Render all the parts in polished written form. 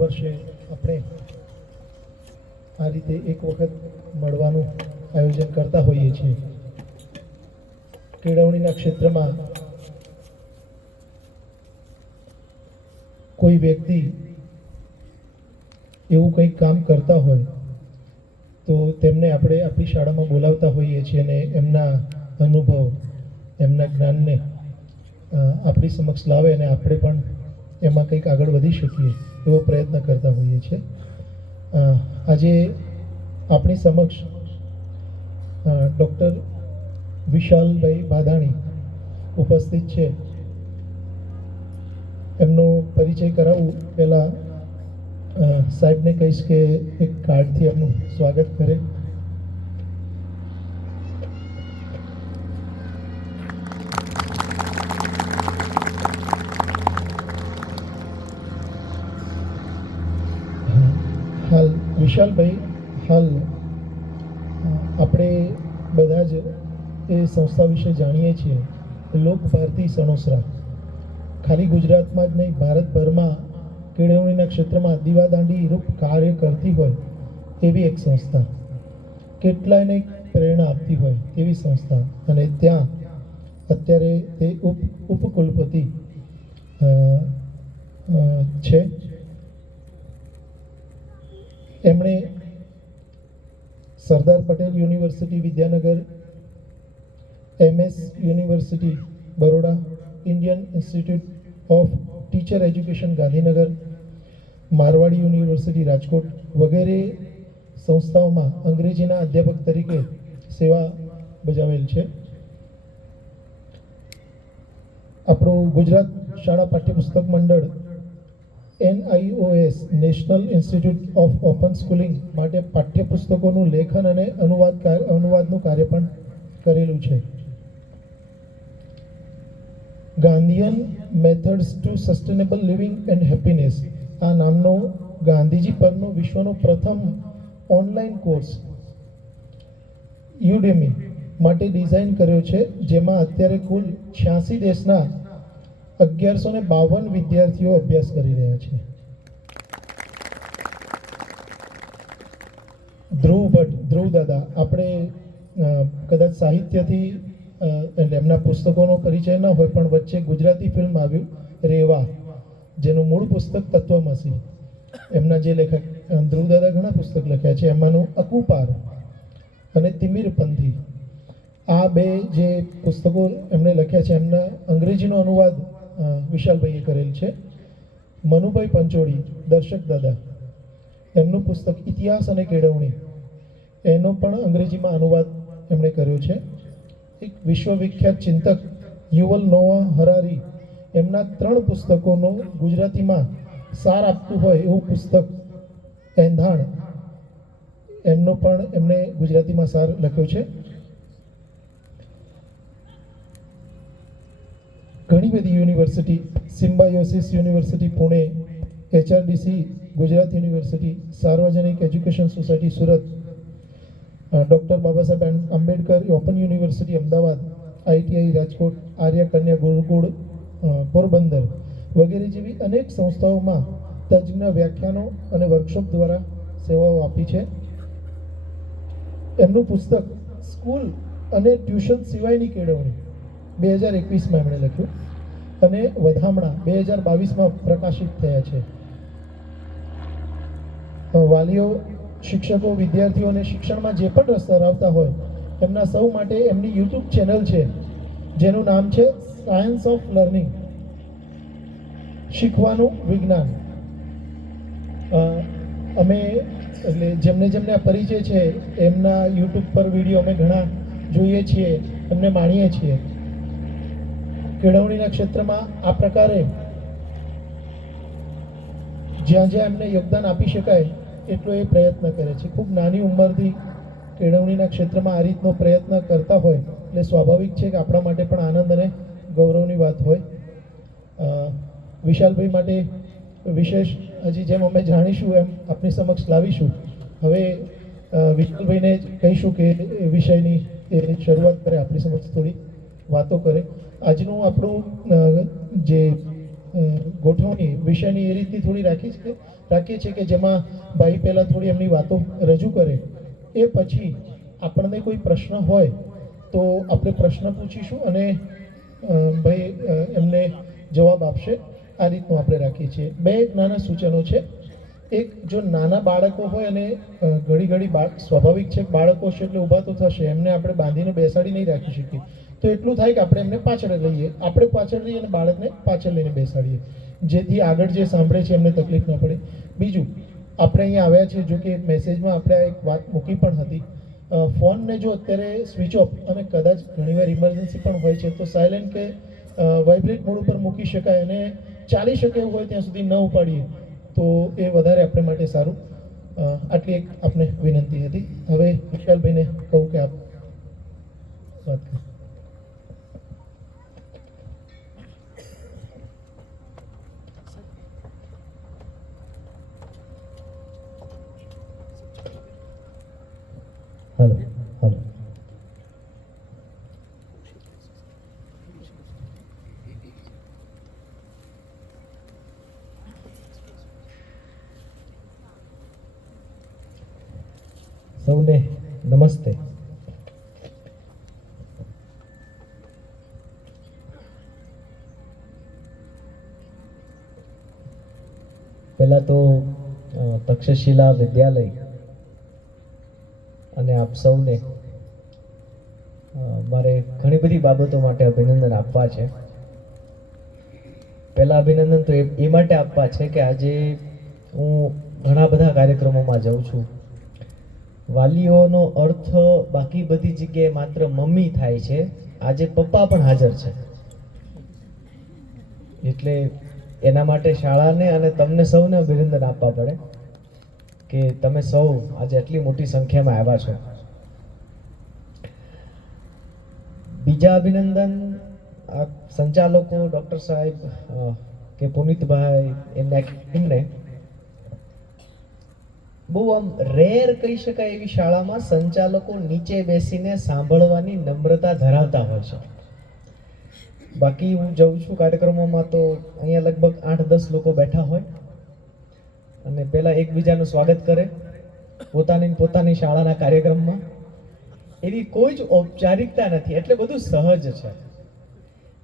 વર્ષે આપણે આ રીતે એક વખત મળવાનું આયોજન કરતા હોઈએ છીએ. કેળવણીના ક્ષેત્રમાં કોઈ વ્યક્તિ એવું કંઈક કામ કરતા હોય તો તેમને આપણે આપણી શાળામાં બોલાવતા હોઈએ છીએ અને એમના અનુભવ, એમના જ્ઞાનને આપણી સમક્ષ લાવે અને આપણે પણ એમાં કંઈક આગળ વધી શકીએ એવો પ્રયત્ન કરતા હોઈએ છીએ. આજે આપણી સમક્ષ ડૉક્ટર વિશાલભાઈ બાધાણી ઉપસ્થિત છે. એમનો પરિચય કરાવું પહેલાં સાહેબને કહીશ કે એક કાર્ડથી એમનું સ્વાગત કરે. હાલ વિશાલભાઈ, હાલ આપણે બધા જ એ સંસ્થા વિશે જાણીએ છીએ. લોક ભારતી સણોસરા ખાલી ગુજરાતમાં જ નહીં, ભારતભરમાં કેળવણીના ક્ષેત્રમાં દીવાદાંડી રૂપ કાર્ય કરતી હોય એવી એક સંસ્થા, કેટલાયને પ્રેરણા આપતી હોય એવી સંસ્થા. અને ત્યાં અત્યારે તે ઉપકુલપતિ છે. એમણે Sardar Patel university Vidyanagar, MS university Baroda, Indian institute of teacher education Gandhinagar, Marwadi university Rajkot વગેરે સંસ્થાઓમાં અંગ્રેજીના અધ્યાપક તરીકે સેવા બજાવેલ છે. આપણું ગુજરાત શાળા પાઠ્યપુસ્તક મંડળ NIOS national institute of open schooling માટે પાઠ્યપુસ્તકોનું લેખન અને અનુવાદનું કાર્ય પણ કરેલું છે. Gandhian methods to sustainable living and happiness આ નામનો ગાંધીજી પરનો વિશ્વનો પ્રથમ ઓનલાઈન કોર્સ યુડેમી માટે ડિઝાઇન કર્યો છે, જેમાં અત્યારે કુલ 86 દેશના 1152 વિદ્યાર્થીઓ અભ્યાસ કરી રહ્યા છે. ધ્રુવ ભટ્ટ, ધ્રુવ દાદા, આપણે કદાચ સાહિત્યથી એમના પુસ્તકોનો પરિચય ન હોય, પણ વચ્ચે ગુજરાતી ફિલ્મ આવ્યું રેવા, જેનું મૂળ પુસ્તક તત્વમસી. એમના જે લેખક ધ્રુવ દાદા ઘણા પુસ્તક લખ્યા છે, એમાંનું અકુપાર અને તિમિરપંથી આ બે જે પુસ્તકો એમણે લખ્યા છે, એમના અંગ્રેજીનો અનુવાદ વિશાલભાઈએ કરેલ છે. મનુભાઈ પંચોળી, દર્શક દાદા, એમનું પુસ્તક ઇતિહાસ અને કેળવણી, એનો પણ અંગ્રેજીમાં અનુવાદ એમણે કર્યો છે. એક વિશ્વવિખ્યાત ચિંતક યુવલ નોઆ હરારી, એમના 3 પુસ્તકોનો ગુજરાતીમાં સાર આપતું હોય એવું પુસ્તક એંધાણ, એમનો પણ એમણે ગુજરાતીમાં સાર લખ્યો છે. ઘણી બધી university, symbiosis university Pune, HRDC Gujarat university, Sarvajanik education society Surat, doctor Baba Saheb Ambedkar open university Ahmedabad, ITI Rajkot, Arya Kanya Gurukul Porbandar વગેરે જેવી અનેક સંસ્થાઓમાં તજજ્ઞ વ્યાખ્યાનો અને વર્કશોપ દ્વારા સેવાઓ આપી છે. એમનું પુસ્તક સ્કૂલ અને ટ્યુશન સિવાયની કેળવણી 2021માં એમણે લખ્યું અને વધામણા 2022માં પ્રકાશિત થયા છે. વાલીઓ, શિક્ષકો, વિદ્યાર્થીઓ અને શિક્ષણમાં જે પણ રસ ધરાવતા હોય એમના સૌ માટે એમની YouTube ચેનલ છે, જેનું નામ છે સાયન્સ ઓફ લર્નિંગ, શીખવાનું વિજ્ઞાન. અમે એટલે જેમને આ પરિચય છે એમના YouTube પર વિડીયો અમે ઘણા જોઈએ છીએ, એમને માણીએ છીએ. કેળવણીના ક્ષેત્રમાં આ પ્રકારે જ્યાં જ્યાં એમને યોગદાન આપી શકાય એટલો એ પ્રયત્ન કરે છે. ખૂબ નાની ઉંમરથી કેળવણીના ક્ષેત્રમાં આ રીતનો પ્રયત્ન કરતા હોય એટલે સ્વાભાવિક છે કે આપણા માટે પણ આનંદ અને ગૌરવની વાત હોય. વિશાલભાઈ માટે વિશેષ હજી જેમ અમે જાણીશું એમ આપની સમક્ષ લાવીશું. હવે વિશાલભાઈને કહીશું કે વિષયની શરૂઆત કરે, આપણી સમક્ષ થોડી વાતો કરે. આજનું આપણું જે ગોઠવણી વિષયની એ રીતની થોડી રાખીએ છીએ કે જેમાં ભાઈ પહેલાં થોડી એમની વાતો રજૂ કરે, એ પછી આપણને કોઈ પ્રશ્ન હોય તો આપણે પ્રશ્ન પૂછીશું અને ભાઈ એમને જવાબ આપશે. આ રીતનું આપણે રાખીએ છીએ. બે નાના સૂચનો છે. એક, જો નાના બાળકો હોય અને ઘડી સ્વાભાવિક છે બાળકો છે એટલે ઊભા તો થશે, એમને આપણે બાંધીને બેસાડી નહીં રાખી શકીએ. તો એટલું થાય કે આપણે એમને પાછળ લઈએ, આપણે પાછળ રહીએ અને બાળકને પાછળ લઈને બેસાડીએ, જેથી આગળ જે સાંભળે છે એમને તકલીફ ન પડે. બીજું, આપણે અહીંયા આવ્યા છીએ, જો કે મેસેજમાં આપણે એક વાત મૂકી પણ હતી, ફોનને જો અત્યારે સ્વિચ ઓફ અને કદાચ ઘણીવાર ઇમરજન્સી પણ હોય છે તો સાયલેન્ટ કે વાઇબ્રેટ મોડ ઉપર મૂકી શકાય અને ચાલી શકે એવું હોય ત્યાં સુધી ન ઉપાડીએ તો એ વધારે આપણે માટે સારું. આટલી એક આપને વિનંતી હતી. હવે વિશાલભાઈને કહું કે આપ વાત કરો. હલો હલો સૌને નમસ્તે. પહેલા તો તક્ષશિલા વિદ્યાલય અને આપ સૌને મારે ઘણી બધી બાબતો માટે અભિનંદન આપવા છે. પહેલા અભિનંદન તો એ માટે આપવા છે કે આજે હું ઘણા બધા કાર્યક્રમોમાં જાઉં છું. વાલીઓનો અર્થ બાકી બધી જગ્યાએ માત્ર મમ્મી થાય છે, આજે પપ્પા પણ હાજર છે. એટલે એના માટે શાળાને અને તમને સૌને અભિનંદન આપવા પડે કે તમે સૌ આજે આટલી મોટી સંખ્યામાં આવ્યા છો. બીજા અભિનંદન આ સંચાલકો ડૉક્ટર સાહેબ કે પુનિતભાઈ એમને બહુ આમ રેર કહી શકાય એવી શાળામાં સંચાલકો નીચે બેસીને સાંભળવાની નમ્રતા ધરાવતા હોય છે. બાકી હું જઉં છું કાર્યક્રમોમાં તો અહીંયા લગભગ 8-10 લોકો બેઠા હોય અને પહેલા એકબીજાનું સ્વાગત કરે પોતાની શાળાના કાર્યક્રમમાં. એવી કોઈ જ ઔપચારિકતા નથી, એટલે બધું સહજ છે.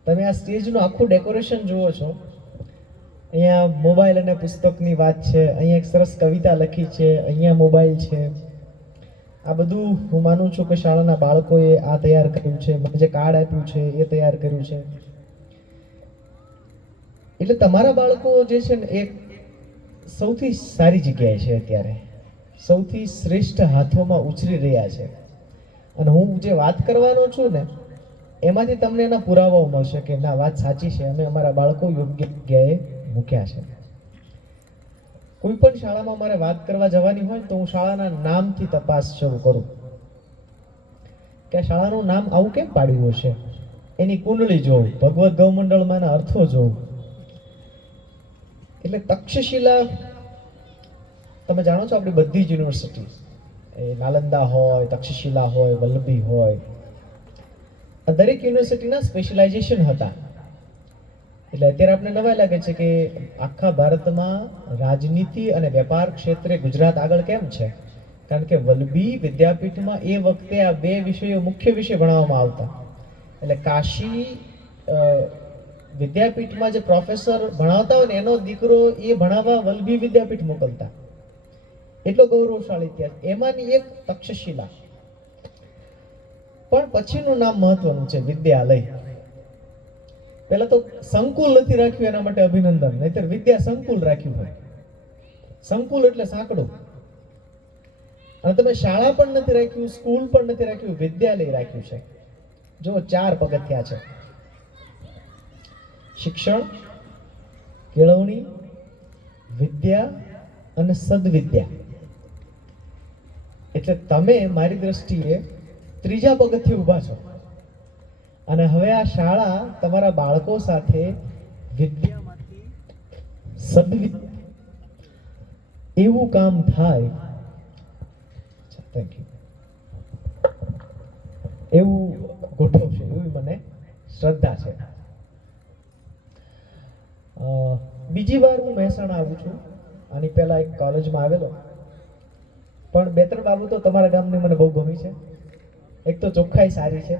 તમે આ સ્ટેજનું આખું ડેકોરેશન જુઓ છો, અહીંયા મોબાઈલ અને પુસ્તકની વાત છે, અહીંયા એક સરસ કવિતા લખી છે, અહીંયા મોબાઈલ છે. આ બધું હું માનું છું કે શાળાના બાળકોએ આ તૈયાર કર્યું છે, મને જે કાર્ડ આપ્યું છે એ તૈયાર કર્યું છે. એટલે તમારા બાળકો જે છે ને એ સૌથી સારી જગ્યાએ છે, અત્યારે સૌથી શ્રેષ્ઠ હાથોમાં ઉછરી રહ્યા છે. અને હું જે વાત કરવાનો છું ને એમાંથી તમને એના પુરાવાઓ મળશે કે ના, વાત સાચી છે, અમે અમારા બાળકો યોગ્ય જગ્યાએ મૂક્યા છે. કોઈ પણ શાળામાં મારે વાત કરવા જવાની હોય તો હું શાળાના નામથી તપાસ શરૂ કરું કે આ શાળાનું નામ આવું કેમ પાડ્યું હશે. એની કુંડળી જોઉં, ભગવત ગૌમંડળમાંના અર્થો જોઉં. એટલે તક્ષશિલા તમે જાણો છો, આપણી બધી જ યુનિવર્સિટી, એ નાલંદા હોય, તક્ષશિલા હોય, વલ્લભી હોય, દરેક યુનિવર્સિટીના સ્પેશિયલાઇઝેશન હતા. એટલે અત્યારે આપણે નવાઈ લાગે છે કે આખા ભારતમાં રાજનીતિ અને વેપાર ક્ષેત્રે ગુજરાત આગળ કેમ છે, કારણ કે વલ્લભી વિદ્યાપીઠમાં એ વખતે આ બે વિષયો મુખ્ય વિષય ભણાવવામાં આવતા. એટલે કાશી વિદ્યાપીઠમાં જે પ્રોફેસર ભણાવતા હોય ને એનો દીકરો એ ભણાવવા વલ્લભી વિદ્યાપીઠ મોકલતા. એટલો ગૌરવશાળી ઇતિહાસ. એમાંની એક તક્ષશિલા. પણ પછીનું નામ મહત્વનું છે, વિદ્યાલય. પહેલા તો સંકુલ નથી રાખ્યું, એના માટે અભિનંદન, નહીતર વિદ્યા સંકુલ રાખ્યું હોય. સંકુલ એટલે સાંકડું. અને તમે શાળા પણ નથી રાખ્યું, સ્કૂલ પણ નથી રાખ્યું, વિદ્યાલય રાખ્યું છે. જો 4 પગથિયા છે: શિક્ષણ, કેળવણી, વિદ્યા અને સદવિદ્યા. એટલે તમે મારી દ્રષ્ટિએ 3જા પગથિયે ઊભા છો. અને હવે આ શાળા તમારા બાળકો સાથે વિદ્યામાંથી સદવિદ્યા એવું કામ થાય, થેન્ક યુ, એવું ગોઠવશે એવી મને શ્રદ્ધા છે. બીજી વાર હું મહેસાણા આવું છું. આની પહેલા એક કોલેજમાં આવેલો, પણ બે ત્રણ બાબતો તમારા ગામની મને બહુ ગમી છે. એક તો ચોખ્ખાઈ સારી છે,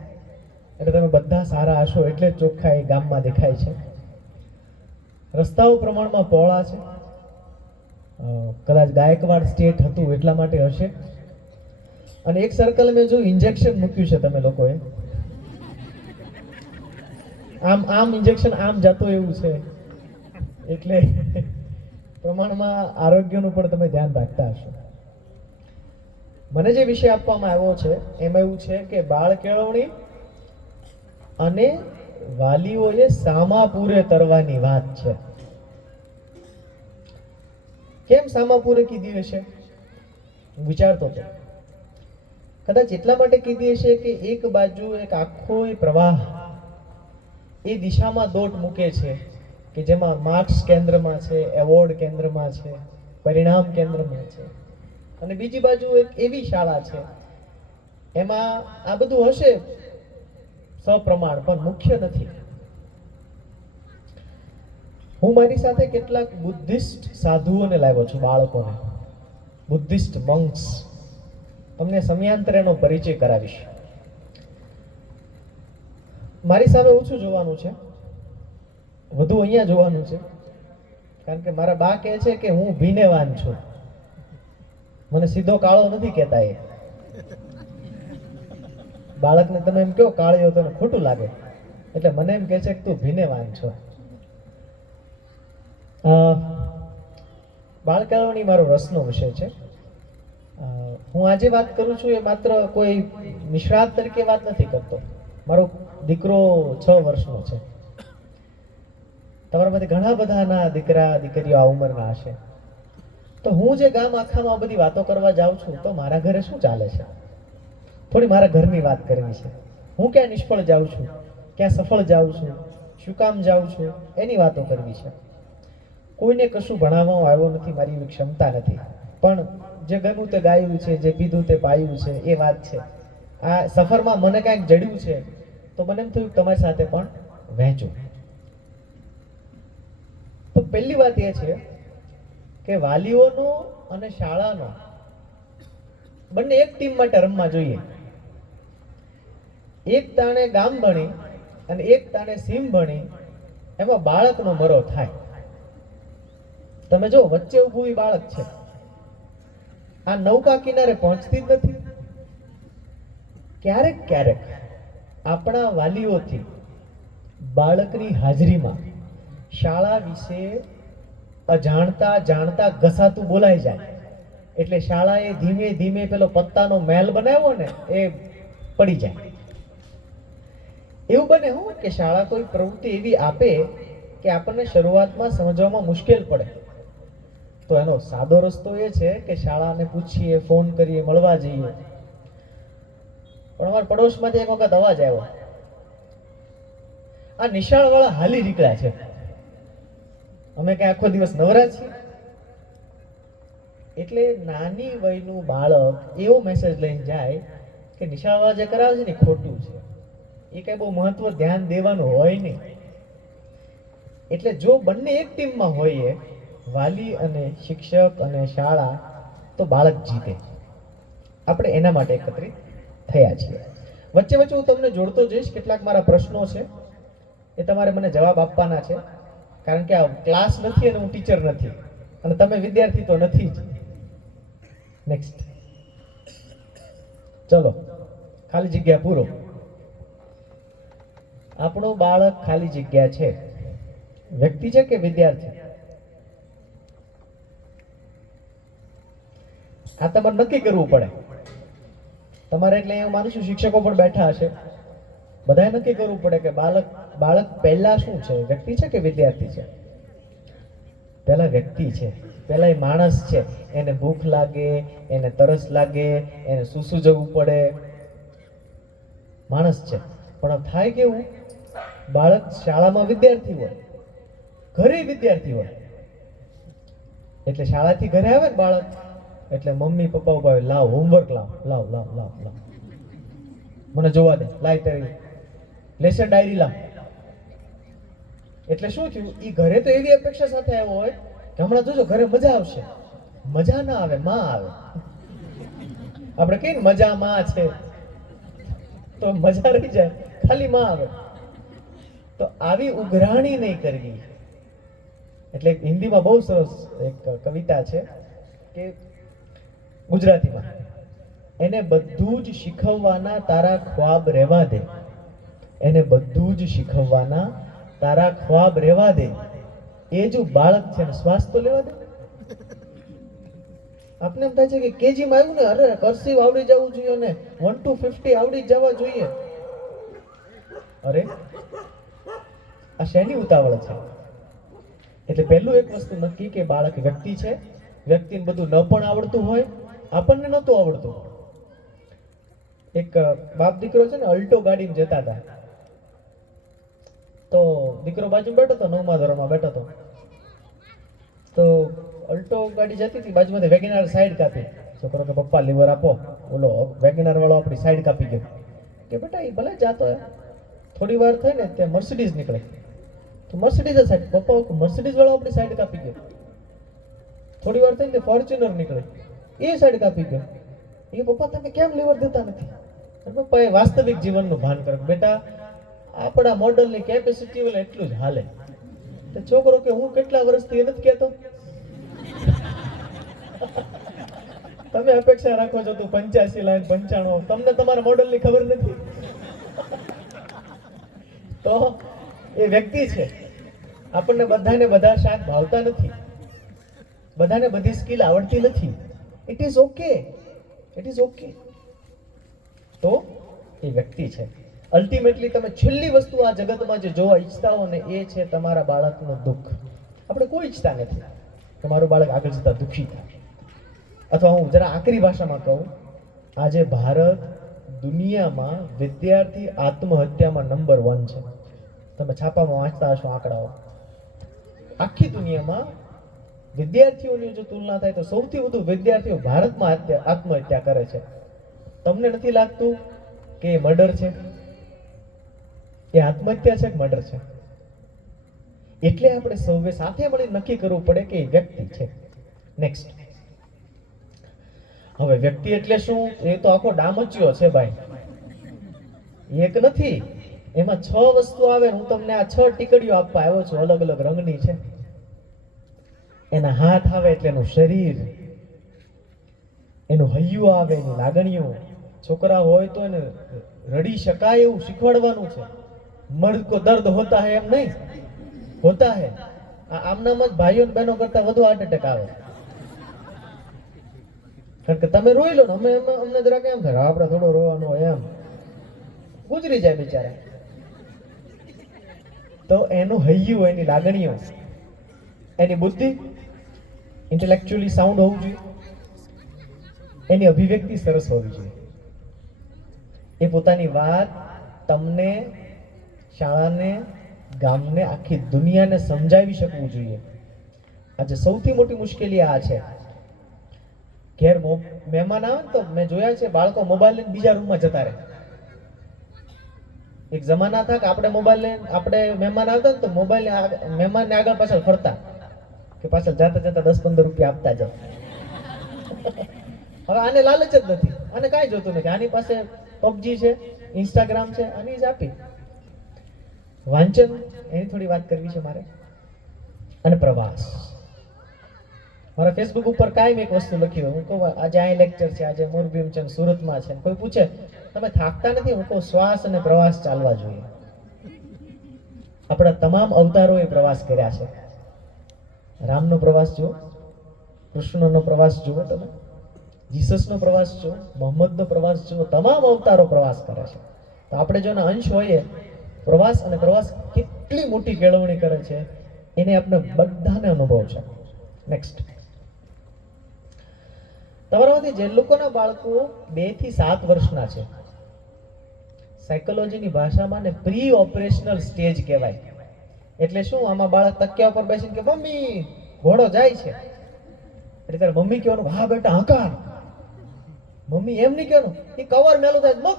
એટલે તમે બધા સારા હશો એટલે જ ચોખ્ખાઈ ગામમાં દેખાય છે. રસ્તાઓ પ્રમાણમાં પહોળા છે. કદાચ ગાયકવાડ સ્ટેટ હતું એટલા માટે હશે. અને એક સર્કલ મેં જો ઇન્જેક્શન મૂક્યું છે તમે લોકોએ, આમ ઇન્જેક્શન આમ જતો એવું છે, એટલે પ્રમાણમાં આરોગ્યનું પણ તમે ધ્યાન રાખતા હશો. મને જે વિષય આપવામાં આવ્યો છે એમાં એવું છે કે બાળ કેળવણી અને વાલીઓએ સામા પૂરે તરવાની વાત છે. કેમ સામા પૂરે કીધી હશે? હું વિચારતો હતો, કદાચ એટલા માટે કીધી હશે કે એક બાજુ એક આખો પ્રવાહ એ દિશામાં દોટ મૂકે છે કે જેમાં માર્ક્સ કેન્દ્રમાં છે, એવોર્ડ કેન્દ્રમાં છે, પરિણામ કેન્દ્રમાં છે, અને બીજી બાજુ એક એવી શાળા છે એમાં આ બધું હશે સપ્રમાણ પણ મુખ્ય નથી. હું મારી સાથે કેટલાક બુદ્ધિસ્ટ સાધુઓને લાવ્યો છું, બાળકોને, બુદ્ધિસ્ટ મંક્સ. તમને સમયાંતરે એનો પરિચય કરાવીશ. મારી સામે ઓછું જોવાનું છે, વધુ અહીંયા જોવાનું છે, કારણ કે મારા બા કહે છે કે હું ભીનેવાન છું. મને સીધો કાળો નથી કહેતા એ. બાળકને તમે એમ કહો કાળિયો તો ખોટું લાગે, એટલે મને એમ કહે છે કે તું ભીનેવાન છો. બાળ કેળવણી મારો રસનો વિષય છે. હું આજે વાત કરું છું એ માત્ર કોઈ નિષ્ણાત તરીકે વાત નથી કરતો. મારો દીકરો 6 વર્ષનો છે. તમારામાંથી ઘણા બધાના દીકરા દીકરીઓ આ ઉંમરના હશે. તો હું જે ગામ આખામાં બધી વાતો કરવા જાઉં છું, તો મારા ઘરે શું ચાલે છે, થોડી મારા ઘરની વાત કરવી છે. હું ક્યાં નિષ્ફળ જાઉં છું, ક્યાં સફળ જાઉં છું, શું કામ જાઉં છું, એની વાતો કરવી છે. કોઈને કશું ભણાવવામાં આવ્યો નથી, મારી એવી ક્ષમતા નથી, પણ જે ગમ્યું તે ગાયું છે, જે પીધું તે પાયું છે, એ વાત છે. આ સફરમાં મને કાંઈક જડ્યું છે તો મને એમ થયું તમારી સાથે પણ વહેંચું. તો પહેલી વાત એ છે કે વાલીઓનો અને શાળાનો બંને એક ટીમ માટે રમવા જોઈએ. એક તાણે ગામ ભણી અને એક તાણે સીમ ભણી, એમાં બાળકનો મરો થાય. તમે જો વચ્ચે ઊભું એ બાળક છે, આ નૌકા કિનારે પહોંચતી જ નથી. ક્યારેક ક્યારેક આપણા વાલીઓથી બાળકની હાજરીમાં શાળા વિશે અજાણતા જાણતા ઘસાતું બોલાઈ જાય, એટલે શાળાએ ધીમે ધીમે પેલો પત્તાનો મહેલ બનાવ્યો ને એ પડી જાય. એવું બને હું કે શાળા કોઈ પ્રવૃત્તિ એવી આપે કે આપણને શરૂઆતમાં સમજવામાં મુશ્કેલ પડે. તો એનો સાદો રસ્તો એ છે કે શાળાને પૂછીએ, ફોન કરીએ, મળવા જઈએ. પણ અમારા પડોશમાંથી એક વખત અવાજ આવ્યો, આ નિશાળ વાળા હાલી નીકળ્યા છે, અમે કઈ આખો દિવસ નવરા છીએ? એટલે નાની વયનું બાળક એવો મેસેજ લઈને જાય કે નિશાળ વાળા જે કરાવે છે ને ખોટું છે, એ કઈ બહુ મહત્વ ધ્યાન દેવાનું હોય નહીં. એટલે જો બંને એક ટીમમાં હોઈએ, વાલી અને શિક્ષક અને શાળા, તો બાળક જીતે. આપણે એના માટે એકત્રિત થયા છીએ. વચ્ચે વચ્ચે હું તમને જોડતો જઈશ. કેટલાક મારા પ્રશ્નો છે એ તમારે મને જવાબ આપવાના છે, કારણ કે આ ક્લાસ નથી અને હું ટીચર નથી, અને તમે વિદ્યાર્થી તો નથી જ. નેક્સ્ટ, ચલો, ખાલી જગ્યા પૂરો. આપણું બાળક ખાલી જગ્યા છે, વ્યક્તિ છે કે વિદ્યાર્થી? આ તમારે નક્કી કરવું પડે. તમારે એટલે હું માનું છું શિક્ષકો પણ બેઠા હશે, બધાએ નક્કી કરવું પડે કે બાળક પહેલા શું છે, વ્યક્તિ છે કે વિદ્યાર્થી છે? પહેલા વ્યક્તિ છે, પહેલા એ માણસ છે. એને ભૂખ લાગે, એને તરસ લાગે, એને સૂસું જવું પડે, માણસ છે. પણ થાય કેવું, બાળક શાળામાં વિદ્યાર્થી હોય, ઘરે વિદ્યાર્થી હોય. એટલે શાળાથી ઘરે આવે ને બાળક, એટલે મમ્મી પપ્પા ઉભા હોય, લાવ હોમવર્ક લાવ, લાવ લાવ લાવ લાવ, મને જોવા દે, લાવ તારી લેસન ડાયરી લાવ. એટલે શું થયું, એ ઘરે તો એવી અપેક્ષા સાથે આવ્યો હોય કે હમણાં જોજો ઘરે મજા આવશે. મજા ના આવે, માં આવે. આપણે કહીએ ને મજા માં છે, તો મજા રહી જાય, ખાલી માં આવે. તો આવી ઉઘરાણી નહીં કરવી. એટલે એક હિન્દીમાં બહુ સરસ એક કવિતા છે કે ગુજરાતીમાં, એને બધું જ શીખવવાના તારા ખ્વાબ રહેવા દે, એને બધું જ શીખવવાના તારા ખ્વાબ રહેવા દે, એ જો બાળક છે ને શ્વાસ તો લેવા દે. આપને એમ થાય છે કે કેજી માં આવ્યું ને, અરે કર્સિવ આવડી જવું જોઈએ ને 1 to 50 આવડી જવા જોઈએ. અરે આ શેની ઉતાવળ છે? એટલે પહેલું એક વસ્તુ નક્કી કે બાળક વ્યક્તિ છે, વ્યક્તિને બધું ન પણ આવડતું હોય, આપણને નહોતું આવડતું. એક બાપ દીકરો છે ને અલ્ટો ગાડીમાં જતા હતા, તો દીકરો બાજુ બેઠો હતો, 9મા ધોરણમાં બેઠો હતો. તો અલ્ટો ગાડી જતી હતી, બાજુમાંથી વેગેનાર સાઈડ કાપી. છોકરો કે પપ્પા લીવર આપો. ઓલો વેગેનાર વાળો આપણી સાઈડ કાપી ગયો. કે બેટા એ ભલે જાતો હે. થોડી વાર થઈ ને ત્યાં મર્સિડીઝ નીકળે, તો મર્સિડીઝ સાઈડ, પપ્પા મર્સિડીઝ વાળો આપણી સાઈડ કાપી ગયો. થોડી વાર થઈ ને ફોર્ચ્યુનર નીકળે, એ સાઈડ કાપી ગયો. એ પપ્પા તમે કેમ લીવર દેતા નથી? પપ્પા એ વાસ્તવિક જીવનનું ભાન કરે, બેટા આપણા મોડલની કેપેસિટી એટલે એટલું જ હાલે. તો છોકરો કે હું કેટલા વર્ષથી એ નથી કહેતો. તમે અપેક્ષા રાખો છો તું 85 લાઈન 95, તમને તમારા મોડલની ખબર નથી. તો એ વ્યક્તિ છે. આપણને બધાને બધા શાક ભાવતા નથી, બધાને બધી સ્કિલ આવડતી નથી. It is okay, it is okay. તો એ વ્યક્તિ છે. અલ્ટિમેટલી તમે છેલ્લી વસ્તુ આ જગતમાં જે જોવા ઈચ્છતા હો ને, એ છે તમારા બાળકનું દુઃખ. આપણે કોઈ ઈચ્છતા નથી કે મારું બાળક આગળ જતા દુઃખી થાય. અથવા હું જરા આકરી ભાષામાં કહું, આજે ભારત દુનિયામાં વિદ્યાર્થી આત્મહત્યામાં નંબર 1 છે. તમે છાપામાં વાંચતા હશો આંકડાઓ. આખી દુનિયામાં વિદ્યાર્થીઓની જો તુલના થાય તો સૌથી વધુ વિદ્યાર્થીઓ ભારતમાં આત્મહત્યા કરે છે. તમને નથી લાગતું કે એ મર્ડર છે? એ આત્મહત્યા છે કે મર્ડર છે? એટલે આપણે સૌએ સાથે મળી નક્કી કરવું પડે કે એ વ્યક્તિ છે. નેક્સ્ટ, હવે વ્યક્તિ એટલે શું? એ તો આખો ડામચ્યો છે ભાઈ, એક નથી. એમાં 6 વસ્તુ આવે. હું તમને આ 6 ટીકડીઓ આપવા આવ્યો છું, અલગ અલગ રંગની છે. એના હાથ આવે એટલે એનું શરીર, એનું હૈયું આવે, એની લાગણીઓ. છોકરા હોય તો એને રડી શકાય એવું શીખવાડવાનું છે. મર્દ કો દર્દ હોતા હે એમ નહીં, હોતા હે. આમનામ જ ભાઈઓ બહેનો કરતા વધુ હાર્ટ એટેક આવે. કારણ કે તમે રોઈ લો ને, અમને જરાક એમ થાય આપણે થોડો રોવાનો હોય, એમ ગુજરી જાય બિચારા. તો એનું હૈયું, એની લાગણીઓ, એની બુદ્ધિ, ઇન્ટેલેક્ચ્યુઅલી સાઉન્ડ હોવું જોઈએ, એની અભિવ્યક્તિ સરસ હોવી જોઈએ. એ પોતાની વાત તમને, શાળાને, ગામને, આખી દુનિયાને સમજાવી શકવું જોઈએ. આજે સૌથી મોટી મુશ્કેલી આ છે. ઘેર મહેમાન આવે ને તો મેં જોયા છે બાળકો મોબાઈલ લઈને બીજા રૂમમાં જતા રહે. એક જમાના હતા કે આપણે મોબાઈલ લઈને, આપણે મહેમાન આવતા ને તો મોબાઈલ મહેમાનને આગળ પાછળ ફરતા, કે પાછળ જાતા જતા 10-15 રૂપિયા આપતા જાય. હવે આને લાલચ જ નથી, આને કાંઈ જોતું નથી. આની પાસે પબજી છે, ઇન્સ્ટાગ્રામ છે, આની જ આપી. વાંચન, એની થોડી વાત કરવી છે મારે. અને પ્રવાસ. મારા ફેસબુક ઉપર કાયમ એક વસ્તુ લખી હોય. હું કહું આજે અહીં લેક્ચર છે, આજે મોરબીમાં છે, સુરતમાં છે. કોઈ પૂછે તમે થાકતા નથી? હું કહું શ્વાસ અને પ્રવાસ ચાલવા જોઈએ. આપણા તમામ અવતારોએ પ્રવાસ કર્યા છે. રામનો પ્રવાસ જુઓ, કૃષ્ણનો પ્રવાસ જુઓ, તમે જીસસનો પ્રવાસ જુઓ, મોહમ્મદનો પ્રવાસ જુઓ. તમામ અવતારો પ્રવાસ કરે છે. તો આપણે જો એના અંશ હોઈએ, પ્રવાસ અને પ્રવાસ કેટલી મોટી કેળવણી કરે છે એને આપણે બધાને અનુભવ છે. નેક્સ્ટ, તમારામાંથી જે લોકોના બાળકો 2 થી 7 વર્ષના છે, સાયકોલોજીની ભાષામાં ને પ્રી ઓપરેશનલ સ્ટેજ કહેવાય. એટલે શું? આમાં બાળક તકિયા ઉપર બેસીને કે મમ્મી ઘોડો જાય છે, એટલે ત્યારે મમ્મી કહેવાનું હા બેટા હકાર. મમ્મી એમ નહીં કહેવાનું, એ કવર મેલું થાય મુક.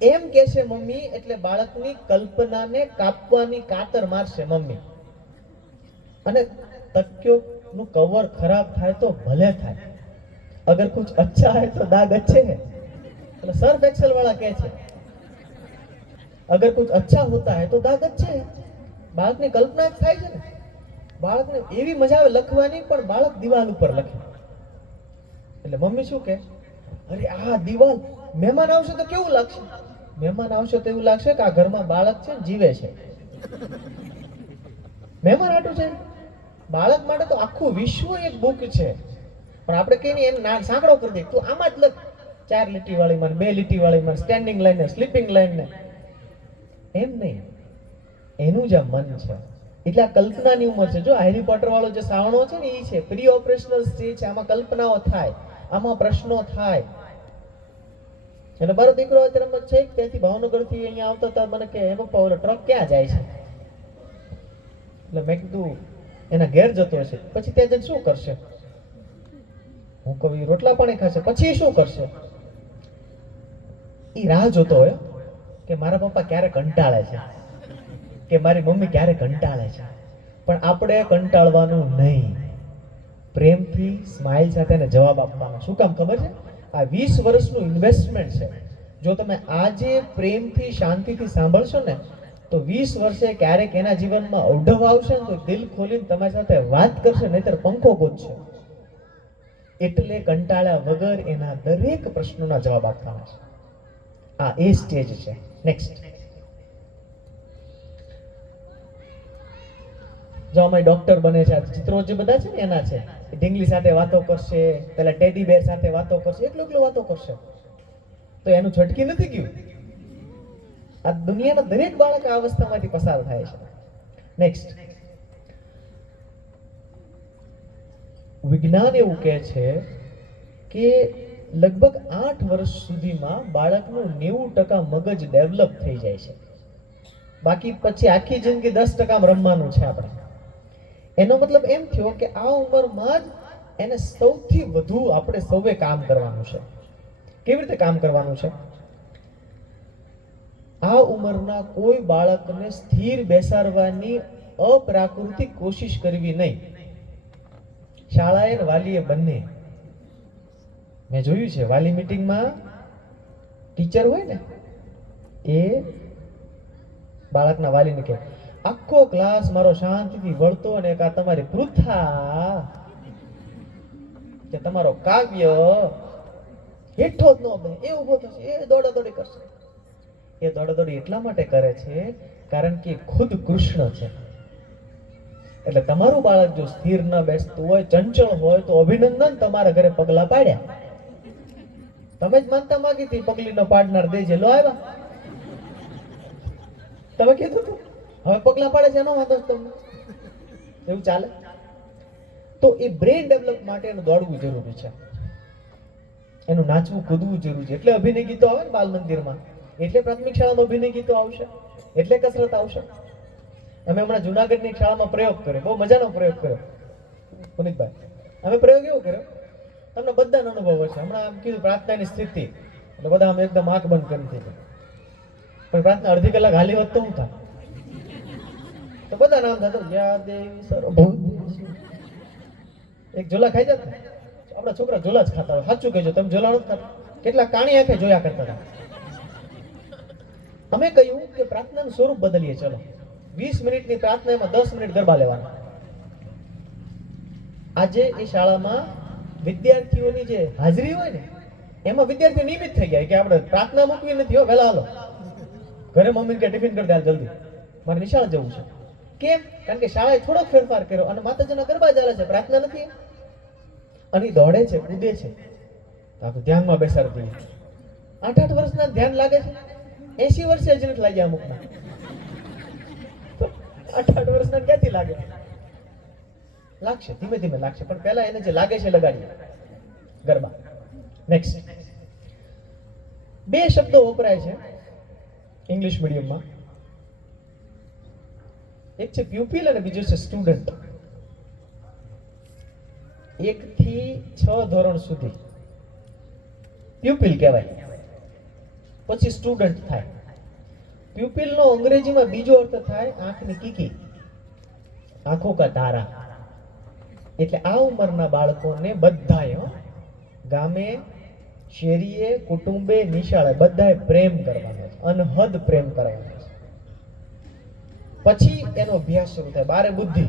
એમ કે છે મમ્મી એટલે બાળકની કલ્પનાને કાપવાની કાતર મારશે મમ્મી. અને તકિયો નું કવર ખરાબ થાય તો ભલે થાય, અગર કુછ અચ્છા હૈ તો દાગ અચ્છે હૈ. એટલે સર્ફ એક્સેલ વાળા કહે છે અગર કુછ અચ્છા હોતા હૈ તો દાગ અચ્છે હૈ. બાળકની કલ્પના જ થાય છે ને. બાળકને એવી મજા આવે લખવાની, પણ બાળક દિવાલ ઉપર લખે. એટલે મમ્મી શું કે, અરે આ દિવાલ, મહેમાન આવશે તો કેવું લાગશે? મહેમાન આવશે તો એવું લાગશે કે આ ઘરમાં બાળક છે ને જીવે છે. મહેમાન આટું છે. બાળક માટે તો આખું વિશ્વ એક બુક છે, પણ આપણે કઈ નહીં એને સાંકડો કરી દઈએ. તું આમાં જ લખ, 4 લીટી વાળી માં, 2 લીટી વાળી માં, સ્ટેન્ડિંગ લાઈન ને સ્લીપિંગ લાઈન ને. એમ નહીં, એનું જે મન છે એટલે આ કલ્પનાની ઉંમર છે. જો હેરી પોટર વાળો જે સાવણો છે ને, એ છે પ્રી ઓપરેશનલ સ્ટેજ છે. આમાં કલ્પનાઓ થાય, આમાં પ્રશ્નો થાય. અને મારો દીકરો અત્યારે છે ત્યાંથી ભાવનગર થી અહીંયા આવતા હતા, મને કે એ પપ્પા ઓલો ટ્રક ક્યાં જાય છે? એટલે મેં કીધું એના ઘેર જતો હશે. પછી ત્યાં જઈને શું કરશે? હું કહું રોટલા પાણી ખાશે. પછી શું કરશે? એ રાહ જોતો હોય કે મારા પપ્પા ક્યારે કંટાળે છે, કે મારી મમ્મી ક્યારે કંટાળે છે. પણ આપણે કંટાળવાનું નહીં, પ્રેમથી સ્માઇલ સાથે એને જવાબ આપવાનો. શું કામ ખબર છે? આ 20 વર્ષનું ઇન્વેસ્ટમેન્ટ છે. જો તમે આજે પ્રેમથી શાંતિથી સાંભળશો ને, તો 20 વર્ષે ક્યારેક એના જીવનમાં અવઢવ આવશે ને, તો દિલ ખોલીને તમારી સાથે વાત કરશે, નહીતર પંખો ગોતશે. એટલે કંટાળ્યા વગર એના દરેક પ્રશ્નોના જવાબ આપવાના છે. આ એ સ્ટેજ છે. નેક્સ્ટ, જો અમે ડોક્ટર બને છે, ચિત્રો જે બધા છે ને એના છે. ઢીંગલી સાથે વાતો કરશે, પેલા ટેડી બેર સાથે વાતો કરશે, એકલું વાતો કરશે. તો એનું છટકી નથી ગયું. આ દુનિયાના દરેક બાળક આ અવસ્થામાંથી પસાર થાય છે. નેક્સ્ટ, વિજ્ઞાન એવું કહે છે કે લગભગ 8 વર્ષ સુધીમાં બાળકનું 90% મગજ ડેવલપ થઈ જાય છે. બાકી પછી આખી જિંદગી 10% રમવાનું છે આપણે. એનો મતલબ એમ થયો કે આ ઉંમરમાં જ એને સૌથી વધુ આપણે સૌએ કામ કરવાનું છે. કેવી રીતે કામ કરવાનું છે? આ ઉંમરના કોઈ બાળકને સ્થિર બેસાડવાની અપ્રાકૃતિક કોશિશ કરવી નહીં. શાળાએ ને વાલીએ બંને. મેં જોયું છે વાલી મીટિંગમાં ટીચર હોય ને, એ બાળકના વાલીને કહે, આખો ક્લાસ મારો શાંતિથી વળતો અને એક આ તમારી પૃથા કે તમારો કાવ્ય હેઠો જ ન બે, એ ઊભો થશે, એ દોડાદોડી કરશે. એ દોડાદોડી એટલા માટે કરે છે કારણ કે ખુદ કૃષ્ણ છે. એટલે તમારું બાળક જો સ્થિર ન બેસતું હોય, ચંચળ હોય, તો અભિનંદન, તમારા ઘરે પગલા પાડ્યા. તમે જ માનતા માંગી હતી પગલીનો પાડનાર દેજે, લો આવ્યા. તમે કીધું તું, હવે પગલા પાડે છે, એનો વાંધો તમને. એવું ચાલે? તો એ બ્રેન ડેવલપ માટે એનું દોડવું જરૂરી છે, એનું નાચવું કૂદવું જરૂરી છે. એટલે અભિનય ગીતો આવે ને બાલ મંદિરમાં, એટલે પ્રાથમિક શાળામાં અભિનય ગીતો આવશે, એટલે કસરત આવશે. અમે હમણાં જુનાગઢની શાળામાં પ્રયોગ કર્યો, બહુ મજાનો પ્રયોગ કર્યો પુનિતભાઈ. અમે પ્રયોગ એવો કર્યો, તમને બધાનો અનુભવ હશે. હમણાં આમ કીધું પ્રાર્થનાની સ્થિતિ, એટલે બધા આમ એકદમ આંખ બંધ કરી દીધી. પણ પ્રાર્થના અડધી કલાક હાલી હોત તો શું થાય? તો બધા નામ થતો યા દેવી સર્વભૂતેષુ. એક ઝોલા ખાઈ જાત ને, આપણા છોકરા ઝોલા જ ખાતા હોય. સાચું કહેજો, તમે ઝોલા નથી ખાતા? કેટલા કાણી આંખે જોયા કરતા હતા. અમે કહ્યું કે પ્રાર્થનાનું સ્વરૂપ બદલીએ. ચલો 20 મિનિટની પ્રાર્થના, એમાં 10 મિનિટ ગરબા લેવાના. આજે એ શાળામાં વિદ્યાર્થીઓની જે હાજરી હોય ને, એમાં વિદ્યાર્થીઓ નિયમિત થઈ ગયા કે આપણે પ્રાર્થના મૂકવી નથી, હો વહેલા હાલો ઘરે મમ્મીને કે ટિફિન કરી દે જલ્દી, મારે નિશાળ જવું છે. કેમ? કારણ કે શાળાએ થોડોક ફેરફાર કર્યો અને માતાજીના ગરબા ચાલે છે, પ્રાર્થના નથી. અને દોડે છે, કૂદે છે, આપણે ધ્યાનમાં બેસાડી દઈએ. 8-8 વર્ષના ધ્યાન લાગે છે, 80 વર્ષે જ નથી લાગ્યા અમુકના. 8-8 વર્ષના ક્યાંથી લાગે? લાગશે, ધીમે ધીમે લાગશે, પણ પહેલા એને જે લાગે છે લગાડીએ ગરબા. નેક્સ્ટ, 2 શબ્દો વપરાય છે ઇંગ્લિશ મીડિયમમાં. એક છે પ્યુપિલ અને બીજો છે સ્ટુડન્ટ. 1 થી 6 ધોરણ સુધી પ્યુપિલ કહેવાય. પછી સ્ટુડન્ટ થાય. પ્યુપિલનો અંગ્રેજીમાં બીજો અર્થ થાય આંખની કીકી, આંખો કા તારા. એટલે આ ઉંમરના બાળકોને બધાએ ગામે, શેરીએ, કુટુંબે, નિશાળે બધાએ પ્રેમ કરવાનો છે, અનહદ પ્રેમ કરવાનો છે. પછી એનો અભ્યાસ શરૂ થાય, બારે બુદ્ધિ,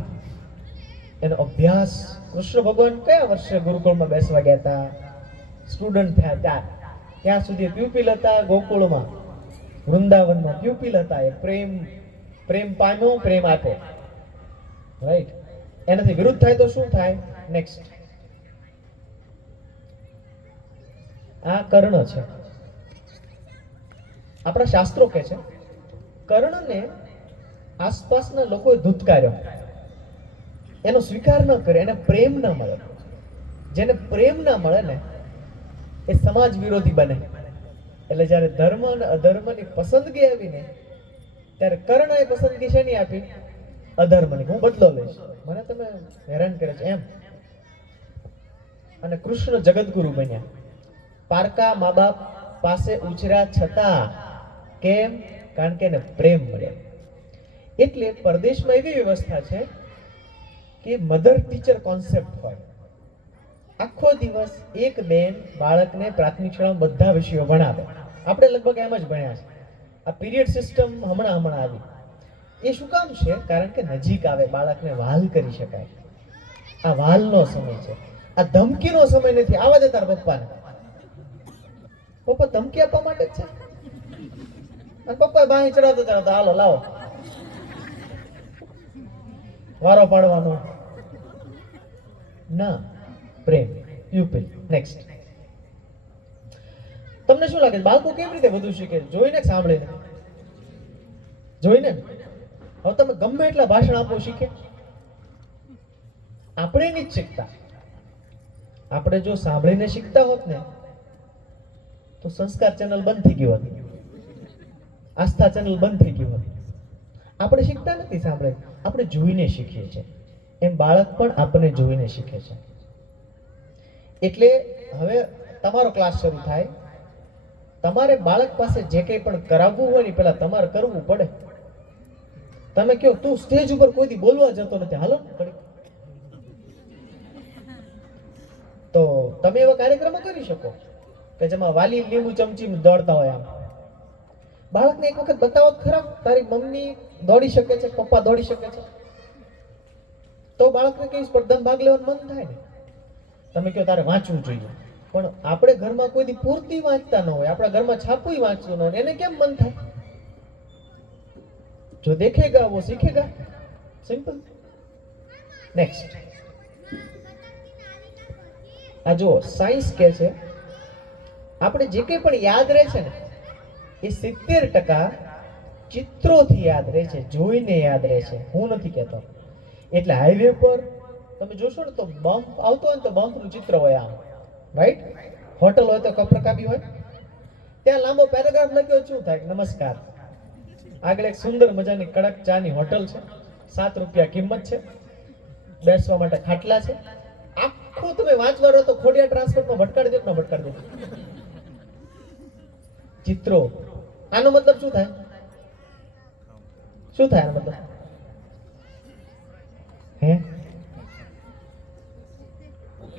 એનો અભ્યાસ. કૃષ્ણ ભગવાન કયા વર્ષે ગુરુકુળમાં બેસવા ગયા હતા? સ્ટુડન્ટ થયા ત્યાં સુધી પ્યુપિલ હતા. ગોકુળમાં, વૃંદાવનમાં પ્યુપિલ હતા. એ પ્રેમ પામ્યો, પ્રેમ આપ્યો, રાઈટ. એનાથી વિરુદ્ધ થાય તો શું થાય? નેક્સ્ટ, આ કર્ણ છે. આપણા શાસ્ત્રો કહે છે કર્ણને આસપાસના લોકોએ ધૂતકાર્યો, એનો સ્વીકાર ન કરે, એને પ્રેમ ન મળે. જેને પ્રેમ ના મળે ને એ સમાજ વિરોધી બને. એટલે જ્યારે ધર્મ અને અધર્મની પસંદગી આવી ને ત્યારે કર્ણએ પસંદગી શેની આપી? અધર્મની. હું બદલો લઈશ, મને તમે હેરાન કરે છે એમ. અને કૃષ્ણ જગતગુરુ બન્યા. પારકા મા બાપ પાસે ઉછર્યા છતાં. કેમ? કારણ કે એને પ્રેમ મળ્યો. એટલે પરદેશમાં એવી વ્યવસ્થા છે કે મધર ટીચર કોન્સેપ્ટ હોય. આખો દિવસ એક બેન બાળકને પ્રાથમિક શાળામાં બધા વિષયો ભણાવે. આપણે લગભગ એમ જ ભણ્યા છે. આ પીરિયડ સિસ્ટમ હમણાં આવી. એ શું કામ છે? કારણ કે નજીક આવે, બાળકને વહાલ કરી શકાય. આ વહાલનો સમય છે, આ ધમકીનો સમય નથી. આવા દે તાર પપ્પાને. પપ્પા ધમકી આપવા માટે જ છે. અને પપ્પા બાહી ચડાવતા હાલો લાવો, વારો પાડવાનો ના. પ્રેમ, પ્યુપિલ. નેક્સ્ટ, તમને શું લાગે બાળકો કેવી રીતે વધુ શીખે? જોઈને કે સાંભળીને? જોઈને. હવે તમે ગમે એટલા ભાષણ આપો, શીખે? આપણે નહીં શીખતા. આપણે જો સાંભળીને શીખતા હોત ને તો સંસ્કાર ચેનલ બંધ થઈ ગયું હતું, આસ્થા ચેનલ બંધ થઈ ગયું હતું. આપણે શીખતા નથી સાંભળે, આપણે જોઈને શીખીએ છીએ. એમ બાળક પણ આપણને જોઈને શીખે છે. એટલે હવે તમારો ક્લાસ શરૂ થાય. તમારે બાળક પાસે જે કંઈ પણ કરાવવું હોય ને પહેલા તમારે કરવું પડે. તમે કહો તું સ્ટેજ ઉપર કોઈથી બોલવા જતો નથી, હાલો તો તમે એવા કાર્યક્રમો કરી શકો કે જેમાં વાલી લીંબુ ચમચી દોડતા હોય. આમ બાળકને એક વખત બતાવો ખરા, તારી મમ્મી દોડી શકે છે, પપ્પા દોડી શકે છે, તો બાળકને કઈ સ્પર્ધામાં ભાગ લેવાનું મન થાય ને. તમે કહો તારે વાંચવું જોઈએ, પણ આપણે ઘરમાં કોઈ પૂરતી વાંચતા ન હોય, આપણા ઘરમાં છાપું વાંચવું ન હોય, એને કેમ મન થાય? જો દેખેગા વો સીખેગા. સિમ્પલ. નેક્સ્ટ, આ જો સાયન્સ કહે છે આપણે જે કંઈ પણ યાદ રહે છે ને એ 70% ચિત્રોથી યાદ રહે છે, જોઈને યાદ રહે છે. હું નથી કહેતો. એટલે હાઈવે પર તમે જોશો ને તો બમ્પ આવતો હોય ને તો બમ્પનું ચિત્ર હોય આમ, રાઈટ. હોટલ હોય તો કપરકાબી હોય, ત્યાં લાંબો પેરેગ્રાફ લખ્યો. શું થાય? નમસ્કાર, આગળ એક સુંદર મજાની કડક ચાની હોટલ છે, 7 રૂપિયા કિંમત છે, બેસવા માટે ખાટલા છે. આખું તમે વાંચવા રહો તો ખોડિયા ટ્રાન્સપોર્ટમાં ભટકાડી દો કે ના ભટકાડી દો. ચિત્રો. આનો મતલબ શું થાય? શું થાય આનો મતલબ? હે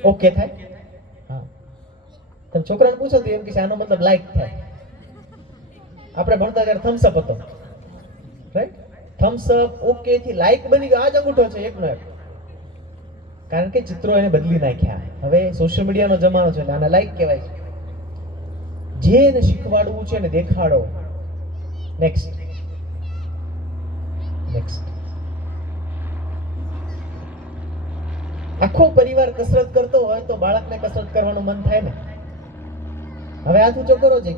ઓકે થાય? હા, તમે છોકરાને પૂછો તો એમ કે આનો મતલબ લાઈક થાય. આપણે ભણતા ત્યારે થમ્સ અપ હતો, રાઈટ. થમ્સ અપ ઓકે થી લાઈક બની ગયો. આ જ અંગૂઠો છે એકનો એક. કારણ કે ચિત્રો એને બદલી નાખ્યા. હવે સોશિયલ મીડિયાનો જમાનો છે એટલે આને લાઈક કહેવાય છે. જે એને શીખવાડવું છે એને દેખાડો. Next, next. આખો પરિવાર કસરત કરતો હોય તો બાળકને કસરત કરવાનું મન થાય ને. હવે હાથ ઊંચો કરો છે.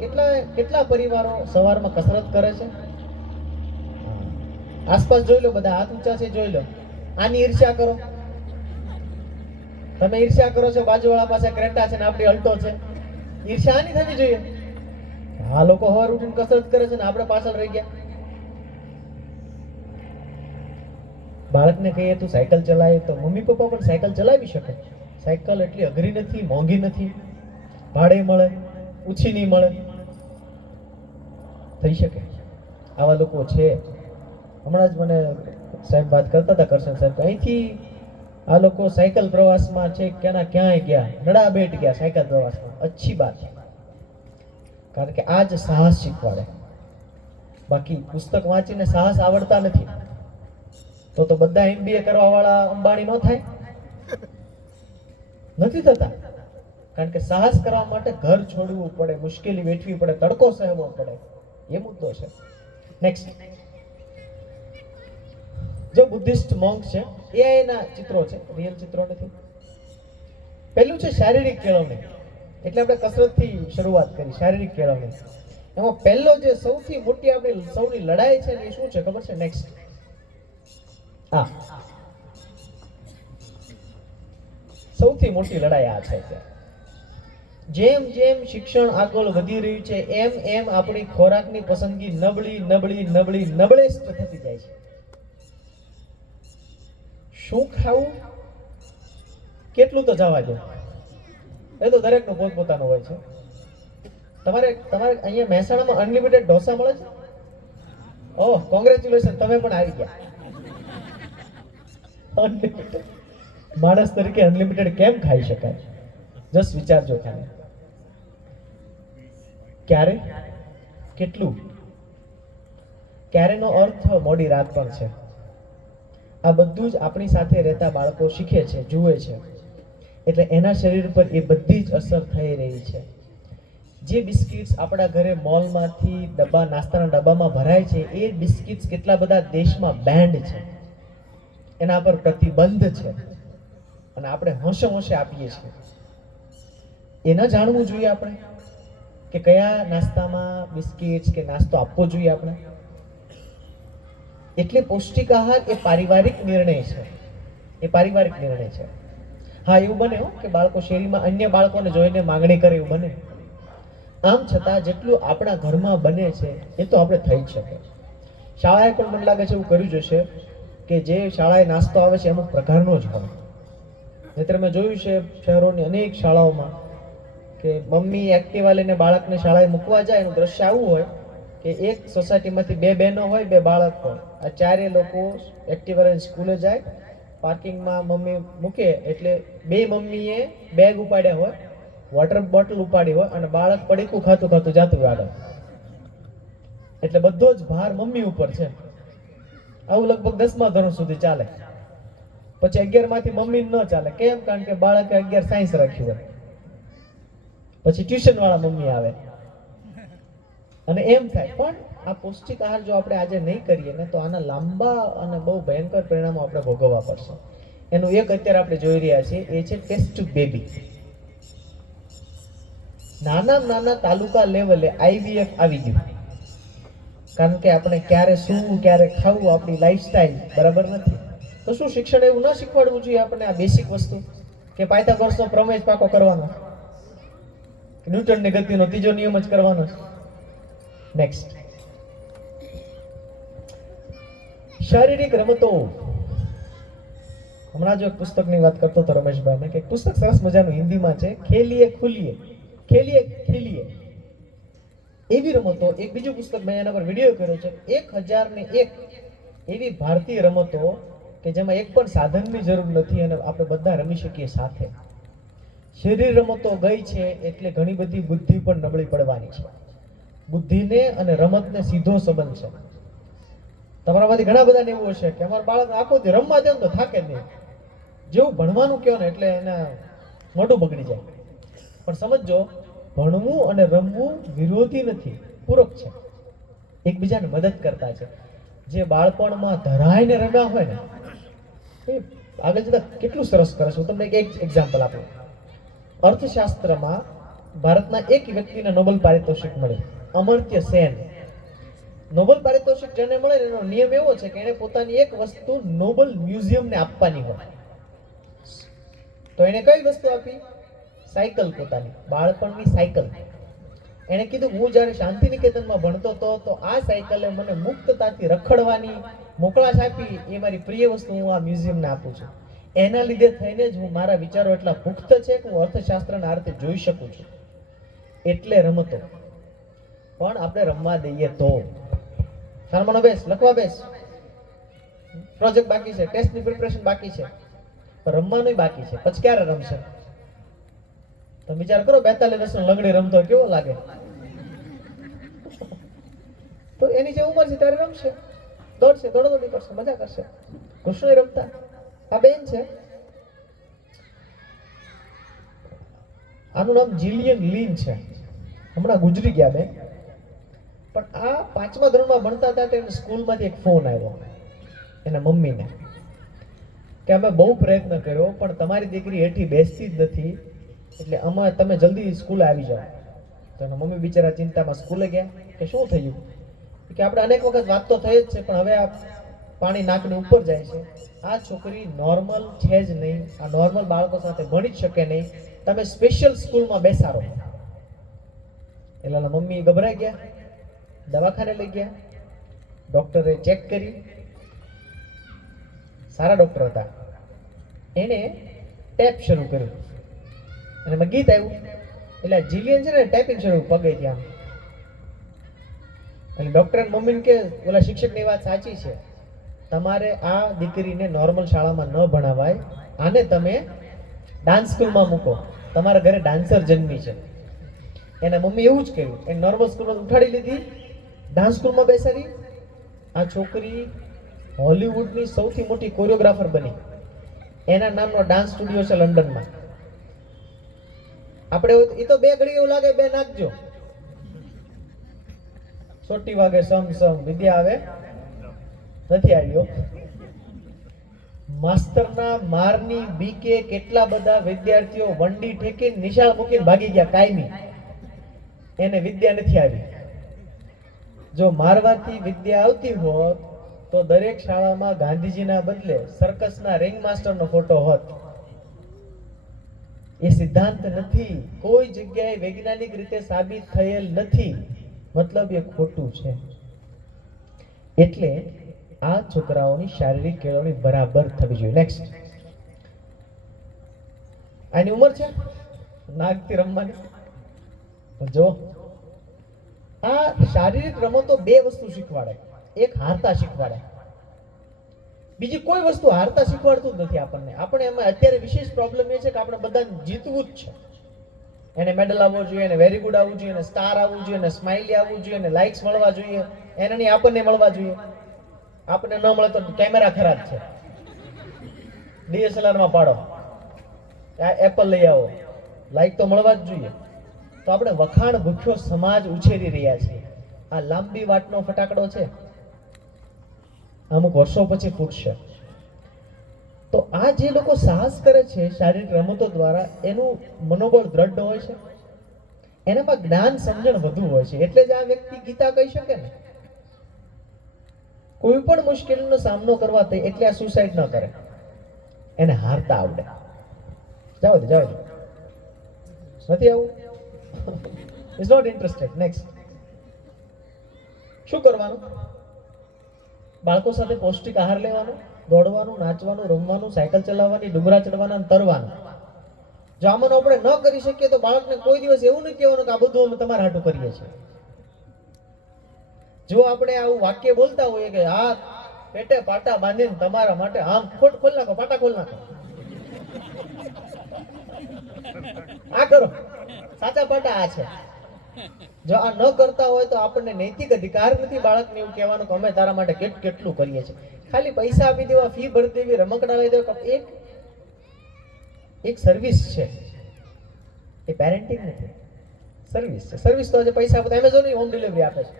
કેટલા પરિવારો સવારમાં કસરત કરે છે? આસપાસ જોઈ લો, બધા હાથ ઊંચા છે, જોઈ લો. આની ઈર્ષ્યા કરો. તમે ઈર્ષ્યા કરો છો બાજુવાળા પાસે ક્રેટા છે ને આપણી અલ્ટો છે. ઈર્ષ્યા આની થવી જોઈએ. આ લોકો હવાર ઉઠીને કસરત કરે છે ને આપણે પાછળ રહી ગયા. બાળકને કહીએ તું સાયકલ ચલાવે તો મમ્મી પપ્પા પણ સાયકલ ચલાવી શકે. સાયકલ એટલી અઘરી નથી, મોંઘી નથી, ભાડે મળે, ઓછી નહીં મળે. થઈ શકે. આવા લોકો છે. હમણાં જ મને સાહેબ વાત કરતા હતા, કરશન સાહેબ, કે અહીંથી આ લોકો સાયકલ પ્રવાસમાં છે, ક્યાંય ગયા, નડાબેટ ગયા સાયકલ પ્રવાસમાં. અચ્છી બાત, કારણ કે આ જ સાહસ શીખવાડે. બાકી પુસ્તક વાંચીને સાહસ આવડતા નથી તો બધા MBA કરવા વાળા અંબાણી ન થાય, નથી થતા. કારણ કે સાહસ કરવા માટે ઘર છોડવું પડે, મુશ્કેલી વેઠવી પડે, તડકો સહેવો પડે. એ મુદ્દો છે. નેક્સ્ટ, જો બુદ્ધિસ્ટ મોંક છે, AI ના ચિત્રો છે, રિયલ ચિત્રો નથી. પહેલું છે શારીરિક કેળવણી. એટલે આપણે કસરતથી શરૂઆત કરી, શારીરિક કેળવણી. એમાં પહેલો જે સૌથી મોટી આપણી સૌની લડાઈ છે ને એ શું છે ખબર છે? નેક્સ્ટ, સૌથી મોટી લડાઈ આ છે કે જેમ જેમ શિક્ષણ આગળ વધી રહ્યું છે એમ એમ આપણી ખોરાકની પસંદગી નબળેસ્ટ થતી જાય છે. શું ખાવું, કેટલું તો જવા દો, એ તો દરેકનો પોતપોતાનો હોય છે. તમારે અહીંયા મહેસાણામાં અનલિમિટેડ ઢોસા મળે છે. ઓહ, કોંગ્રેચ્યુલેશન, તમે પણ આવી ગયા. અનલિમિટેડ માણસ તરીકે અનલિમિટેડ કેમ ખાઈ શકાય? જસ્ટ વિચારજો ખાલી. ક્યારે, કેટલું? ક્યારેનો અર્થ મોડી રાત પણ છે. આ બધું જ આપણી સાથે રહેતા બાળકો શીખે છે, જુએ છે, એટલે એના શરીર પર એ બધી જ અસર થઈ રહી છે. જે બિસ્કિટ્સ આપણા ઘરે મોલમાંથી નાસ્તાના ડબ્બામાં ભરાય છે, એ બિસ્કિટ્સ કેટલા બધા દેશમાં બેન્ડ છે, એના પર પ્રતિબંધ છે, અને આપણે હોંશે હોંશે આપીએ છીએ. એ ન જાણવું જોઈએ આપણે કે કયા નાસ્તામાં બિસ્કિટ્સ કે નાસ્તો આપવો જોઈએ આપણે. એટલે પૌષ્ટિક આહાર એ પારિવારિક નિર્ણય છે. એ પારિવારિક નિર્ણય છે. હા, એવું બને કે બાળકો શેરીમાં અન્ય બાળકોને જોઈને માંગણી કરે, એવું બને. આમ છતાં જેટલું આપણા ઘરમાં બને છે એ તો આપણે થઈ જ શકે. શાળાએ પણ મને લાગે છે એવું કર્યું જશે કે જે શાળાએ નાસ્તો આવે છે અમુક પ્રકારનો જ હોય. નહીંતર મેં જોયું છે શહેરોની અનેક શાળાઓમાં કે મમ્મી એક્ટિવા લઈને બાળકને શાળાએ મૂકવા જાય, એનું દ્રશ્ય આવું હોય કે એક સોસાયટીમાંથી 2 બહેનો હોય, 2 બાળક હોય. આ ચારે લોકો એક્ટિવા લઈને સ્કૂલે જાય, પાર્કિંગમાં મમ્મી મૂકે એટલે 2 મમ્મીએ બેગ ઉપાડ્યા હોય, વોટર બોટલ ઉપાડી હોય, અને બાળક પડીકું ખાતું ખાતું જાતું આગળ. એટલે બધો જ ભાર મમ્મી ઉપર છે. આવું લગભગ 10મા ધોરણ સુધી ચાલે. પછી 11 માંથી મમ્મી ન ચાલે. કેમ? કારણ કે બાળકે 11 સાયન્સ રાખ્યું હોય. પછી ટ્યુશન વાળા મમ્મી આવે અને એમ થાય. પણ આ પૌષ્ટિક આહાર જો આપણે આજે નહીં કરીએ ને તો આના લાંબા અને બહુ ભયંકર પરિણામો આપણે ભોગવવા પડશે. એનું એક અત્યારે આપણે જોઈ રહ્યા છીએ, એ છે ટેસ્ટ ટ્યુબ બેબી. નાના તાલુકા લેવલે IVF આવી ગયું. કારણ કે આપણે ક્યારે સૂવું, ક્યારે ખાવું, આપણી લાઈફસ્ટાઈલ બરાબર નથી. તો શું શિક્ષણ એવું ન શીખવાડવું જોઈએ આપણે આ બેસિક વસ્તુ કે પાયથાગોરસનો પ્રમેય પાકો કરવાનો, ન્યૂટનની ગતિનો ત્રીજો નિયમ જ કરવાનો? નેક્સ્ટ, શારીરિક રમતો. હમણાં જો એક પુસ્તકની વાત કરતો હતો રમેશભાઈ, કે પુસ્તક સરસ મજાનું હિન્દીમાં છે, ખેલીએ ખુલીએ, ખેલીએ ખીલીએ. એવી રમતો. એક બીજું પુસ્તક મેં એના પર વિડીયો કર્યો છે, 1001 એવી ભારતીય રમતો કે જેમાં એક પણ સાધનની જરૂર નથી અને આપણે બધા રમી શકીએ સાથે. શરીર રમતો ગઈ છે એટલે ઘણી બધી બુદ્ધિ પણ નબળી પડવાની છે. બુદ્ધિને અને રમતને સીધો સંબંધ છે. તમારામાંથી ઘણા બધાને એવું હશે કે અમારા બાળક આખો દી રમવા દે તો થાકે જ નહીં. જેવું ભણવાનું કહો ને એટલે એના મોઢું બગડી જાય. પણ સમજો, ભણવું અને રમવું વિરોધી નથી, પૂરક છે, એકબીજાને મદદ કરતા છે. જે બાળપણમાં ધરાઈને રમ્યા હોય ને એ આગળ જતા કેટલું સરસ કરે છે. હું તમને એક એક્ઝામ્પલ આપું. અર્થશાસ્ત્રમાં ભારતના એક વ્યક્તિને નોબેલ પારિતોષિક મળ્યું, અમર્ત્ય સેન. નોબેલ પારિતોષિક જેને મળે એનો નિયમ એવો છે કે એને પોતાની એક વસ્તુ નોબેલ મ્યુઝિયમને આપવાની હોય. તો એને કઈ વસ્તુ આપી? સાયકલ, પોતાની બાળપણની સાયકલ. એને કીધું હું જ્યારે શાંતિનિકેતનમાં ભણતો હતો તો આ સાયકલે મને મુક્તતાથી રખડવાની મોકળાશ આપી. એ મારી પ્રિય વસ્તુ હું આ મ્યુઝિયમને આપું છું. એના લીધે થઈને જ હું મારા વિચારો એટલા પુખ્ત છે કે હું અર્થશાસ્ત્રના આ રીતે જોઈ શકું છું. એટલે રમતો. પણ આપણે રમવા દઈએ તો. શાળામાં બેસ, લખવા બેસ, પ્રોજેક્ટ બાકી છે, ટેસ્ટની પ્રિપરેશન બાકી છે, પણ રમવાનું બાકી છે. પછી ક્યારે રમશે? તમે વિચાર કરો, 42 વર્ષનો લંગડી રમતો હોય કેવો લાગે? તો એની જે ઉંમર છે ત્યારે રમશે, દોડશે, દોડાદોડી કરશે, મજા કરશે. કૃષ્ણ રમતા, આ બેન છે, આનું નામ જીલિયન લીન છે, હમણાં ગુજરી ગયા બેન. પણ આ 5મા ધોરણમાં ભણતા હતા તેને સ્કૂલમાંથી એક ફોન આવ્યો એના મમ્મીને કે અમે બહુ પ્રયત્ન કર્યો પણ તમારી દીકરી હેઠી બેસતી જ નથી, એટલે અમે તમે જલ્દી સ્કૂલે આવી જાઓ. તો એના મમ્મી બિચારા ચિંતામાં સ્કૂલે ગયા કે શું થયું? કે આપણે અનેક વખત વાત તો થઈ જ છે પણ હવે આ પાણી નાકની ઉપર જાય છે, આ છોકરી નોર્મલ છે જ નહીં, આ નોર્મલ બાળકો સાથે ભણી જ શકે નહીં, તમે સ્પેશિયલ સ્કૂલમાં બેસાડો. એટલે મમ્મી ગભરાઈ ગયા, દવાખાને લઈ ગયા, ડોક્ટરે ચેક કરી, સારા ડોક્ટર હતા, એને ટેપ શરૂ કર્યું અને એમાં ગીત આવ્યું. એટલે જીલિયન છે ને ટેપિંગ શરૂ પગે ત્યાં. એટલે ડોક્ટર મમ્મીને કે ઓલા શિક્ષકની વાત સાચી છે, તમારે આ દીકરીને નોર્મલ શાળામાં ન ભણાવાય, આને તમે ડાન્સ સ્કૂલમાં મૂકો, તમારા ઘરે ડાન્સર જન્મી છે. એના મમ્મી એવું જ કર્યું, એને નોર્મલ સ્કૂલમાં ઉઠાડી લીધી, ડાન્સ સ્કૂલમાં બેસાડી. આ છોકરી હોલિવૂડની સૌથી મોટી કોરિયોગ્રાફર બની. એના નામનો ડાન્સ સ્ટુડિયો છે લંડનમાં. આપણે એ તો 2 ઘડી એવું લાગે 2 નાખજો, સોટી વાગે સમ સમ વિદ્યા આવે નથી આવ્યો. માસ્તરના મારની બીકે કેટલા બધા વિદ્યાર્થીઓ વંડી ઠેકીને નિશાળ મૂકીને ભાગી ગયા કાયમી, એને વિદ્યા નથી આવી. જો મારવાથી વિદ્યા આવતી હોત તો દરેક શાળામાં ગાંધીજીના બદલે સર્કસના રિંગ માસ્ટરનો ફોટો હોત. એ સિદ્ધાંત નથી, કોઈ જગ્યાએ વૈજ્ઞાનિક રીતે સાબિત થયેલ નથી, મતલબ એ ખોટું છે. એટલે આ છોકરાઓની શારીરિક કેળવણી બરાબર થવી જોઈએ. નેક્સ્ટ, આની ઉંમર છે નાગથી રમવાની. જો આ શારીરિક રમતો 2 વસ્તુ શીખવાડે, એક હારતા શીખવાડે, બીજી કોઈ વસ્તુ હારતા શીખવાડતું જ નથી આપણને. આપણે એમાં અત્યારે વિશેષ પ્રોબ્લેમ એ છે કે આપણે બધાને જીતવું જ છે. એને મેડલ આવવો જોઈએ, એને વેરી ગુડ આવવું જોઈએ, એને સ્ટાર આવવું જોઈએ, એને સ્માઇલી આવવું જોઈએ, એને લાઇક્સ મળવા જોઈએ, એને નહીં આપણને મળવા જોઈએ. આપણને ન મળે તો કેમેરા ખરાબ છે, DSLR માં પાડો, એપલ લઈ આવો, લાઈક તો મળવા જ જોઈએ. તો આપણે વખાણ ભૂખ્યો સમાજ ઉછેરી રહ્યા છીએ. આ લાંબી વાટનો ફટાકડો છે, અમુક વર્ષો પછી ફૂટશે. તો આ જે લોકો સાહસ કરે છે શારીરિક રમતો દ્વારા, એનું મનોબળ દ્રઢ હોય છે, એનામાં જ્ઞાન સમજણ વધુ હોય છે. એટલે જ આ વ્યક્તિ ગીતા કહી શકે ને, કોઈ પણ મુશ્કેલીનો સામનો કરવા તે એટલે આ સુસાઇડ ન કરે, એને હારતા આવડે. જાવ દે નથી આવું, ઇઝ નોટ ઇન્ટરેસ્ટેડ. નેક્સ્ટ, શું કરવાનું? બાળકો સાથે પૌષ્ટિક આહાર લેવાનો, દોડવાનું, નાચવાનું, રમવાનું, સાયકલ ચલાવવાની, ડુંગરા ચડવાના, તરવાનું. જો આમાં આપણે ન કરી શકીએ તો બાળકને કોઈ દિવસ એવું નહીં કહેવાનું કે આ બધું અમે તમારા હાટું કરીએ છીએ. જો આપણે આવું વાક્ય બોલતા હોઈએ કે આ પેટે પાટા બાંધીને તમારા માટે આમ ખોલ નાખો, પાટા ખોલ નાખો, આ કરો, સાચા પાટા આ છે. જો આ ન કરતા હોય તો આપણને નૈતિક અધિકાર નથી બાળકને એવું કહેવાનું કે અમે તારા માટે કેટલું કરીએ છીએ. ખાલી પૈસા આપી દેવા, ફી ભરી દેવી, રમકડા લઈ દેવા, એક સર્વિસ છે. એ પેરેન્ટિંગ નથી, સર્વિસ છે. સર્વિસ તો આજે પૈસા આપે, એમેઝોન હોમ ડિલિવરી આપે છે,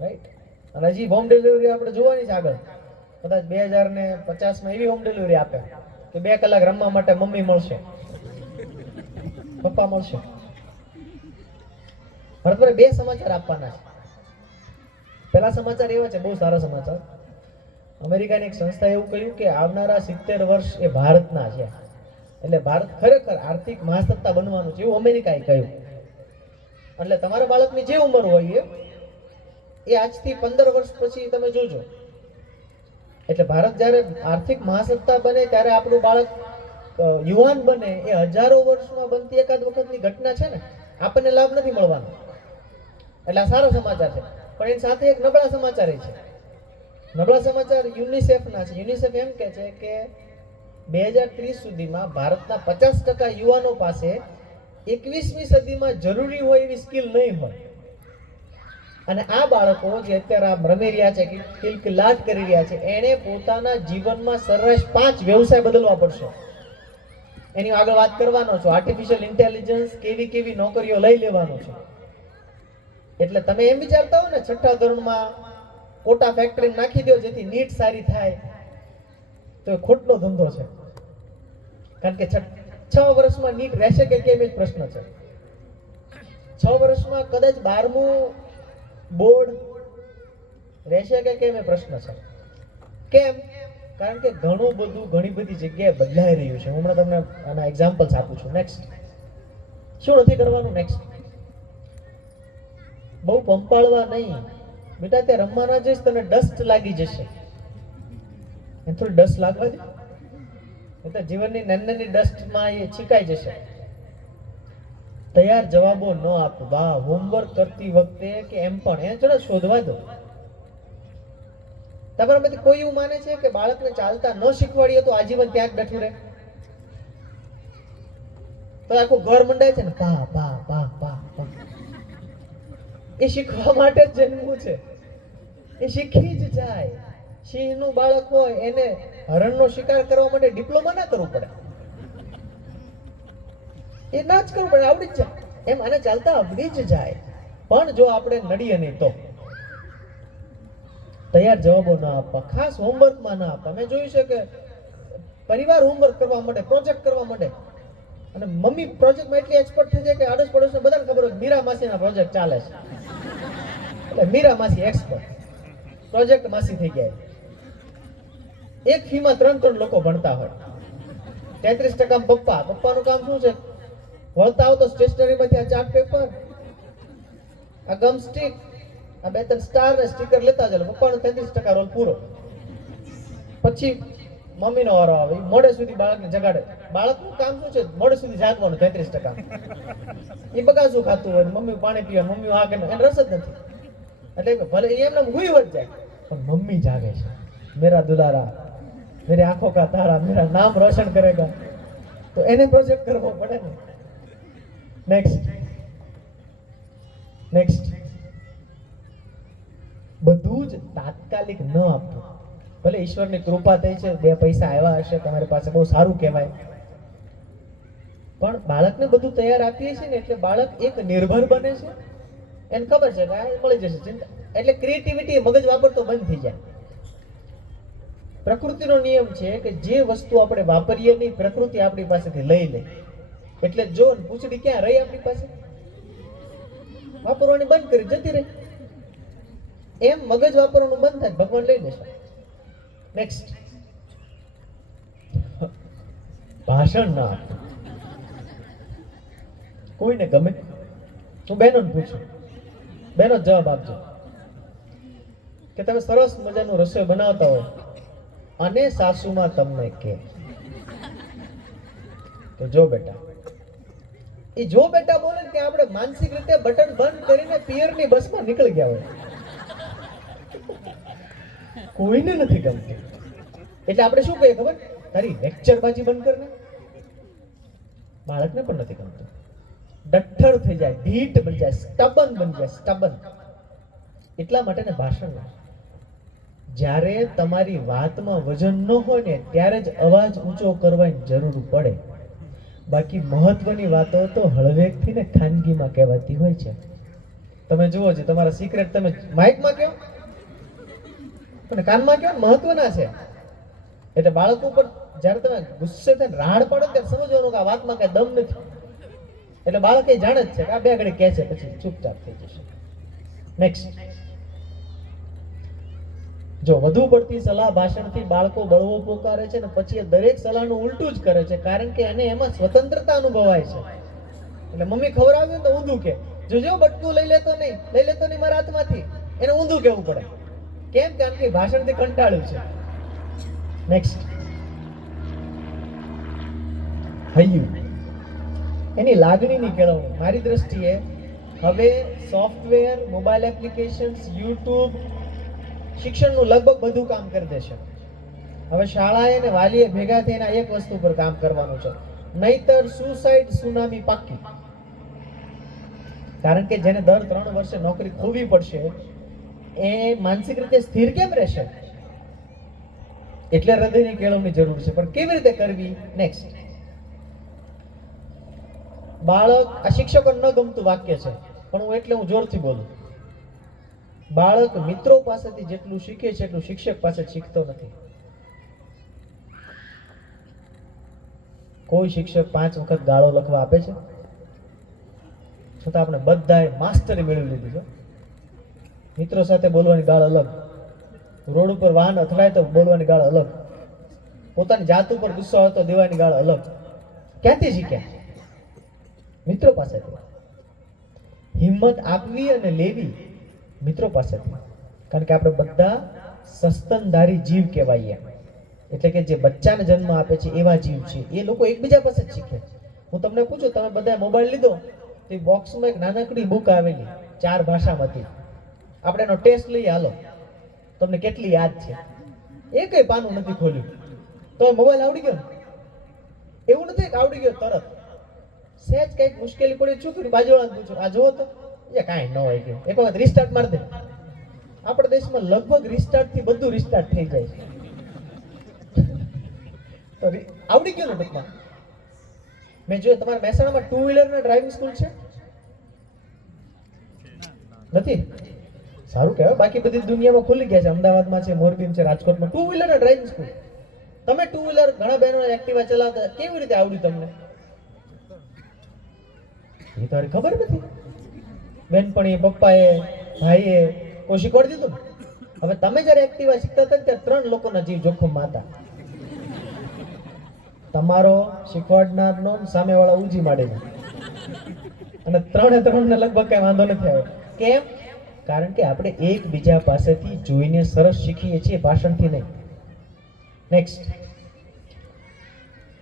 રાઈટ? અને હજી હોમ ડિલિવરી આપણે જોવાની છે આગળ, કદાચ 2050માં એવી હોમ ડિલિવરી આપે કે 2 કલાક રમવા માટે મમ્મી મળશે, પપ્પા મળશે. બરાબર, 2 સમાચાર આપવાના છે. પહેલા સમાચાર એવા છે, બહુ સારા સમાચાર. અમેરિકાની એક સંસ્થાએ એવું કહ્યું કે આવનારા 70 વર્ષ એ ભારતના છે, એટલે ભારત ખરેખર આર્થિક મહાસત્તા બનવાનું છે, એવું અમેરિકાએ કહ્યું. એટલે તમારા બાળકની જે ઉંમર હોય એ આજથી 15 વર્ષ પછી તમે જોજો. એટલે ભારત જ્યારે આર્થિક મહાસત્તા બને ત્યારે આપણું બાળક યુવાન બને, એ હજારો વર્ષમાં બનતી એકાદ વખતની ઘટના છે ને, આપણને લાભ નથી મળવાનો. એટલે આ સારા સમાચાર છે. પણ એની સાથે એક નબળા સમાચાર છે. નબળા સમાચાર યુનિસેફના છે. યુનિસેફ એમ કહે છે કે 2030 સુધીમાં ભારતના 50% યુવાનો પાસે 21મી સદીમાં જરૂરી હોય એવી સ્કિલ નહીં હોય. અને આ બાળકો જે અત્યારે આમ રમી રહ્યા છે, કિલકિલાટ કરી રહ્યા છે, એણે પોતાના જીવનમાં સરેરાશ 5 વ્યવસાય બદલવા પડશે. એની આગળ વાત કરવાનો છું. આર્ટિફિશિયલ ઇન્ટેલિજન્સ કેવી નોકરીઓ લઈ લેવાનો છે. એટલે તમે એમ વિચારતા હો ને 6ઠા ધોરણમાં કોટા ફેક્ટરી નાખી દો જેથી નીટ સારી થાય, તો એ ખોટનો ધંધો છે. કારણ કે 6 વર્ષમાં નીટ રહેશે કે કેમ એ જ પ્રશ્ન છે. 6 વર્ષમાં કદાચ 12મું બોર્ડ રહેશે કે કેમ એ પ્રશ્ન છે. કેમ? કારણ કે ઘણી બધી જગ્યાએ બદલાઈ રહ્યું છે. હું હમણાં તમને આના એક્ઝામ્પલ્સ આપું છું. નેક્સ્ટ. શું નથી કરવાનું? નેક્સ્ટ. બહુ પંપાળવા નહીં બેટા, ત્યાં રમવા ના જઈશ તને ડસ્ટ લાગી જશે. એને થોડી ડસ્ટ લાગવા દે, એટલે જીવનની નાની ડસ્ટમાં એ છીકાઈ જશે. તૈયાર જવાબો ન આપવા હોમવર્ક કરતી વખતે કે એમ પણ એને થોડા શોધવા દો. તમારામાંથી કોઈ એવું માને છે કે બાળકને ચાલતા ન શીખવાડીએ તો આજીવન ત્યાં જ બેઠું રહે? તો આખું ઘર મંડાય છે ને પા પા પા પા પા. એ શીખવા માટે જ જન્મ્યું છે. એ શીખી જ જાય. સિંહનું બાળક હોય એને હરણનો શિકાર કરવા માટે ડિપ્લોમા ના કરવું પડે, એ ના જ કરવું પડે, આવડી જ જાય. એમ આને ચાલતા આવડી જ જાય. પણ જો આપણે નડીએ નહીં તો તૈયાર જવાબો ના આપવા, ખાસ હોમવર્કમાં ના આપવા. મેં જોયું છે કે પરિવાર હોમવર્ક કરવા માટે, પ્રોજેક્ટ કરવા માટે, અને મમ્મી પ્રોજેક્ટમાં એટલી એક્સપર્ટ થઈ જાય કે આડોશ પડોશને બધાને ખબર હોય મીરા માસીના પ્રોજેક્ટ ચાલે છે, એટલે મીરા માસી એક્સપર્ટ, પ્રોજેક્ટ માસી થઈ ગયા. એક ફીમાં 3 લોકો ભણતા હોય. 33% પપ્પાનું કામ શું છે? વળતા આવો તો સ્ટેશનરીમાંથી આ ચાર્ટ પેપર, આ ગમ સ્ટીક, આ 2-3 સ્ટાર ને સ્ટીકર લેતા ચાલો. પપ્પાનો 33% રોલ પૂરો. પછી મમ્મીનો વારો આવે, મોડે સુધી બાળકને જગાડે. બાળકનું કામ શું છે? મોડે સુધી જાગવાનું. 33% એ બગાસું ખાતું હોય, મમ્મી પાણી પીવે, મમ્મી આ કે એને રસ જ નથી. એટલે ભલે એમને હુઈ વધ જાય પણ મમ્મી જાગે છે. મેરા દુલારા, મેરી આંખો કા તારા, મેરા નામ રોશન કરેગા. તો એને પ્રોજેક્ટ કરવો પડે ને. નેક્સ્ટ. બધું જ તાત્કાલિક ન આપવું. ભલે ઈશ્વરની કૃપા થઈ છે, 2 પૈસા આવ્યા હશે તમારી પાસે, બહુ સારું કહેવાય. પણ બાળકને બધું તૈયાર આપીએ છીએ ને એટલે બાળક એક નિર્ભર બને છે. એને ખબર છે કે આ મળી જશે, ચિંતા. એટલે ક્રિએટિવિટી મગજ વાપરતો બંધ થઈ જાય. પ્રકૃતિનો નિયમ છે કે જે વસ્તુ આપણે વાપરીએ નહીં, પ્રકૃતિ આપણી પાસેથી લઈ લે. એટલે જો પૂછડી ક્યાં રહી આપણી પાસે, વાપરવાની બંધ કરી જતી રહી. એમ મગજ વાપરવાનું બંધ થાય, ભગવાન લઈ લેશે. નેક્સ્ટ. ભાષણ ના આપવું. કોઈને ગમે, હું બહેનોને પૂછું, બહેનો જવાબ આપજો કે તમે સરસ મજાનું રસોઈ બનાવતા હોય અને સાસુમાં તમને કે તો જો બેટા, એ જો બેટા બોલે ત્યાં આપણે માનસિક રીતે બટન બંધ કરીને પિયરની બસમાં નીકળી ગયા હોય. કોઈને નથી ગમતી. એટલે આપણે શું કહીએ ખબર? તારી લેક્ચરબાજી બંધ કરને. બાળકને પણ નથી ગમતું. ડઠ્ઠર થઈ જાય, ઢીઠ બની જાય, સ્ટબન બની જાય, સ્ટબન. એટલા માટે ને ભાષણ ના. જ્યારે તમારી વાતમાં વજન ન હોય ને ત્યારે જ અવાજ ઊંચો કરવાની જરૂર પડે. બાકી મહત્વની વાતો તો હળવેકથી ને ખાનગીમાં કહેવાતી હોય છે. તમે જુઓ છો, તમારા સિક્રેટ તમે માઇકમાં કહો અને કાનમાં કહો, મહત્વના છે. એટલે બાળકો ઉપર જ્યારે તમે ગુસ્સે થઈને રાડ પડો ત્યારે સમજવાનું કે આ વાતમાં કઈ દમ નથી. એટલે બાળક એ જાણે જ છે કે આ 2 ઘડી કહે છે પછી ચૂપચાપ થઈ જશે. નેક્સ્ટ. જો વધુ પડતી સલાહ ભાષણથી બાળકો બળવો પોકારે છે ને પછી એ દરેક સલાહનું ઉલટું જ કરે છે, કારણ કે એને એમાં સ્વતંત્રતા અનુભવાય છે. એટલે મમ્મી ખવડાવે તો ઊંધું કે જોજો બટકું લઈ લેતો નહીં મારા હાથમાંથી, એને ઊંધું કહેવું પડે. કેમ? કારણ કે ભાષણથી કંટાળ્યું છે. નેક્સ્ટ. હૈયું, એની લાગણીની કેળવણી. મારી દ્રષ્ટિએ હવે સોફ્ટવેર, મોબાઈલ એપ્લિકેશન્સ, યુટ્યુબ શિક્ષણનું લગભગ બધું કામ કરી દેશે. હવે શાળાએ અને વાલીએ ભેગા થઈને આ એક વસ્તુ પર કામ કરવાનું છે, નહીતર સુસાઇડ સુનામી પાક્કી. કારણ કે જેને દર 3 વર્ષે નોકરી ખોવી પડશે એ માનસિક રીતે સ્થિર કેમ રહેશે? એટલે હૃદયની કેળવણી જરૂર છે. પણ કેવી રીતે કરવી? નેક્સ્ટ, બાળક, આ શિક્ષકો ન ગમતું વાક્ય છે પણ હું જોરથી બોલું, બાળક મિત્રો પાસેથી જેટલું શીખે છે એટલું શિક્ષક પાસે શીખતો નથી. કોઈ શિક્ષક 5 વખત ગાળો લખવા આપે છે? છતાં આપણે બધાએ માસ્ટરી મેળવી લીધી છે. મિત્રો સાથે બોલવાની ગાળ અલગ, રોડ ઉપર વાહન અથડાય તો બોલવાની ગાળ અલગ, પોતાની જાત ઉપર ગુસ્સો આવે તો દેવાની ગાળ અલગ. ક્યાંથી શીખ્યા? મિત્રો પાસેથી. હિંમત આપવી અને લેવી મિત્રો પાસેથી. કારણ કે આપણે બધા સસ્તનધારી જીવ કહેવાઈએ, એટલે કે જે બચ્ચાને જન્મ આપે છે એવા જીવ છે. એ લોકો એકબીજા પાસે જ શીખે. હું તમને પૂછું, તમે બધાએ મોબાઈલ લીધો તો બોક્સમાં એક નાનકડી બુક આવેલી 4 ભાષામાંથી, આપણે એનો ટેસ્ટ લઈએ, હાલો તમને કેટલી યાદ છે? એકેય પાનું નથી ખોલ્યું તો મોબાઈલ આવડી ગયો? એવું નથી કે આવડી ગયો તરત. સહેજ કંઈક મુશ્કેલી પડી, શું કર્યું? બાજુવાળાને પૂછ્યું, આ જોવો તો એ કાંઈ ન હોય ગયું, એક વખત રિસ્ટાર્ટ મારી દે. આપણા દેશમાં લગભગ રિસ્ટાર્ટ થી બધું રિસ્ટાર્ટ થઈ જાય છે. તો આવડી ગયું ને ટૂંકમાં. મેં જોયું તમારા મહેસાણામાં 2 વ્હીલરના ડ્રાઇવિંગ સ્કૂલ છે? નથી? સારું કહેવાય. બાકી બધી દુનિયામાં ખુલી ગયા છે. અમદાવાદમાં છે, મોરબીમાં છે, રાજકોટમાં 2 વ્હીલરના ડ્રાઇવિંગ સ્કૂલ. તમે 2 વ્હીલર, ઘણા બહેનો એક્ટિવા ચલાવતા, કેવી રીતે આવડ્યું તમને? એ તારી ખબર નથી. બેનપણી, પપ્પાએ, ભાઈએ કોઈ શીખવાડી દીધું? હવે તમે જ્યારે એક્ટિવા શીખતા હતા ત્યારે 3 લોકોના જીવ જોખમમાં હતા. તમારો, શીખવાડનારનો, સામેવાળા ઊંચી માંડીને, અને 3 ને લગભગ કઈ વાંધો નથી આવ્યો. કેમ? કારણ કે આપણે એકબીજા પાસેથી જોઈને સરસ શીખીએ છીએ, ભાષણથી નહીં. નેક્સ્ટ,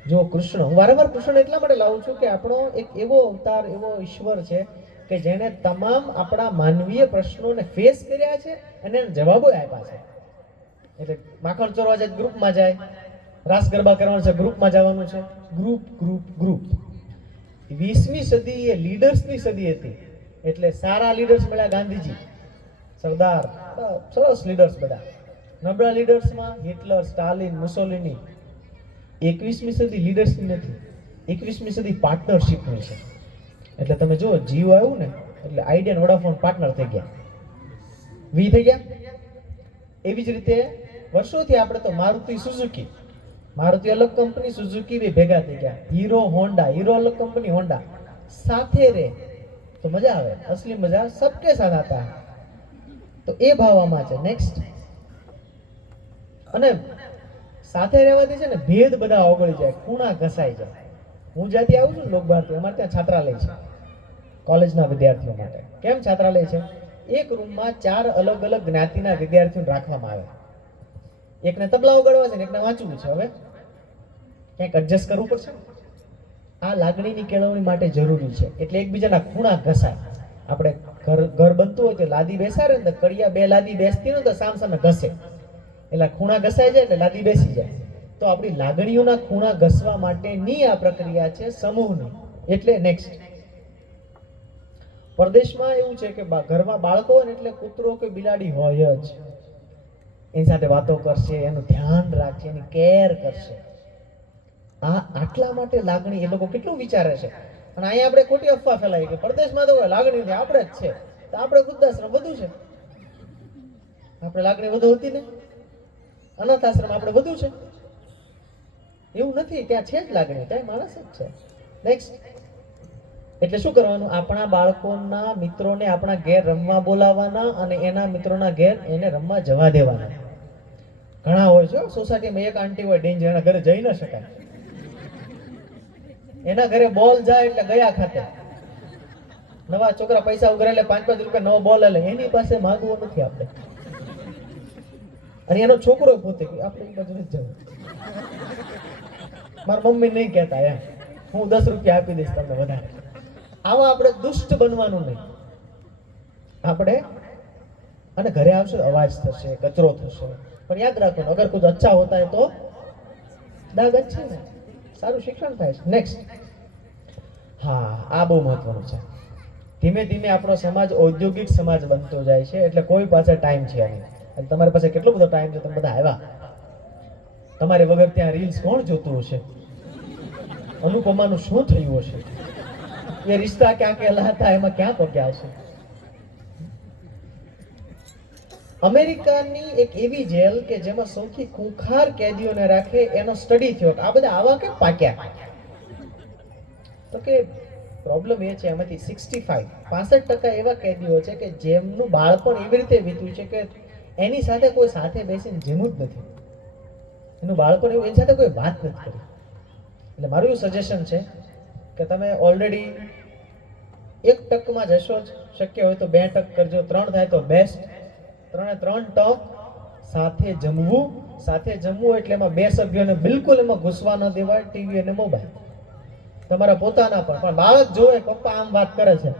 જો કૃષ્ણ, હું વારંવાર કૃષ્ણ એટલા માટે લાવું છું કે આપણો એક એવો અવતાર, એવો ઈશ્વર છે કે જેણે તમામ આપણા માનવીય પ્રશ્નોને ફેસ કર્યા છે અને એને જવાબો આપ્યા છે. એટલે માખણ ચોરવા જાય ગ્રુપમાં જાય, રાસ ગરબા કરવાનું છે ગ્રુપમાં જવાનું છે, ગ્રુપ ગ્રુપ ગ્રુપ. 20મી સદી એ લીડર્સની સદી હતી. એટલે સારા લીડર્સ મળ્યા ગાંધીજી, સરદાર, સરસ લીડર્સ બધા. નબળા લીડર્સમાં હિટલર, સ્ટાલિન, મુસોલિની. 21મી સદી લીડર્સની નથી, 21મી સદી પાર્ટનરશિપની છે. એટલે તમે જો જીઓ આવ્યું ને એટલે આઈડિયા વોડાફોન પાર્ટનર થઈ ગયા, વી થઈ ગયા. એવી જ રીતે વર્ષોથી આપણે તો મારુતિ સુઝુકી, મારુતિ અલગ કંપની, સુઝુકી બી ભેગા થઈ ગયા. હીરો હોન્ડા, હીરો અલગ કંપની, હોન્ડા સાથે રહે તો મજા આવે. અસલી મજા સબકે સાથ આતા હૈ. તો એ ભાવમાં છે. નેક્સ્ટ, અને સાથે રહેવાથી છે ને ભેદ બધા ઓગળી જાય, ખૂણા ઘસાઈ જાય. હું જ્યાંથી આવું છું ને લોકભારતી, અમારે ત્યાં છાત્રાલય છે કોલેજના વિદ્યાર્થીઓ માટે. કેમ છાત્રાલય છે? એક રૂમમાં 4 અલગ અલગ જ્ઞાતિના વિદ્યાર્થીઓને રાખવામાં આવે. એકને તબલા વગાડવા છે ને એકને વાંચવું છે. હવે ક્યાંક એડજસ્ટ કરવું પડશે. આ લાગણીની કેળવણી માટે જરૂરી છે. એટલે એકબીજાના ખૂણા ઘસાય. આપણે ઘર બનતું હોય તો લાદી બેસાડે ને તો કડિયા 2 લાદી બેસતી હોય તો સામસામે ઘસે, એટલે ખૂણા ઘસાઈ જાય એટલે લાદી બેસી જાય. તો આપણી લાગણીઓના ખૂણા ઘસવા માટેની આ પ્રક્રિયા છે સમૂહની. એટલે નેક્સ્ટ, પરદેશમાં એવું છે કે ઘરમાં બાળકો હોય ને એટલે કૂતરો કે બિલાડી હોય જ. એની સાથે વાતો કરશે, એનું ધ્યાન રાખશે, એની કેર કરશે. આ આટલા માટે લાગણી એ લોકો કેટલું વિચારે છે. અને અહીંયા આપણે ખોટી અફવા ફેલાવી કે પરદેશમાં તો લાગણી નથી, આપણે જ છે. તો આપણે વૃદ્ધાશ્રમ વધુ છે, આપણે લાગણી વધુ હતી ને. અનાથ આશ્રમ આપણે વધુ છે, એવું નથી. ત્યાં છે જ લાગણી, ત્યાં માણસ જ છે. નેક્સ્ટ, એટલે શું કરવાનું? આપણા બાળકોના મિત્રોને આપણા ઘેર રમવા બોલાવવાના અને એના મિત્રોના ઘેર એને રમવા જવા દેવાના. ઘણા હોય છે સોસાયટીમાં, એક આંટી હોય ડેન્જર, એના ઘરે જઈ ન શકાય. એના ઘરે બોલ જાય એટલે ગયા ખાતે. નવા છોકરા પૈસા ઉઘરે એટલે 5-5 રૂપિયા નવો બોલ લે, એની પાસે માંગવો નથી આપણે. અને એનો છોકરો પોતે કે આપણે એ બાજુ નથી જવું. મારા મમ્મી નહીં કહેતા એમ, હું 10 રૂપિયા આપી દઈશ તમને વધારે. આવા આપણે દુષ્ટ બનવાનું નહીં. આપણે અને ઘરે આવશે તો અવાજ થશે, કચરો થશે, પણ યાદ રાખો અગર કુછ અચ્છા હોતા હે તો દાગ અચ્છે ને, સારું શિક્ષણ થાય છે. નેક્સ્ટ, હા આ બહુ મહત્વનું છે. ધીમે ધીમે આપણો સમાજ ઔદ્યોગિક સમાજ બનતો જાય છે, એટલે કોઈ પાસે ટાઈમ છે નહીં. અને તમારી પાસે કેટલો બધો ટાઈમ છે, તમે બધા આવ્યા. તમારે વગર ત્યાં રીલ્સ કોણ જોતું હશે? અનુપમાનું શું થયું હશે? એ રિશ્તા ક્યાં કહેલાતા એમાં ક્યાં પગ્યા હશે? અમેરિકાની એક એવી જેલ કે જેમાં સૌથી ખૂંખાર કેદીઓને રાખે એનો સ્ટડી થયો. આ બધા આવા કેમ પાક્યા? તો કે પ્રોબ્લેમ એ છે, એમાંથી 65% એવા કેદીઓ છે કે જેમનું બાળપણ એવી રીતે વીત્યું છે કે એની સાથે કોઈ સાથે બેસીને જમ્યું જ નથી. એનું બાળપણ એવું, એની સાથે કોઈ વાત નથી કરી. એટલે મારું એવું સજેશન છે કે તમે ઓલરેડી 1% જશો જ, શક્ય હોય તો 2% કરજો, 3 થાય તો બેસ્ટ. 3 ટક સાથે જમવું એટલે એમાં 2 સભ્યોને બિલકુલ એમાં ઘૂસવા ન દેવાય, ટીવી અને મોબાઈલ તમારા પોતાના પણ બાળક જોવે પપ્પા આમ વાત કરે છે,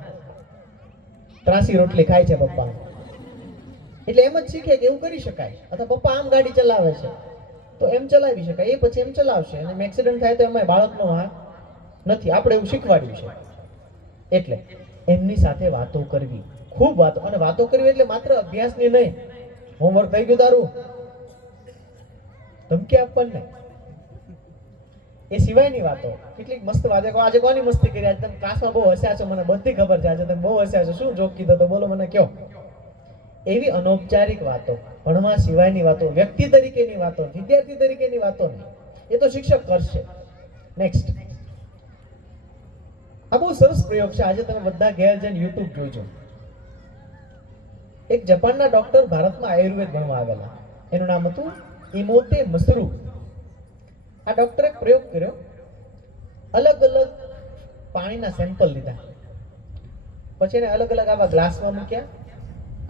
ત્રાસી રોટલી ખાય છે પપ્પા, એટલે એમ જ શીખે કે એવું કરી શકાય. અથવા પપ્પા આમ ગાડી ચલાવે છે તો એમ ચલાવી શકાય, એ પછી એમ ચલાવશે અને એક્સિડન્ટ થાય તો એમાં બાળકનો વાંક નથી. આપણે એવું શીખવાડ્યું છે. એટલે એમની સાથે વાતો કરવી, ખૂબ વાતો. અને વાતો કરવી એટલે માત્ર અભ્યાસની નહીં, હોમવર્ક થઈ ગયું તારું, ધમકી આપવાની નહીં, એ સિવાયની વાતો. કેટલીક મસ્ત વાતો. આજે કોની મસ્તી કરી? આજે તમે ક્લાસમાં બહુ હસ્યા છો, મને બધી ખબર છે. આજે તમે બહુ હસ્યા છો, શું જોક કીધો તો બોલો, મને કયો. એવી અનૌપચારિક વાતો, ભણવા સિવાયની વાતો, વ્યક્તિ તરીકેની વાતો, વિદ્યાર્થી તરીકેની વાતો નહીં. એ તો શિક્ષક કરશે. નેક્સ્ટ, આ બહુ સરસ પ્રયોગ છે. આજે તમે બધા ઘેર જઈને યુટ્યુબ જોજો. એક જાપાનના ડોક્ટર ભારતમાં આયુર્વેદ ભણવા આવેલા. એનું નામ હતું ઇમોતે મસરુ. આ ડોક્ટરે પ્રયોગ કર્યો. અલગ અલગ પાણીના સેમ્પલ લીધા, પછી એને અલગ અલગ આવા ગ્લાસમાં મૂક્યા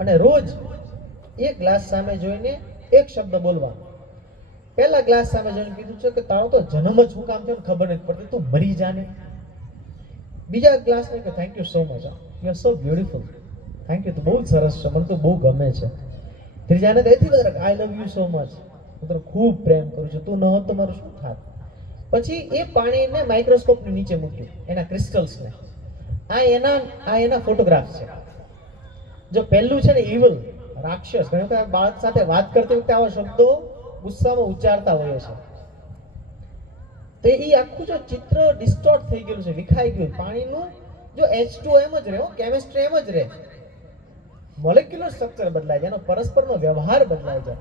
અને રોજ એક ગ્લાસ સામે જોઈને એક શબ્દ બોલવાનો. પહેલા ગ્લાસ સામે જોઈને કીધું છે કે તારો તો જન્મ જ શું કામ થયો ખબર નથી પડતી, તું મરી જાને. બીજા ગ્લાસને કે thank you so much, you are so beautiful, thank you, તું બહુ સરસ છે, મને તો બહુ ગમે છે. ત્રીજાને તો એથી વધારે આઈ લવ યુ સો મચ, હું તને ખૂબ પ્રેમ કરું છું, તું ન હોત તો મારું શું થાત. પછી એ પાણીને માઇક્રોસ્કોપની નીચે મૂક્યું, એના ક્રિસ્ટલ્સને. આ એના ફોટોગ્રાફ્સ છે. જો પહેલું છે ને ઇવલ, રાક્ષસ, ઘણી વખત બાળક સાથે વાત કરતી વખતે આવા શબ્દો ગુસ્સામાં ઉચ્ચારતા હોઈએ છે. તો એ આખું જો ચિત્ર ડિસ્ટોર્ટ થઈ ગયેલું છે, વિખાઈ ગયું. પાણીનું જો H2 એમ જ રહે, કેમિસ્ટ્રી એમ જ રહે, મોલેક્યુલર સ્ટ્રક્ચર બદલાય જાય, એનો પરસ્પરનો વ્યવહાર બદલાય જાય.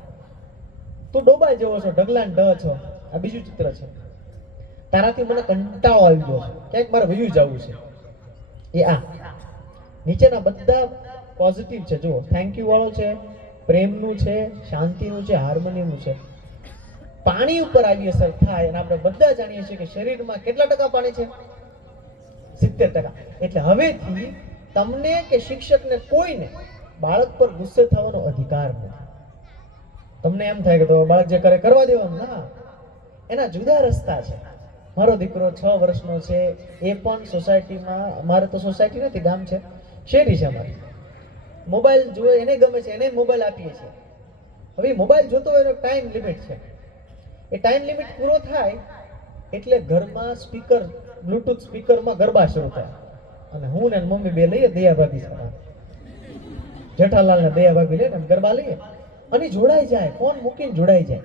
તું ડોબાઈ જેવો છો, ઢગલાને ઢ છો. આ બીજું ચિત્ર છે. તારાથી મને કંટાળો આવી ગયો છે, ક્યાંક મારે વયું જવું છે. એ આ નીચેના બધા પોઝિટિવ છે. જુઓ, થેન્ક યુ વાળો છે, પ્રેમનું છે, શાંતિનું છે, હાર્મોનીનું છે. પાણી ઉપર આવી અસર થાય. અને આપણે બધા જાણીએ છીએ કે શરીરમાં કેટલા ટકા પાણી છે? 70%. એટલે હવેથી તમને કે શિક્ષકને કોઈને બાળક પર ગુસ્સે થવાનો અધિકાર નથી. તમને એમ થાય કે તો બાળક જે કરે કરવા દેવાનું, ના, એના જુદા રસ્તા છે. મારો દીકરો 6 વર્ષનો છે, એ પણ સોસાયટીમાં, અમારે તો સોસાયટી નથી, ગામ છે, શેરી છે અમારી, મોબાઈલ જુએ, એને ગમે છે, એને મોબાઈલ આપીએ છીએ. હવે મોબાઈલ જોતો હોય એનો ટાઈમ લિમિટ છે. એ ટાઈમ લિમિટ પૂરો થાય એટલે ઘરમાં સ્પીકર, બ્લુટૂથ સ્પીકરમાં ગરબા શરૂ થાય. અને હું ને મમ્મી બે લઈએ, દયા ભાભી સાથે, જેઠાલાલ ને દયા ભાભી લે ને ગરબા લઈએ અને જોડાઈ જાય. ફોન મૂકીને જોડાઈ જાય.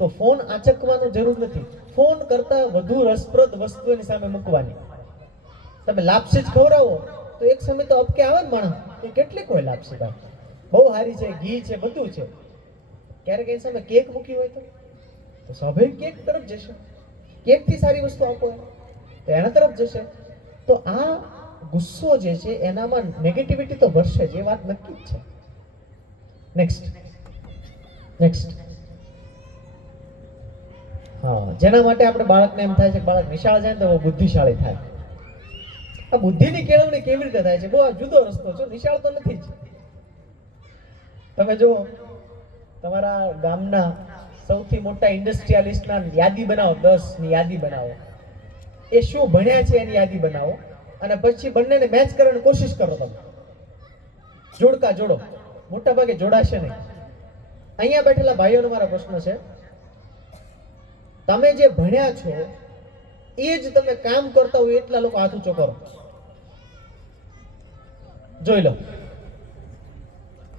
તો ફોન આંચકવાનો જરૂર નથી. ફોન કરતા વધુ રસપ્રદ વસ્તુ એની સામે મૂકવાની. તમે લાપસી જ ખવડાવો તો એક સમય તો અપકે આવે ને માણસ કે કેટલી કોઈ લાપસી ભાઈ બહુ સારી છે, ઘી છે, બધું છે. ક્યારેક એની સામે કેક મૂકી હોય તો સ્વાભાવિક કેક તરફ જશે. કેકથી સારી વસ્તુ આપો તો એના તરફ જશે. તો આ ગુસ્સો જે છે એનામાં નેગેટિવિટી તો ભરશે જ, એ વાત નક્કી જ છે. નેક્સ્ટ, હા, જેના માટે આપણે બાળકને એમ થાય છે કે બાળક નિશાળ જાય ને તો બુદ્ધિશાળી થાય. આ બુદ્ધિની કેળવણી કેવી રીતે થાય છે? બહુ આ જુદો રસ્તો છે, નિશાળ તો નથી જ. તમે જો તમારા ગામના સૌથી મોટા ઇન્ડસ્ટ્રીયાલિસ્ટના યાદી બનાવો, 10 ની યાદી બનાવો, એ શું ભણ્યા છે એની યાદી બનાવો, અને પછી બંનેને મેચ કરવાની કોશિશ કરો તમે. જોડકા જોડો, મોટા ભાગે જોડાશે નહીં. અહીંયા બેઠેલા ભાઈઓનો મારો પ્રશ્ન છે, તમે જે ભણ્યા છો એ જ તમે કામ કરતા હોય એટલા લોકો હાથ ઊંચો કરો. જોઈ લો,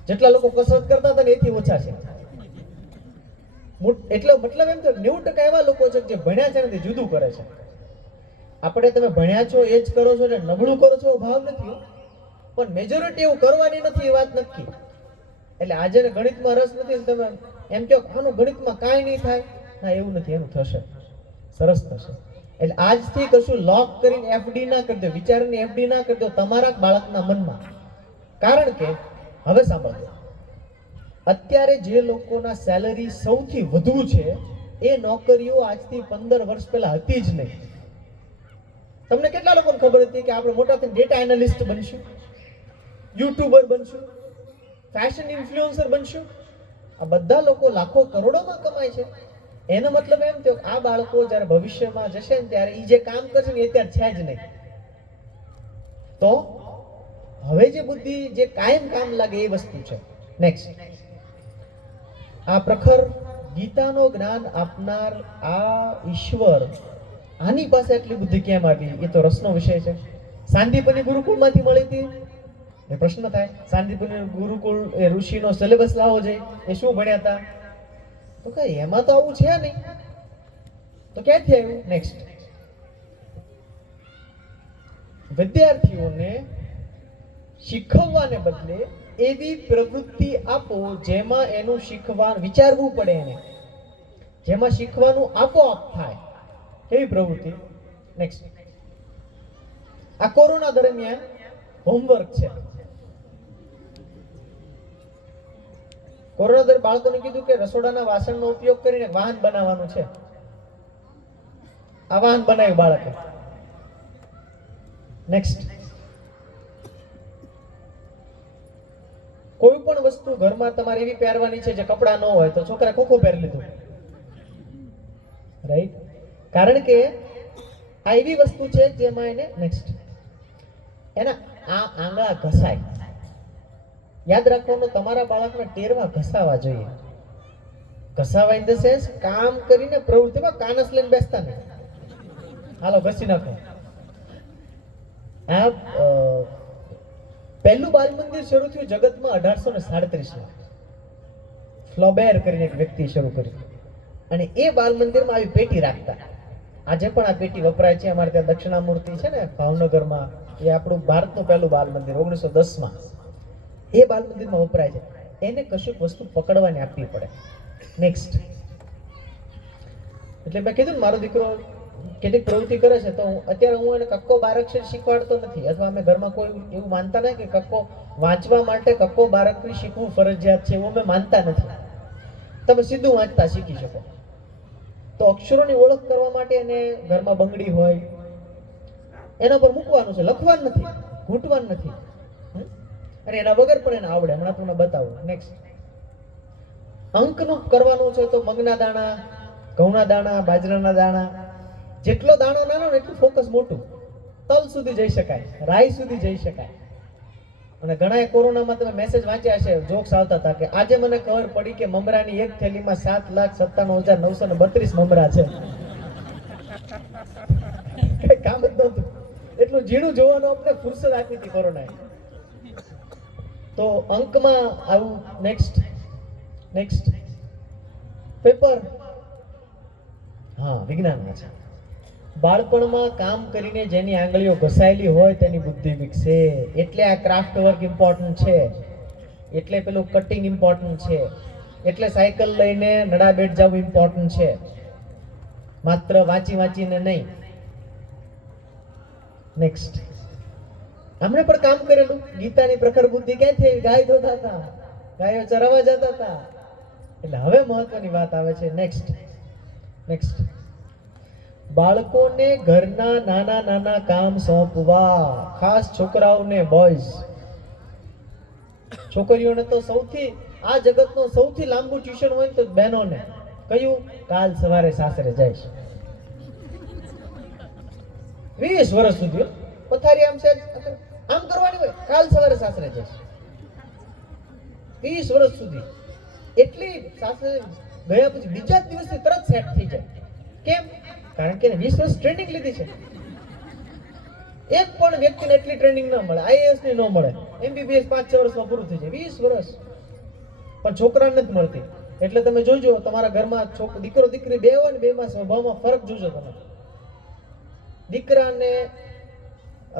જેટલા લોકો કસરત કરતા હતા ને એથી ઓછા છે. એટલે મતલબ એમ તો 90% એવા લોકો છે જે ભણ્યા છે ને તે જુદું કરે છે. આપણે તમે ભણ્યા છો એ જ કરો છો ને નબળું કરો છો ભાવ નથી, પણ મેજોરિટી એવું કરવાની નથી એ વાત નક્કી. એટલે આજે ગણિતમાં રસ નથી ને તમે એમ કહો આનું ગણિતમાં કાંઈ નહીં થાય, ના એવું નથી, એનું થશે, સરસ થશે. એટલે આજથી કશું લોક કરીને એફડી ના કરી દો, વિચારની એફડી ના કરી દો તમારા બાળકના મનમાં. કારણ કે હવે સાંભળજો, અત્યારે જે લોકોના સેલરી સૌથી વધુ છે એ નોકરીઓ આજથી 15 વર્ષ પહેલા હતી જ નહીં. તમને કેટલા લોકોને ખબર હતી કે આપણે મોટા થઈને ડેટા એનાલિસ્ટ બનશું, યુટ્યુબર બનશું, ફેશન ઇન્ફ્લુએન્સર બનશું? આ બધા લોકો લાખો કરોડોમાં કમાય છે. એનો મતલબ એમ થયો કે આ બાળકો જ્યારે ભવિષ્યમાં જશે ને ત્યારે એ જે કામ કરશે ને એ અત્યારે છે જ નહીં. તો હવે જે બુદ્ધિ જે કાયમ કામ લાગે એ વસ્તુ છે. નેક્સ્ટ, આ પ્રખર ગીતાનો જ્ઞાન આપનાર આ ઈશ્વર, આની પાસે એટલી બુદ્ધિ કેમ આવી? એ તો રસનો વિષય છે. સાંદીપની ગુરુકુળમાંથી મળી હતી. એ પ્રશ્ન થાય, સાંદીપની ગુરુકુળ એ ઋષિનો સિલેબસ લાવો જોઈએ, એ શું ભણ્યા હતા? તો કે એમાં તો આવું છે નહીં, તો ક્યાંથી આવ્યું? નેક્સ્ટ, વિદ્યાર્થીઓને શીખવવાને બદલે એવી પ્રવૃત્તિ આપો જેમાં એનું વિચારવું પડે, એને જેમાં શીખવાનું આપોઆપ થાય, એવી પ્રવૃત્તિ. નેક્સ્ટ, આ કોરોના દરમિયાન હોમવર્ક છે. કોરોના દરમિયાન બાળકોને કીધું કે રસોડાના વાસણનો ઉપયોગ કરીને વાહન બનાવવાનું છે. આ વાહન બનાવ્યું બાળકે. નેક્સ્ટ, કોઈ પણ વસ્તુ ઘરમાં તમારે એવી પહેરવાની છે જે કપડા ન હોય તો છોકરા ખોખું પહેરી લીધું, રાઈટ? કારણ કે આ એવી વસ્તુ છે જેમાં એને નેક્સ્ટ એના આ આંગળા ઘસાય. યાદ રાખવાનું, તમારા બાળકને ટેરવા ઘસાવા જોઈએ. ઘસાવા ઇન ધ સેન્સ કામ કરીને પ્રવૃત્તિમાં કાનસ લઈને બેસતા નહીં. હાલો ઘસી નાખો. આ પહેલું બાલ મંદિર શરૂ થયું જગતમાં 1837માં. ફ્લોબેર કરીને એક વ્યક્તિ શરૂ કર્યું અને એ બાલ મંદિરમાં આવી પેટી રાખતા. આજે પણ આ પેટી વપરાય છે. અમારે ત્યાં દક્ષિણામૂર્તિ છે ને ભાવનગરમાં, એ આપણું ભારતનું પહેલું બાલ મંદિર 1910માં એ બાલ મંદિરમાં વપરાય છે. એને કશુંક વસ્તુ પકડવાની આપવી પડે. નેક્સ્ટ, એટલે મેં કીધું ને મારો દીકરો કેટલીક પ્રવૃત્તિ કરે છે તો અત્યારે હું એને કક્કો બારક્ષર શીખવાડતો નથી, અથવા અમે ઘરમાં કોઈ એવું માનતા નહીં કે કક્કો વાંચવા માટે કક્કો બારક્ષરી શીખવું ફરજિયાત છે, એવું અમે માનતા નથી. તમે સીધું વાંચતા શીખી શકો. તો અક્ષરોની ઓળખ કરવા માટે એને ઘરમાં બંગડી હોય એના પર મૂકવાનું છે, લખવાનું નથી, ઘૂંટવાનું નથી, અને એના વગર પણ એને આવડે. હમણાં તમને બતાવું. નેક્સ્ટ, અંકનું કરવાનું છે તો મગના દાણા, ઘઉંના દાણા, બાજરાના દાણા, જેટલો દાણો નાનો ને એટલું ફોકસ મોટું. તલ સુધી જઈ શકાય, રાઈ સુધી જઈ શકાય. અને ઘણા કોરોનામાં તમે મેસેજ વાંચ્યા હશે, જોક્સ આવતા હતા કે આજે મને ખબર પડી કે મમરાની એક થેલીમાં 7,97,932 મમરા છે. કઈ કામ જ નહોતું, એટલું ઝીણું જોવાનું આપણે ફુરસત આપી હતી કોરોનાએ. તો અંકમાં આવું. નેક્સ્ટ પેપર, હા વિજ્ઞાનમાં છે. બાળપણમાં કામ કરીને જેની આંગળીઓ ઘસાયેલી હોય તેની બુદ્ધિ વિકસે. એટલે આ ક્રાફ્ટ વર્ક ઇમ્પોર્ટન્ટ છે, એટલે પેલું કટિંગ ઇમ્પોર્ટન્ટ છે, એટલે સાયકલ લઈને નડાબેટ જવું ઇમ્પોર્ટન્ટ છે, માત્ર વાંચીને નહીં. નેક્સ્ટ, આપણે પણ કામ કરેલું. ગીતાની પ્રખર બુદ્ધિ ક્યાંથી આવી? ગાય ધોતા હતા, ગાયો ચરાવવા જતા હતા. એટલે હવે મહત્વની વાત આવે છે. નેક્સ્ટ, બાળકોને ઘરના નાના કામ સોંપવા, ખાસ છોકરાઓને, બોયઝ. છોકરીઓને તો આ જગતનો સૌથી લાંબુ ટ્યુશન હોય તો બહેનોને. કયું? કાલ સવારે સાસરે જઈશ. 20 વર્ષ સુધી પથારી આમ છે આમ કરવાની હોય, કાલ સવારે સાસરે જઈશ. 30 વર્ષ સુધી એટલી સાથે ગયા પછી બીજા જ દિવસે તરત સેટ થઈ જાય. કેમ? કારણ કે એને 20 વર્ષ ટ્રેનિંગ લીધી છે. એક પણ વ્યક્તિને એટલી ટ્રેનિંગ ન મળે, આઈએએસ ની ન મળે, એમબીબીએસ 5-6 વર્ષમાં પૂરું થઈ જાય, 20 વર્ષ પણ છોકરાને નથી મળતી. એટલે તમે જોજો તમારા ઘરમાં દીકરો દીકરી બે હોય ને, બેમાં સ્વભાવમાં ફરક જોજો તમે. દીકરાને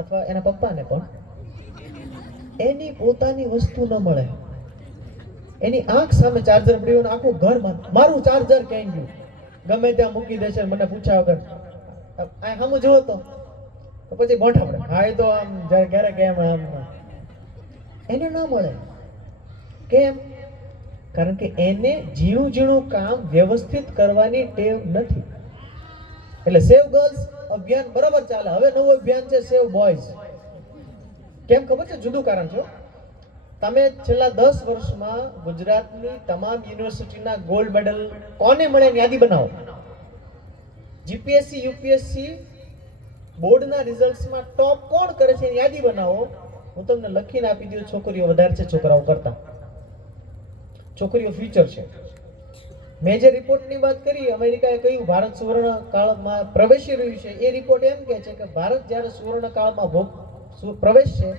અથવા એના પપ્પાને પણ એની પોતાની વસ્તુ ન મળે. એની આંખ સામે ચાર્જર પડ્યું અને આખું ઘર મારું ચાર્જર ક્યાં ગયું ગમે ત્યાં મૂકી દેશે. મને પૂછ્યા વગર આ સામું જોવો તો પછી ગોઠા પડે. હા, એ તો આમ જ્યારે ક્યારેક એમ આમ એને ન મળે. કેમ? કારણ કે એને ઝીણું ઝીણું કામ વ્યવસ્થિત કરવાની ટેવ નથી. એટલે સેવ ગર્લ્સ અભિયાન બરાબર ચાલે. હવે નવું અભિયાન છે સેવ બોયઝ. કેમ ખબર છે? જુદું કારણ છે. તમે છેલ્લા 10 વર્ષમાં ગુજરાતની તમામ યુનિવર્સિટીના ગોલ્ડ મેડલ કોને મળે એની યાદી બનાવો. જીપીએસસી યુપીએસસી બોર્ડના રિઝલ્ટ્સમાં ટોપ કોણ કરે છે એની યાદી બનાવો. હું તમને લખીને આપી દઉં, છોકરીઓ વધારે છે છોકરાઓ કરતા. છોકરીઓ ફ્યુચર છે. મેં જે રિપોર્ટની વાત કરી, અમેરિકાએ કહ્યું ભારત સુવર્ણ કાળમાં પ્રવેશી રહ્યું છે. એ રિપોર્ટ એમ કહે છે કે ભારત જ્યારે સુવર્ણ કાળમાં પ્રવેશ છે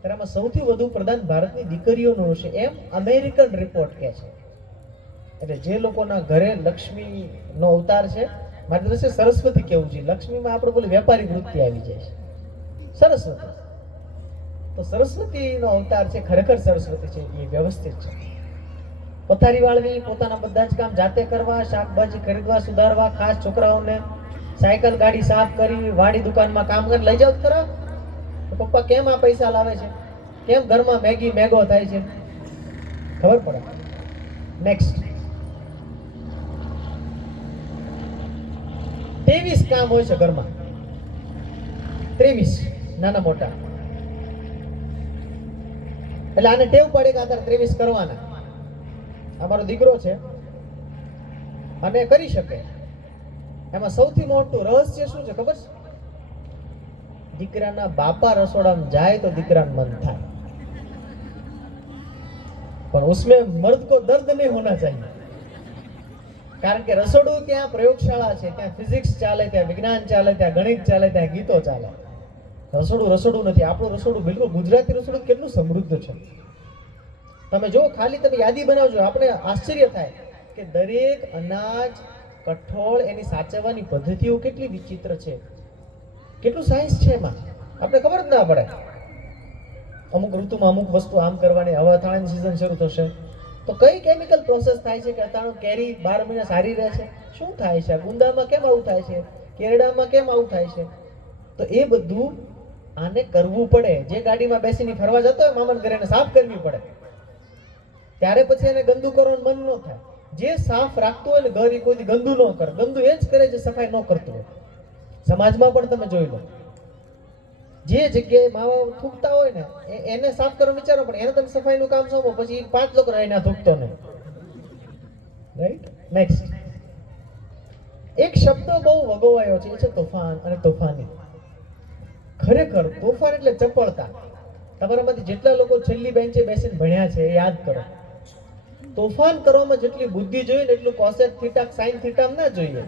ત્યારે આમાં સૌથી વધુ પ્રદાન ભારતની દીકરીઓનું હશે, એમ અમેરિકન રિપોર્ટ કહે છે. એટલે જે લોકોના ઘરે લક્ષ્મીનો અવતાર છે, મારી દ્રષ્ટિએ સરસ્વતી કેવું છે. લક્ષ્મીમાં આપણે બોલી વેપારી વૃત્તિ આવી જાય છે. સરસ્વતી તો સરસ્વતીનો અવતાર છે, ખરેખર સરસ્વતી છે, એ વ્યવસ્થિત છે. પથારી વાળવી, પોતાના બધા જ કામ જાતે કરવા, શાકભાજી ખરીદવા, સુધારવા, ખાસ છોકરાઓને સાયકલ ગાડી સાફ કરી, વાડી દુકાનમાં કામ કરી લઈ જાવ ખરા. પપ્પા કેમ આ પૈસા લાવે છે? કેમ ઘરમાં મેગી મેગો થાય છે? ખબર પડે. નેક્સ્ટ 23 કામ હોય છે ઘરમાં. 23 નાના મોટા. એટલે આને ટેવ પડે કે આ 23 કરવાના. અમારો દીકરો છે અને કરી શકે. એમાં સૌથી મોટું રહસ્ય શું છે ખબર છે? દીકરાના બાપા રસોડામાં જાય તો દીકરાનું મન થાય, પણ उसमें मर्द को दर्द नहीं होना चाहिए. કારણ કે રસોડું ત્યાં પ્રયોગશાળા છે, ત્યાં ફિઝિક્સ ચાલે, ત્યાં વિજ્ઞાન ચાલે, ત્યાં ગણિત ચાલે, ત્યાં ગીતો ચાલે. રસોડું નથી. આપણું રસોડું બિલકુલ ગુજરાતી રસોડું કેટલું સમૃદ્ધ છે. તમે જો ખાલી તમે યાદી બનાવજો, આપણે આશ્ચર્ય થાય કે દરેક અનાજ, કઠોળ, એની સાચવવાની પદ્ધતિઓ કેટલી વિચિત્ર છે, કેટલું સાયન્સ છે એમાં. આપણે ખબર જ ના પડે. અમુક ઋતુમાં અમુક વસ્તુ આમ કરવાની. હવે અથાણાની સિઝન શરૂ થશે તો કઈ કેમિકલ પ્રોસેસ થાય છે કે અથાણું કેરી 12 મહિના સારી રહે છે? શું થાય છે? ગુંદામાં કેમ આવું થાય છે? કેરડામાં કેમ આવું થાય છે? તો એ બધું આને કરવું પડે. જે ગાડીમાં બેસીને ફરવા જતો હોય મામાના ઘરે, એને સાફ કરવી પડે. ત્યારે પછી એને ગંદુ કરવાનું મન ન થાય. જે સાફ રાખતું હોય ને ઘર, એ કોઈ ગંદુ ન કરે. ગંદુ એ જ કરે જે સફાઈ ન કરતું હોય. સમાજમાં પણ તમે જોઈ લો, જે જગ્યાએ માવા થૂકતા હોય ને એને સાફ કરવાનું વિચારો, પણ એને તમે સફાઈનું કામ સોંપો, પછી 5 લોકો એને થૂકતો નહીં. રાઈટ? નેક્સ્ટ એક શબ્દ બહુ વગોવાયો છે, એ છે તોફાન અને તોફાની. ખરેખર તોફાન એટલે ચપળતા. તમારામાંથી જેટલા લોકો છેલ્લી બેન્ચે બેસીને ભણ્યા છે એ યાદ કરો. તોફાન કરવામાં જેટલી બુદ્ધિ જોઈએ ને એટલું કોસેક થીટા સાઇન થીટા ના જોઈએ.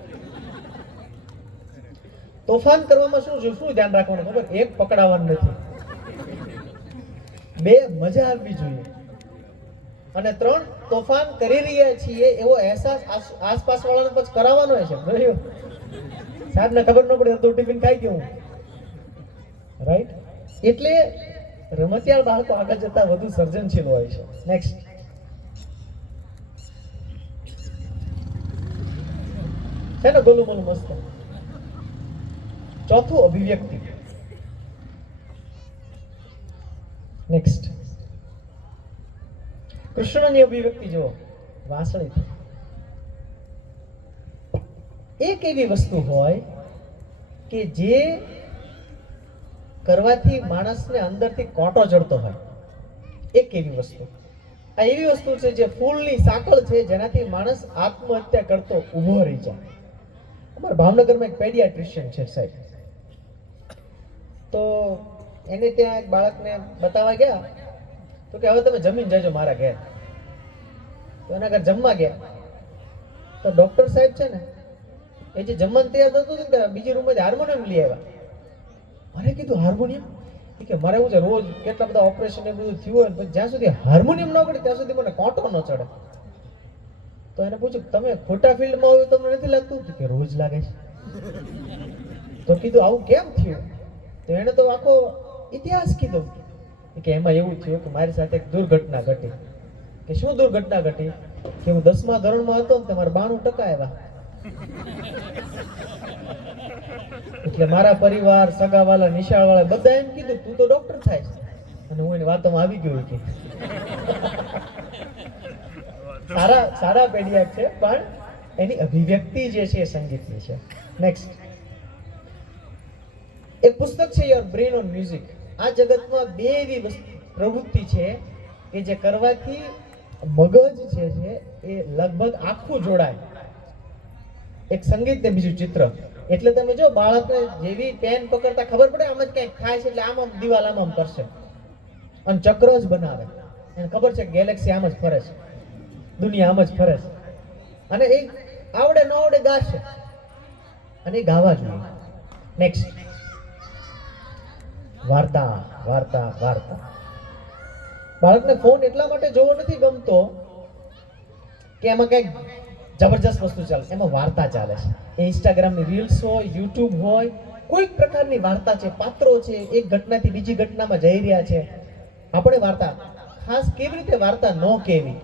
તોફાન કરવામાં શું ધ્યાન રાખવાનું ખબર? 1 પકડાવાનું નથી, 2 મજા આવવી જોઈએ, અને 3 તોફાન કરી રહ્યા છીએ એવો અહેસાસ આસપાસ વાળાને પછી કરાવવાનો છે. સાહેબને ખબર ન પડે તો ટિફિન ખાઈ ગયું. રાઈટ? એટલે રમતિયાળ બાળકો આગળ જતા વધુ સર્જનશીલ હોય છે. નેક્સ્ટ છે ને ગોલું બોલું મસ્ત. ચોથું અભિવ્યક્તિ. નેક્સ્ટ કૃષ્ણની અભિવ્યક્તિ જુઓ, વાંસળી. એક એવી વસ્તુ હોય કે જે કરવાથી માણસને અંદરથી કોટો ચડતો હોય. એક એવી વસ્તુ. આ એવી વસ્તુ છે જે ફૂલની સાંકળ છે, જેનાથી માણસ આત્મહત્યા કરતો ઊભો રહી જાય. અમારા ભાવનગરમાં એક પેડિયાટ્રિશિયન છે સાહેબ. તો એને ત્યાં એક બાળકને બતાવવા ગયા તો કે હવે તમે જમીન જજો મારા ઘેર. તો એના ઘર જમવા ગયા. તો ડોક્ટર સાહેબ છે ને એ જે જમવાનું તૈયાર થતું હતું ને બીજી રૂમમાંથી હાર્મોનિયમ લઈ આવ્યા. મારે કીધું હાર્મોનિયમ? કે મારે એવું છે રોજ કેટલા બધા ઓપરેશન એ બધું થયું હોય ને જ્યાં સુધી હાર્મોનિયમ ન પડે ત્યાં સુધી મને કોંટો ન ચડે. તો એને પૂછ્યું તમે ખોટા ફિલ્ડમાં હોય તમને નથી લાગતું? કે રોજ લાગે છે. તો કીધું આવું કેમ થયું? તો એને તો આખો ઇતિહાસ કીધો કે એમાં એવું થયું કે મારી સાથે એક દુર્ઘટના ઘટી. કે શું દુર્ઘટના ઘટી? કે હું 10મા ધોરણમાં હતો ને મારા 92% આવ્યા. એટલે મારા પરિવાર, સગાવાલા, નિશાળવાળા બધા એમ કીધું તું તો ડોક્ટર થાય છે. અને હું એની વાતોમાં આવી ગયો કે સારા પેડિયા છે પણ એની અભિવ્યક્તિ જે છે એ સંગીતની છે. નેક્સ્ટ એક પુસ્તક છે યોર બ્રેન ઓન મ્યુઝિક. આ જગતમાં બે એવી પ્રવૃત્તિ છે કે જે કરવાથી મગજ જે છે એ લગભગ આખું જોડાય. એક સંગીત ને બીજું ચિત્ર. એટલે તમે જો બાળકને જેવી પેન પકડતા ખબર પડે આમ જ કંઈક થાય છે એટલે આમ દિવાલ આમ કરશે અને ચક્ર જ બનાવે. એને ખબર છે ગેલેક્સી આમ જ ફરે છે, દુનિયા આમ જ ફરે છે. અને એ આવડે ન આવડે ગાશે અને એ ગાવા જોઈએ. નેક્સ્ટ વાર્તા વાર્તા વાર્તા. બાળકને ફોન એટલા માટે જોવો નથી ગમતો કે એમાં કંઈક જબરજસ્ત વસ્તુ ચાલે, એમાં વાર્તા ચાલે છે. એ ઇન્સ્ટાગ્રામની રીલ્સ હોય, યુટ્યુબ હોય, કોઈક પ્રકારની વાર્તા છે, પાત્રો છે, એક ઘટનાથી બીજી ઘટનામાં જઈ રહ્યા છે. આપણે વાર્તા ખાસ કેવી રીતે વાર્તા ન કહેવી.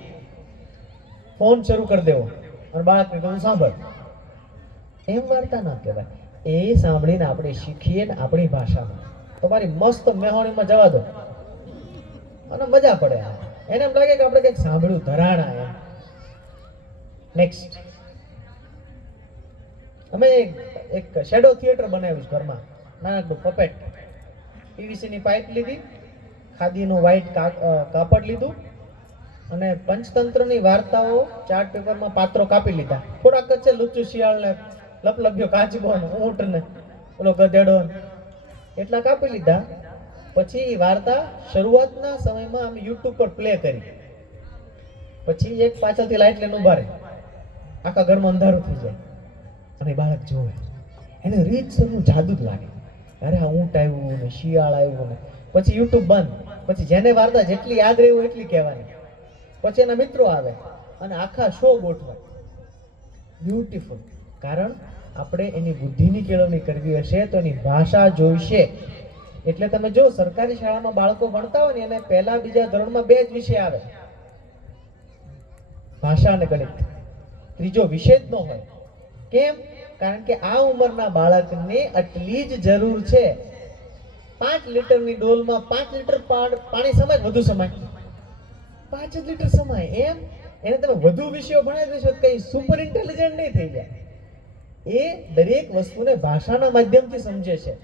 ફોન શરૂ કરી દેવો અને બાળકને કહું સાંભળ, એમ વાર્તા ના કહેવાય. એ સાંભળીને આપણે શીખીએ ને આપણી ભાષામાં. તમારી મસ્ત મેહોણીમાં જવા દો અને મજા પડે. એને એમ લાગે કે આપણે કંઈક સાંભળ્યું ધરાણા એમ. નેક્સ્ટ અમે એક શેડો થિયેટર બનાવ્યું છે ઘરમાં, નાનકડું પપેટ. પીવીસીની પાઇપ લીધી, ખાદીનું વ્હાઈટ કાપડ લીધું અને પંચતંત્રની વાર્તાઓ ચાર્ટ પેપરમાં પાત્રો કાપી લીધા. થોડાક જ છે, લુચ્ચું શિયાળને, લપલપ્યો કાચબો, ઊંટને, ઓલો ગધેડો, એટલા કાપી લીધા. પછી એ વાર્તા શરૂઆતના સમયમાં અમે યુટ્યુબ પર પ્લે કરી. પછી એક પાછળથી લાઈટ લઈને ઉભા રહે, આખા ઘરમાં અંધારું થઈ જાય અને બાળક જોવે. એને રીતસરનું જાદુ જ લાગે. અરે આ ઊંટ આવ્યું ને શિયાળ આવ્યું ને. પછી યુટ્યુબ બંધ. પછી જેને વાર્તા જેટલી યાદ રહી હોય એટલી કહેવાની. પછી એના મિત્રો આવે અને આખા શો ગોઠવાય. બ્યુટીફુલ. કારણ આપણે એની બુદ્ધિની કેળવણી કરવી હશે તો એની ભાષા જોઈશે. એટલે તમે જો સરકારી શાળામાં બાળકો ભણતા હોય ને એને પહેલા બીજા ધોરણમાં 2 જ વિષય આવે, ભાષા અને ગણિત. ત્રીજો વિષય જ ન હોય. કેમ? કારણ કે આ ઉંમરના બાળકને આટલી જ જરૂર છે. 5 લીટરની ડોલમાં 5 લીટર પાણી સમાય, વધુ સમાય? 5 જ લીટર સમાય. એમ એને તમે વધુ વિષયો ભણાવી દેશો તો કઈ સુપર ઇન્ટેલિજન્ટ નહીં થઈ જાય. એ દરેક વસ્તુને ભાષાના માધ્યમથી સમજે છે.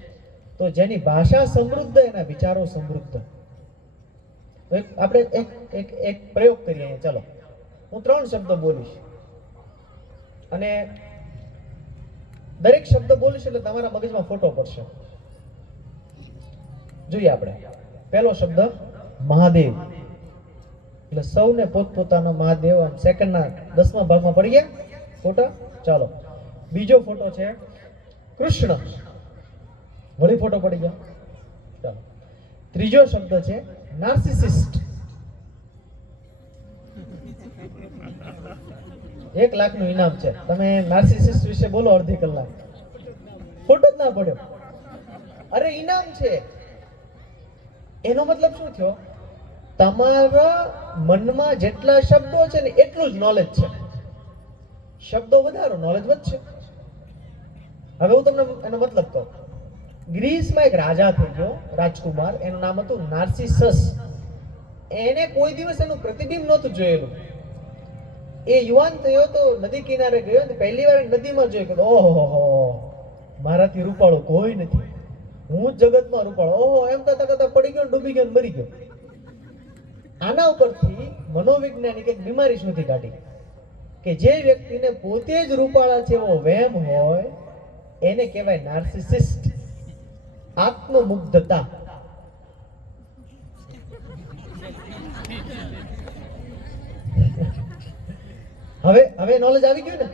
તો જેની ભાષા સમૃદ્ધ એના વિચારો સમૃદ્ધ. આપણે એક પ્રયોગ કરીએ. ચાલો હું 3 શબ્દ બોલીશ અને દરેક શબ્દ બોલીશ એટલે તમારા મગજમાં ફોટો પડશે. જોઈએ આપણે. પહેલો શબ્દ મહાદેવ. એટલે સૌને પોતપોતાનો મહાદેવ આમ સેકન્ડના 10મા ભાગમાં પડી ગયા ફોટા. ચાલો બીજો ફોટો છે કૃષ્ણ. વળી ફોટો પડી ગયા. ચાલો ત્રીજો શબ્દ છે નાર્સિસિસ્ટ. 1 લાખનું ઇનામ છે. તમે નાર્સિસિસ્ટ વિશે બોલો અડધી કલાક, ફોટો જ ના પડ્યો. અરે ઇનામ છે. એનો મતલબ શું થયો? તમારા મનમાં જેટલા શબ્દો છે ને એટલું જ નોલેજ છે. શબ્દો વધારો, નોલેજ વધશે. હવે હું તમને એનો મતલબ કહું. ગ્રીસમાં એક રાજા થઈ ગયો, રાજકુમાર. એનું નામ હતું નાર્સિસસ. એને કોઈ દિવસ એનું પ્રતિબિંબ નહોતું જોયેલું. એ યુવાન થયો તો નદી કિનારે ગયો તો પહેલી વાર નદીમાં જોયું કે ઓહો મારાથી રૂપાળો કોઈ નથી, હું જ જગતમાં રૂપાળો. ઓહો એમ કરતા કરતા પડી ગયો, ડૂબી ગયો, મરી ગયો. આના ઉપરથી મનોવૈજ્ઞાનિક એક બીમારી શોધી કાઢી કે જે વ્યક્તિને પોતે જ રૂપાળા છે એવો વહેમ હોય એને કહેવાય નાર્સિસિસ્ટ, આત્મમુગ્ધતા. હવે નોલેજ આવી ગયું ને?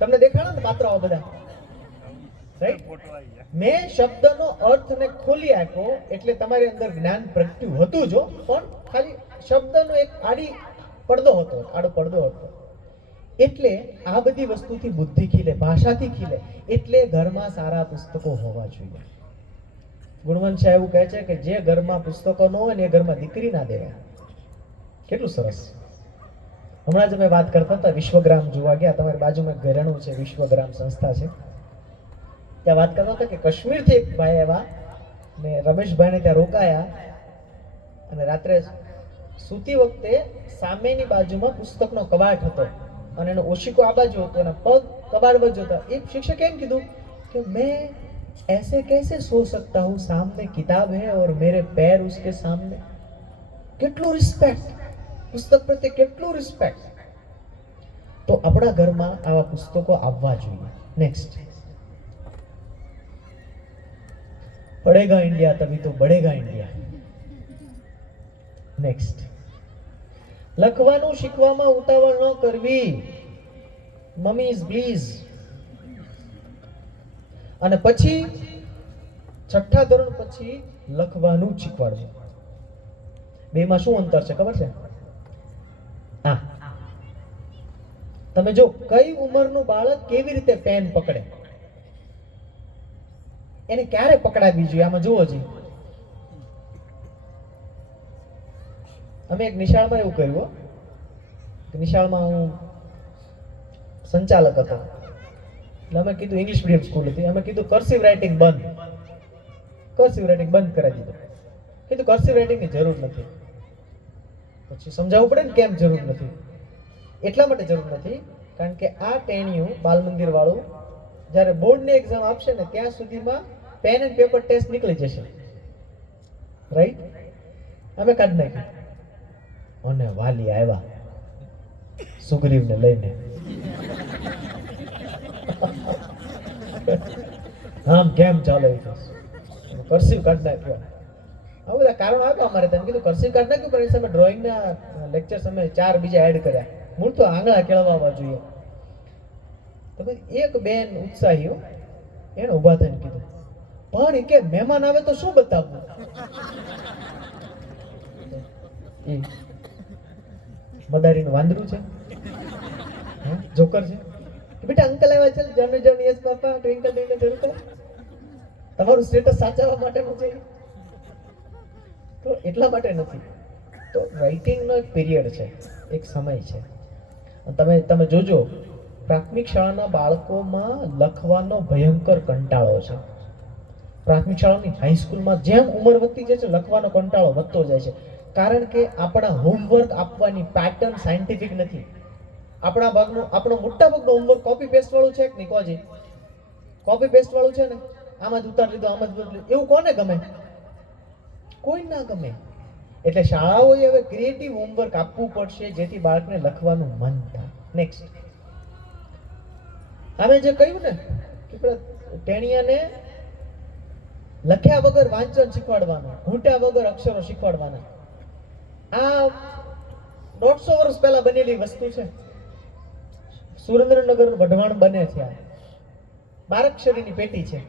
તમને દેખાણા ને પાત્રો આ બધા, રાઈટ? મેં શબ્દનો અર્થને ખોલી આપ્યો એટલે તમારી અંદર જ્ઞાન પ્રગટ્યું હતું જો, પણ ખાલી શબ્દનો એક આડો પડદો હતો. એટલે આ બધી વસ્તુથી બુદ્ધિ ખીલે, ભાષાથી ખીલે. એટલે ઘરમાં સારા પુસ્તકો હોવા જોઈએ. ગુણવંત શાહ એવું કહે છે કે જે ઘરમાં પુસ્તકો ન હોય ને એ ઘરમાં દીકરી ના દેવાય. કેટલું સરસ. હમણાં જ અમે વાત કરતા હતા, વિશ્વગ્રામ જોવા ગયા. તમારી બાજુમાં એક ઘરેણું છે, વિશ્વગ્રામ સંસ્થા છે. ત્યાં વાત કરતા હતા કે કાશ્મીરથી એક ભાઈ આવ્યા ને રમેશભાઈને ત્યાં રોકાયા અને રાત્રે સૂતી વખતે સામેની બાજુમાં પુસ્તકનો કબાટ હતો અને એનો ઓશિકો આ બાજુ હતો અને પગ કબાટ બાજુ હતા. એક શિક્ષકે એમ કીધું કે મેં ऐसे कैसे सो सकता हूँ, सामने किताब है और मेरे पैर उसके सामने. કેટલું રિસ્પેક્ટ, પુસ્તક પ્રત્યે કેટલું રિસ્પેક્ટ. તો આપણા ઘરમાં આવા પુસ્તકો આવવા જોઈએ. નેક્સ્ટ, पढ़ेगा इंडिया तभी तो बढ़ेगा इंडिया. નેક્સ્ટ, લખવાનું શીખવામાં ઉતાવળ ન કરવી. મમ્મીઝ પ્લીઝ. અને પછી 6ઠ્ઠા ધોરણ પછી લખવાનું જ શીખવાડવું. બેમાં શું અંતર છે ખબર છે? હા, તમે જો કઈ ઉંમરનું બાળક કેવી રીતે પેન પકડે, એને ક્યારે પકડાવી જોઈએ આમાં જુઓ જી. અમે એક નિશાળમાં એવું કર્યું. નિશાળમાં હું સંચાલક હતો. એટલે અમે કીધું, ઇંગ્લિશ મીડિયમ સ્કૂલ હતી, અમે કીધું કર્સિવ રાઇટિંગ બંધ કરાવી દીધું. કીધું કર્સિવ રાઇટિંગની જરૂર નથી. પછી સમજાવવું પડે ને કેમ જરૂર નથી. એટલા માટે જરૂર નથી કારણ કે આ ટેણિયું બાલ મંદિર વાળું જ્યારે બોર્ડની એક્ઝામ આપશે ને ત્યાં સુધીમાં પેન એન્ડ પેપર ટેસ્ટ નીકળી જશે, રાઈટ? અમે કાઢી નાખ્યું અને વાલી આવ્યા સુગ્રીવને લઈને. આમ કેમ ચાલે? કર્સિવ કાઢી નાખ્યો. આ બધા કારણ આપ્યા અમારે. તમે કીધું કર્સિવ કાઢી નાખ્યું, પણ એ સમય ડ્રોઈંગના લેક્ચર્સ અમે 4 બીજા એડ કર્યા. મૂળ તો આંગળા કેળવવા જોઈએ. તો એક બેન ઉત્સાહી એને ઊભા થઈને કીધું, પણ એ કે મહેમાન આવે તો શું બતાવવું? મદારીનું વાંદરું છે, જોકર છે. બેટા અંકલ આવ્યા છે, જર્ની જર્ની યસ પાપા, ટ્વિંકલ ટ્વિંકલ ટ્વિંકલ. તમારું સ્ટેટસ સાચવવા માટેનું છે. તો એટલા માટે નથી. તો રાઇટિંગનો એક પીરિયડ છે, એક સમય છે. તમે જોજો, પ્રાથમિક શાળાના બાળકોમાં લખવાનો ભયંકર કંટાળો છે. પ્રાથમિક શાળાની હાઈસ્કૂલમાં જેમ ઉંમર વધતી જાય છે, લખવાનો કંટાળો વધતો જાય છે. કારણ કે આપણા હોમવર્ક આપવાની પેટર્ન સાયન્ટિફિક નથી. આપણો મોટા ભાગનો હોમવર્ક કોપી પેસ્ટ વાળું છે કે નહીં? કોજી કોપી પેસ્ટ વાળું છે ને? આમાં જ ઉતાર લીધો, આમાં જ ઉતાર લીધો. એવું કોને ગમે? કોઈ ના ગમે. એટલે શાળાઓએ હવે ક્રિએટિવ હોમવર્ક આપવું પડશે જેથી બાળકને લખવાનું મન થાય. નેક્સ્ટ, અમે જે કહ્યું ને કે ટેણિયાને લખ્યા વગર વાંચન શીખવાડવાનું, ઘૂંટ્યા વગર અક્ષરો શીખવાડવાના. આ 150 વર્ષ પહેલા બનેલી વસ્તુ છે. સુરેન્દ્રનગર વઢવાણ બને છે. આ 12 અક્ષરીની પેટી છે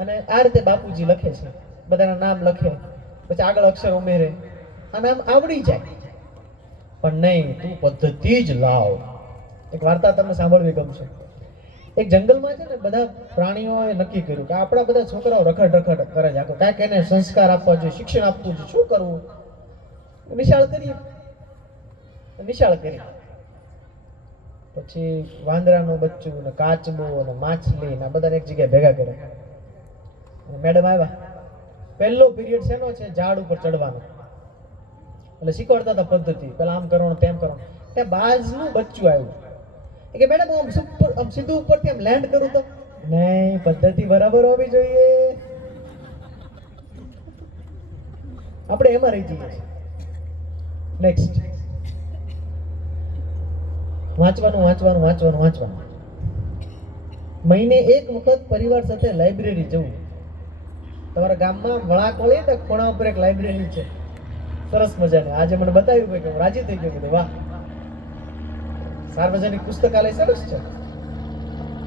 અને આ રીતે બાપુજી લખે છે. બધાના નામ લખે, પછી આગળ અક્ષર ઉમેરે, આ નામ આવડી જાય. પણ નહીં, તું પદ્ધતિ જ લાવ. એક વાર્તા તમને સાંભળવી ગમશે. એક જંગલમાં છે ને બધા પ્રાણીઓએ નક્કી કર્યું કે આપણા બધા છોકરાઓ રખડ રખડ કરે છે, કાંઈક એને સંસ્કાર આપવા જોઈએ, શિક્ષણ આપવું જોઈએ. શું કરવું? નિશાળ કરીએ. નિશાળ કરી પછી વાંદરાનું બચ્ચું ને કાચબો ને માછલી ને બધાને એક જગ્યાએ ભેગા કર્યા. મેડમ આવ્યા. પહેલો પીરિયડ શેનો છે? ઝાડ ઉપર ચડવાનો. એટલે શીખવાડતા હતા પદ્ધતિ, પેલા આમ કરવાનું તેમ કરવાનું. ત્યાં બાજનું બચ્ચું આવ્યું કે મેડમ હું આમ સીધું ઉપરથી આમ લેન્ડ કરું તો? નહીં, પદ્ધતિ બરાબર હોવી જોઈએ. આપણે એમાં રહી જઈએ. નેક્સ્ટ, વાંચવાનું. મહિને એક વખત પરિવાર સાથે લાઇબ્રેરી જવું. તમારા ગામમાં વળાંક હોય તો ખૂણા ઉપર એક લાઇબ્રેરી છે સરસ મજાની. આજે મને બતાવ્યું કે હું રાજી થઈ ગયો. કીધું વાહ, સાર્વજનિક પુસ્તકાલય સરસ છે.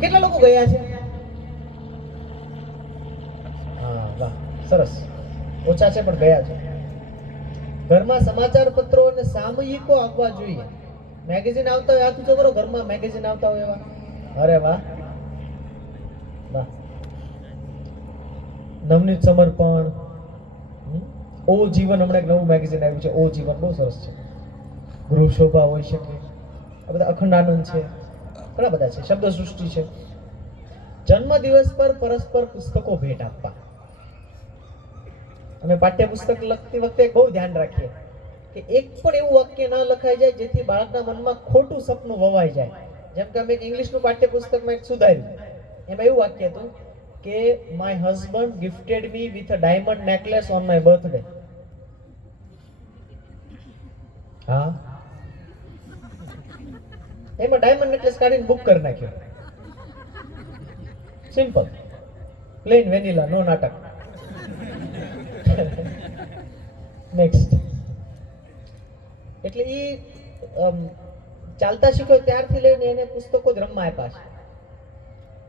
કેટલા લોકો ગયા છે? હા, વાહ, સરસ. ઓછા છે પણ ગયા છે. ઘરમાં સમાચાર પત્રો અને સામયિકો આવવા જોઈએ. મેગેઝિન આવતા હોય હાથ ઊંચો કરો. ઘરમાં મેગેઝિન આવતા હોય એવા. અરે વાહ, વાહ. નવનીત સમર્પણ, ઓ જીવન, હમણાં એક નવું મેગેઝિન આવ્યું છે, ઓ જીવન, બહુ સરસ છે. ગૃહ શોભા હોઈ શકે, આ બધા અખંડ આનંદ છે, ઘણા બધા છે. શબ્દ સૃષ્ટિ છે. જન્મ દિવસ પર પરસ્પર પુસ્તકો ભેટ આપવા. અમે પાઠ્યપુસ્તક લખતી વખતે બહુ ધ્યાન રાખીએ કે એક પણ એવું વાક્ય ન લખાઈ જાય જેથી બાળકના મનમાં ખોટું સપનું વવાઈ જાય. જેમ કે અમે એક ઇંગ્લિશનું પાઠ્યપુસ્તકમાં એક સુધાર્યું. એમાં એવું વાક્ય હતું કે my husband gifted me with a diamond necklace on my birthday. હા, એમાં ડાયમંડ નેકલેસ કાઢીને બુક કરી નાખ્યો. સિમ્પલ, પ્લેન વેનીલા, નો નાટક. નેક્સ્ટ. એટલે એ ચાલતા શીખ્યો ત્યારથી લઈને એને પુસ્તકો જ રમવા આપ્યા છે.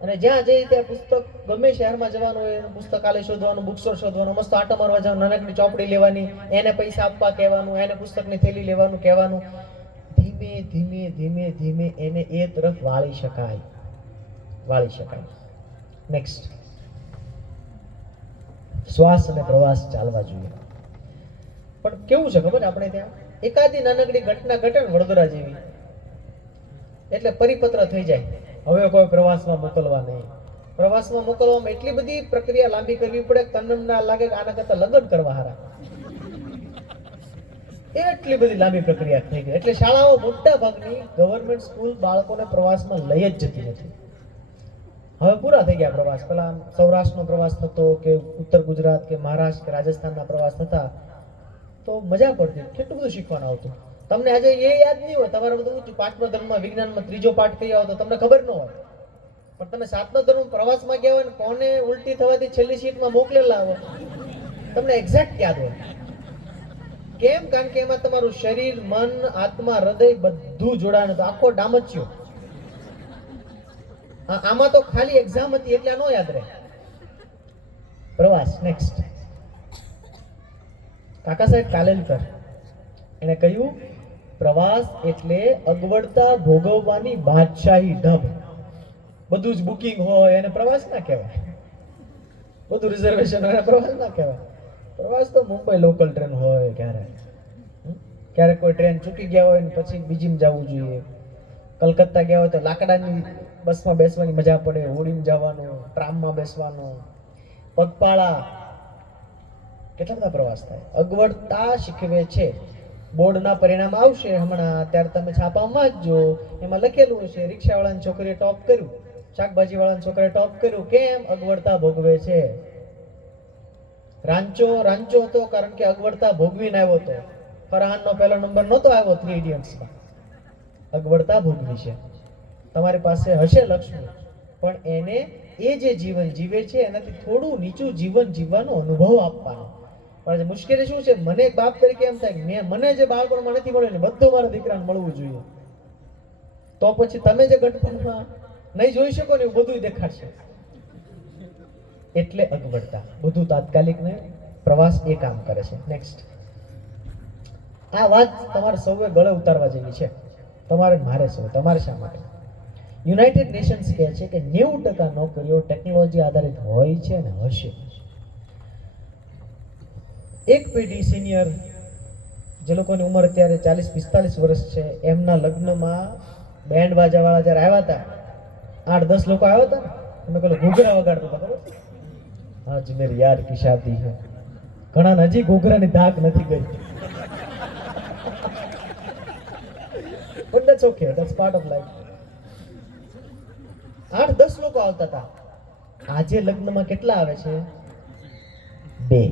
અને જ્યાં જઈ ત્યાં પુસ્તક, ગમે શહેરમાં જવાનું હોય એનું પુસ્તકાલય શોધવાનું, બુક સ્ટોર શોધવાનું, મસ્ત આટો મારવા જવાનું, નાનકડી ચોપડી લેવાની, એને પૈસા આપવા કહેવાનું, એને પુસ્તકની થેલી લેવાનું કહેવાનું. ધીમે ધીમે ધીમે ધીમે એને એ તરફ વાળી શકાય, વાળી શકાય. નેક્સ્ટ. શ્વાસ અને પ્રવાસ ચાલવા જોઈએ. પણ કેવું છે ખબર, આપણે ત્યાં એકાદી નાનકડી ઘટના ઘટે ને વડોદરા જેવી, એટલે પરિપત્ર થઈ જાય, હવે કોઈ પ્રવાસમાં મોકલવા નહીં. પ્રવાસમાં મોકલવામાં એટલી બધી પ્રક્રિયા લાંબી કરવી પડે કે તમને ના લાગે કે આના કરતા લગ્ન કરવા હારા. એટલી બધી લાંબી પ્રક્રિયા થઈ ગઈ. એટલે શાળાઓ મોટા ભાગની ગવર્મેન્ટ સ્કૂલ બાળકોને પ્રવાસમાં લઈ જ જતી નથી. હવે પૂરા થઈ ગયા પ્રવાસ. પેલા સૌરાષ્ટ્રનો પ્રવાસ થતો કે ઉત્તર ગુજરાત કે મહારાષ્ટ્ર કે રાજસ્થાનના પ્રવાસ થતા તો મજા પડતી, કેટલું બધું શીખવાનું આવતું. તમને આજે એ યાદ નહીં હોય, તમારે બધું પાંચમા ધર્મમાં વિજ્ઞાનમાં ત્રીજો પાઠ કઈ આવો તો તમને ખબર ન હોય, પણ તમે સાતમા ધર્મ પ્રવાસમાં ગયા હોય ને કોને ઉલટી થવાથી છેલ્લી સીટમાં મોકલેલા હોય તમને એક્ઝેક્ટ યાદ હોય. કેમ? કારણ કે એમાં તમારું શરીર, મન, આત્મા, હૃદય બધું જોડાણ હતું, આખો ડામચ્યો. આમાં તો ખાલી એક્ઝામ હતી એટલે નો યાદ રહે. પ્રવાસ. નેક્સ્ટ. કાકા સાહેબ કાલેલકર એને કહ્યું, પ્રવાસ એટલે અગવડતા ભોગવવાની બાદશાહી ઢબ. બધું જ બુકિંગ હોય એને પ્રવાસ ના કહેવાય, બધું રિઝર્વેશન હોય પ્રવાસ ના કહેવાય. પ્રવાસ તો મુંબઈ લોકલ ટ્રેન હોય, ક્યારેક કોઈ ટ્રેન ચૂકી ગયા હોય ને પછી બીજીમાં જવું જોઈએ. કલકત્તા ગયા હોય તો લાકડાની બસમાં બેસવાની મજા પડે, હોડીમાં જવાનું, ટ્રામમાં બેસવાનું, પગપાળા, કેટલા બધા પ્રવાસ થાય. અગવડતા શીખવે છે. બોર્ડના પરિણામ આવશે હમણાં, ત્યારે તમે છાપામાં વાંચજો, એમાં લખેલું હશે રિક્ષાવાળાની છોકરીએ ટોપ કર્યું, શાકભાજીવાળાની છોકરીએ ટોપ કર્યું. કેમ? અગવડતા ભોગવે છે. રાંચો રાંચો હતો કારણ કે અગવડતા ભોગવીને આવ્યો હતો. ફરહાનનો પહેલો નંબર નહોતો આવ્યો 3 ઇડિયટ્સમાં, અગવડતા ભોગવી છે. તમારી પાસે હશે લક્ષ્મી, પણ એને એ જે જીવન જીવે છે એનાથી થોડું નીચું જીવન જીવવાનો અનુભવ આપવાનો. પણ મુશ્કેલી શું છે, મને એક બાપ તરીકે એમ થાય કે મને જે બાળપણમાં નથી મળ્યું ને બધું મારા દીકરાને મળવું જોઈએ. તો પછી તમે જે ગણપણમાં નહીં જોઈ શકો ને એવું બધું દેખાડશે. એટલે અગવડતા, બધું તાત્કાલિક ને પ્રવાસ એ કામ કરે છે. નેક્સ્ટ. આ વાત તમારે સૌએ ગળે ઉતારવા જેવી છે, તમારે મારે સૌ. તમારે શા માટે? યુનાઇટેડ નેશન્સ કહે છે કે 90% નોકરીઓ ટેકનોલોજી આધારિત હોય છે અને હશે. એક પેઢી સિનિયર, જે લોકોની ઉંમર અત્યારે 40-45 વર્ષ છે, એમના લગ્નમાં બેન્ડ બાજા વાળા જયારે આવ્યા હતા, 8-10 લોકો આવ્યા હતા ને, અમે પેલો ઘૂઘરા વગાડતા હતા, ખબર? આજ મેરી યાર કી શાદી હૈ. ઘણા હજી ઘૂઘરાની ધાક નથી ગઈ. But that's okay, that's part of life. 8-10 લોકો આવતા હતા. આજે લગ્નમાં કેટલા આવે છે? 2.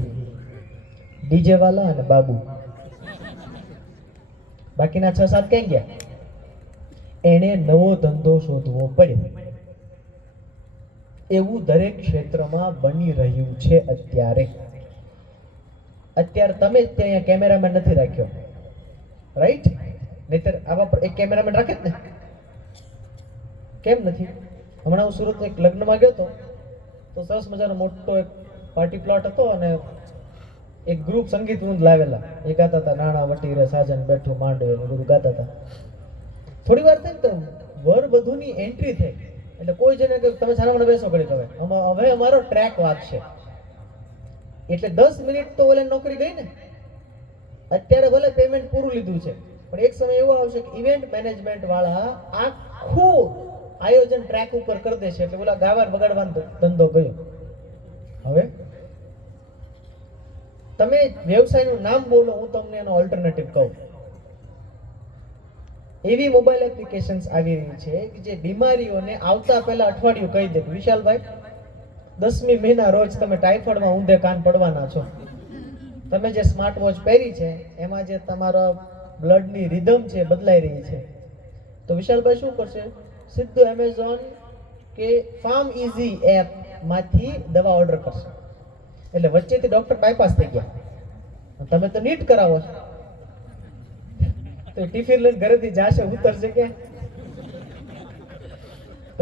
ડીજે વાલા અને બાબુ. બાકીના 6-7 ક્યાં ગયા? એને નવો ધંધો શોધવો પડ્યો. એવું દરેક ક્ષેત્રમાં બની રહ્યું છે અત્યારે. અત્યારે તમે જ ત્યાં કેમેરામેન નથી રાખ્યો, રાઈટ? નહીતર આવા એક કેમેરામેન રાખે જ ને, કેમ નથી? હમણાં હું સુરત એક લગ્નમાં ગયો હતો, તો સરસ મજાનો મોટો એક પાર્ટી પ્લોટ હતો અને એક ગ્રુપ સંગીત વૃંદ લાવેલા. એ ગાતા હતા નાણા વટી રે સાજન બેઠું માંડવે ને બધું ગાતા હતા. થોડી વાર થઈ ને તો વર વધુની એન્ટ્રી થઈ એટલે કોઈ જણે કે તમે સારામાં બેસો કરી હવે હવે અમારો ટ્રેક વાગશે. એટલે 10 મિનિટ તો ઓલે નોકરી ગઈ ને. અત્યારે ભલે પેમેન્ટ પૂરું લીધું છે, પણ એક સમય એવો આવશે કે ઇવેન્ટ મેનેજમેન્ટ વાળા આખું આયોજન ટ્રેક ઉપર કરી દેશે એટલે બોલા ગાવાર બગાડવાનો ધંધો ગયો. હવે તમે વ્યવસાયનું નામ બોલો, હું તમને એનો ઓલ્ટરનેટિવ કહું. એવી મોબાઈલ એપ્લિકેશન્સ આવી રહી છે કે જે બીમારીઓને આવતા પહેલા અઠવાડિયું કહી દે. વિશાલભાઈ, 10મી મહિના રોજ તમે ટાઇફોઇડમાં ઊંધે કાન પડવાના છો. તમે જે સ્માર્ટ વોચ પહેરી છે એમાં જે તમારા બ્લડની રિધમ છે બદલાઈ રહી છે. તો વિશાલભાઈ શું કરશે? સીધું એમેઝોન કે ફાર્મ ઇઝી એપ માંથી દવા ઓર્ડર કરશે. એટલે વચ્ચેથી ડોક્ટર બાયપાસ થઈ ગયા. તમે તો નીટ કરાવો છો, તો ટિફિન લઈને ઘરેથી જાશે, ઉતરશે કે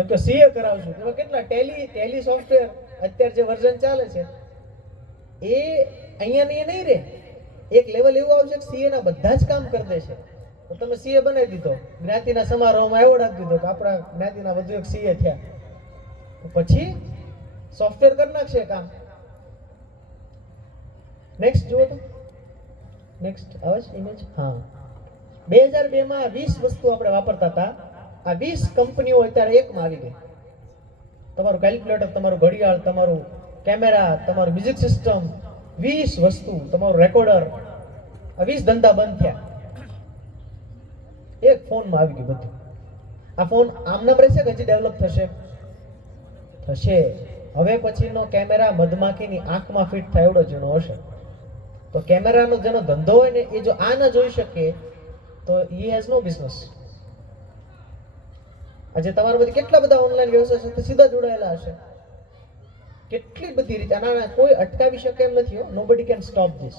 તો સીએ કરાવશું. તો કેટલા ટેલી સોફ્ટવેર અત્યારે જે વર્ઝન ચાલે છે એ અહીંયા ને નહીં રે. એક લેવલ એવું આવશે કે સીએ ના બધા જ કામ કરી દેશે. તો તમે સીએ બનાવી દીધો, જ્ઞાતિના સમારોહમાં એવોર્ડ આપી દીધો કે આપણા જ્ઞાતિના વધુ એક સીએ થયા. પછી સોફ્ટવેર કરી નાખશે કામ. નેક્સ્ટ જુઓ તો, નેક્સ્ટ આવે છે ઇમેજ. હા, 2002 માં 20 વસ્તુ આપણે વાપરતા હતા. આ 20 કંપનીઓ અત્યારે એકમાં આવી ગઈ. તમારું કેલ્ક્યુલેટર, તમારું ઘડિયાળ, તમારું કેમેરા, તમારું મ્યુઝિક સિસ્ટમ, 20 વસ્તુ, તમારું રેકોર્ડર, આ 20 ધંધા બંધ થયા. એક ફોનમાં આવી ગયું બધું. આ ફોન આમનામ રહેશે કે હજી ડેવલપ થશે? થશે. હવે પછીનો કેમેરા મધમાખીની આંખમાં ફિટ થાય એવડો ઝીણો હશે. તો કેમેરાનો જેનો ધંધો હોય ને એ જો આ ન જોઈ શકે તો he has no business. આજે તમારા બધી કેટલા બધા ઓનલાઈન વ્યવસાય સાથે સીધા જોડાયેલા હશે. કેટલી બધી રીતે આના કોઈ અટકાવી શકે એમ નથી. Nobody can stop this.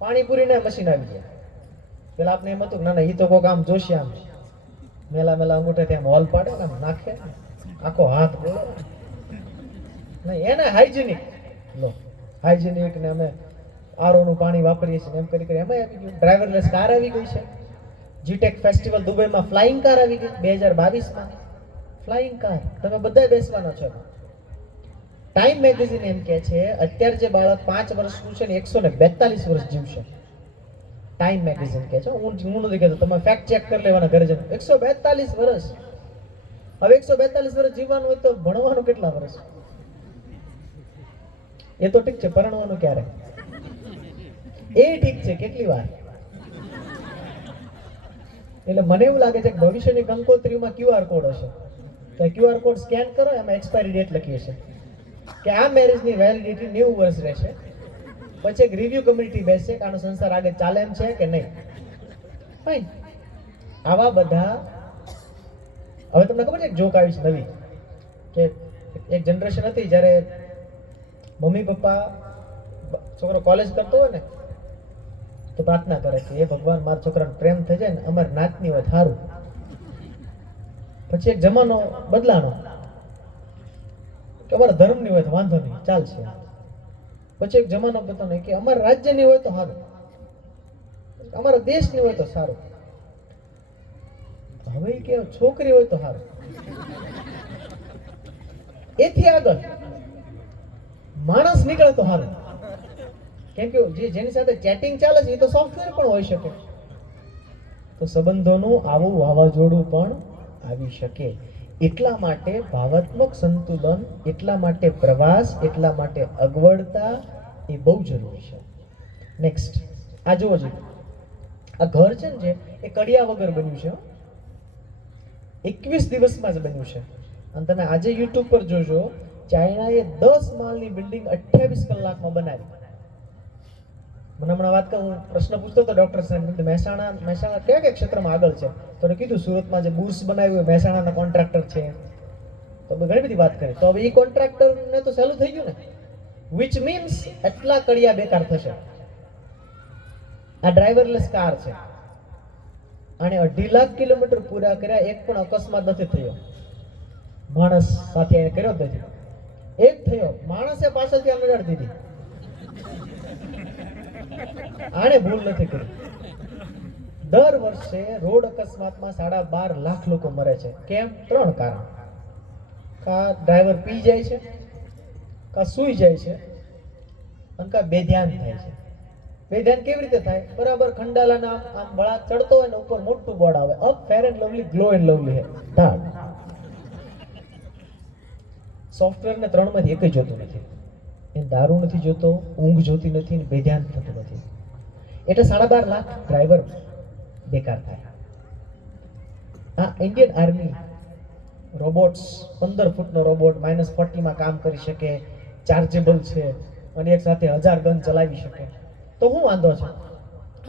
પાણીપુરીના મશીન આવી ગયા. પેલા આપણે એમ હતું ના ના એ તો કોઈક આમ જોશે, આમ મેલા મેલા અંગૂઠેથી આમ હોલ પાડે ને આમ નાખે, આખો હાથ બોલે નહીં. એને હાઇજેનિક લો, હાઇજેનિક ને અમે આરઓનું પાણી વાપરીએ છીએ એમ કરી એમાં આવી ગયું. ડ્રાઈવરલેસ કાર આવી ગઈ છે. જીટેક ફેસ્ટિવલ દુબઈમાં ફ્લાઇંગ કાર આવી ગઈ 2022માં. ફ્લાઇંગ કાર તમે બધા બેસવાના છો. ટાઈમ મેગેઝિન એમ કહે છે અત્યારે જે બાળક 5 વર્ષનું છે ને 142 વર્ષ જીવશે. ટાઈમ મેગેઝિન કહે છે, હું નથી કહેતો, તમે ફેક્ટ ચેક કરી લેવાના ઘરે જઈને. 142 વર્ષ. હવે 142 વર્ષ જીવવાનું હોય તો ભણવાનું કેટલા વર્ષ? એ તો ઠીક છે, પરણવાનું ક્યારે? એ ઠીક છે, કેટલી વાર? એટલે મને એવું લાગે છે કે ભવિષ્યની કંકોત્રીમાં QR કોડ હશે. તો QR કોડ સ્કેન કરો, એમાં એક્સપાયરી ડેટ લખી હશે કે આ મેરેજની વેલિડિટી 90 વર્ષ રહેશે. પછી એક રિવ્યુ કમિટી બેસશે કે આનો સંસાર આગળ ચાલે એમ છે કે નહીં. ફાઇન. આવા બધા. હવે તમને ખબર છે એક જોક આવી છે નવી કે એક જનરેશન હતી જ્યારે મમ્મી પપ્પા છોકરો કોલેજ કરતો હોય ને તો પ્રાર્થના કરે કે એ ભગવાન મારા છોકરાને પ્રેમ થઈ જાય ને અમારી નાતની હોય સારું. પછી એક જમાનો બદલાનો કે અમારા ધર્મની હોય તો વાંધો નહીં, ચાલશે. પછી એક જમાનો બદલાનો કે અમારા રાજ્યની હોય તો સારું, અમારા દેશની હોય તો સારું. હવે કે છોકરી હોય તો સારું. એથી આગળ માણસ નીકળે તો સારું. કેમ કે જેની સાથે ચેટિંગ ચાલે છે એ તો સોફ્ટવેર પણ હોઈ શકે. તો સંબંધોનું આવું વાવાઝોડું પણ આવી શકે. એટલા માટે ભાવાત્મક સંતુલન, એટલા માટે પ્રવાસ, એટલા માટે અગવડતા એ બહુ જરૂરી છે. નેક્સ્ટ આ જુઓ છે, આ ઘર છે ને જે એ કડિયા વગર બન્યું છે. 21 દિવસમાં જ બન્યું છે. અને તમે આજે યુટ્યુબ પર જોજો, ચાઇનાએ 10 માળની બિલ્ડિંગ 28 કલાકમાં બનાવી. મને હમણાં વાત કરું, પ્રશ્ન પૂછતો હતો ડોક્ટર સાહેબ, મહેસાણા કયા ક્ષેત્રમાં આગળ છે? તો એને કીધું સુરતમાં જે બુર્સ બનાવ્યું મહેસાણાના કોન્ટ્રાક્ટર છે. તો ઘણી બધી વાત કરી. તો હવે એ કોન્ટ્રાક્ટરને તો સહેલું થઈ ગયું ને, વિચ મીન્સ એટલા કડિયા બેકાર થશે. આ ડ્રાઈવરલેસ કાર છે. આણે 2.5 લાખ કિલોમીટર પૂરા કર્યા, એક પણ અકસ્માત નથી થયો. માણસ સાથે એને કર્યો જ નથી. એક થયો, માણસે પાછળથી આને લડાડી દીધી. આણે ભૂલ નથી કરી. દર વર્ષે રોડ અકસ્માતમાં 12.5 લાખ લોકો મરે છે. કેમ? 3 કારણ. કા ડ્રાઈવર પી જાય છે, કા સૂઈ જાય છે, અને કા બેધ્યાન થાય છે. બેધ્યાન કેવી રીતે થાય? બરાબર ખંડાલાના આમ વળા ચડતો હોય ને ઉપર મોટું બોર્ડ આવે, up fair and lovely, glow and lovely હે. ધાડ. સોફ્ટવેર ને 3 માંથી એક જ જોતું નથી. એ દારૂ નથી જોતો, ઊંઘ જોતી નથી, ને બેધ્યાન થતું નથી. એટલે 12.5 લાખ ડ્રાઈવર બેકાર થાય. આ ઇન્ડિયન આર્મી રોબોટ્સ, 15 ફૂટનો રોબોટ -40 માં કામ કરી શકે, ચાર્જેબલ છે, અને એક સાથે 1000 ગન ચલાવી શકે. તો શું વાંધો છે?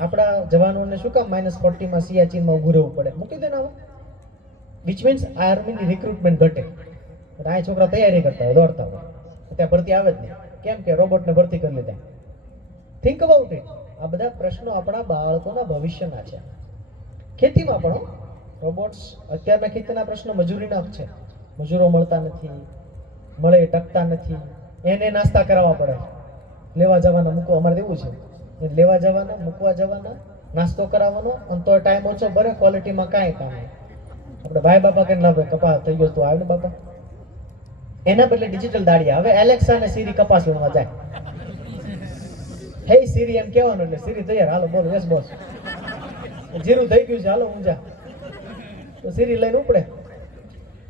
આપણા જવાનોને શું કામ -40 માં સિયાચીનમાં ઊભું રહેવું પડે? મૂકી દે ને હવે. વિચ મીન્સ આર્મીની રિક્રુટમેન્ટ ઘટે. આ છોકરા તૈયારી કરતા હોય, દોડતા હોય, ત્યાં ભરતી આવે જ નહીં. કેમ કે રોબોટને ભરતી કરી લીધા. Think about it. આ બધા પ્રશ્નો આપણા બાળકોના ભવિષ્યના છે. ખેતીમાં પણ રોબોટ્સ, અત્યારના ખેતીના પ્રશ્નો મજૂરીના જ છે. મજૂરો મળતા નથી, મળે ટકતા નથી, એને નાસ્તા કરાવવા પડે. લેવા જવાના, મૂકવા. અમારે એવું છે, લેવા જવાના, મૂકવા જવાના, નાસ્તો કરાવવાનો, અને તો ટાઈમ ઓછો ભરે, ક્વોલિટીમાં કાંઈ કામ નહીં. આપણે ભાઈ બાપા કેમ લાવે, કપાસ થઈ ગયો તું આવે ને બાપા. એના બદલે ડિજિટલ દાડિયા. હવે એલેક્સા અને સીરી કપાસ વીણવા જાય. હે સીરી એમ કહેવાનું એટલે સીરી તૈયાર, હાલો બોલો, યસ બોસ, જીરું થઈ ગયું છે, હાલો ઊંઝા. તો સીરી લઈને ઉપડે.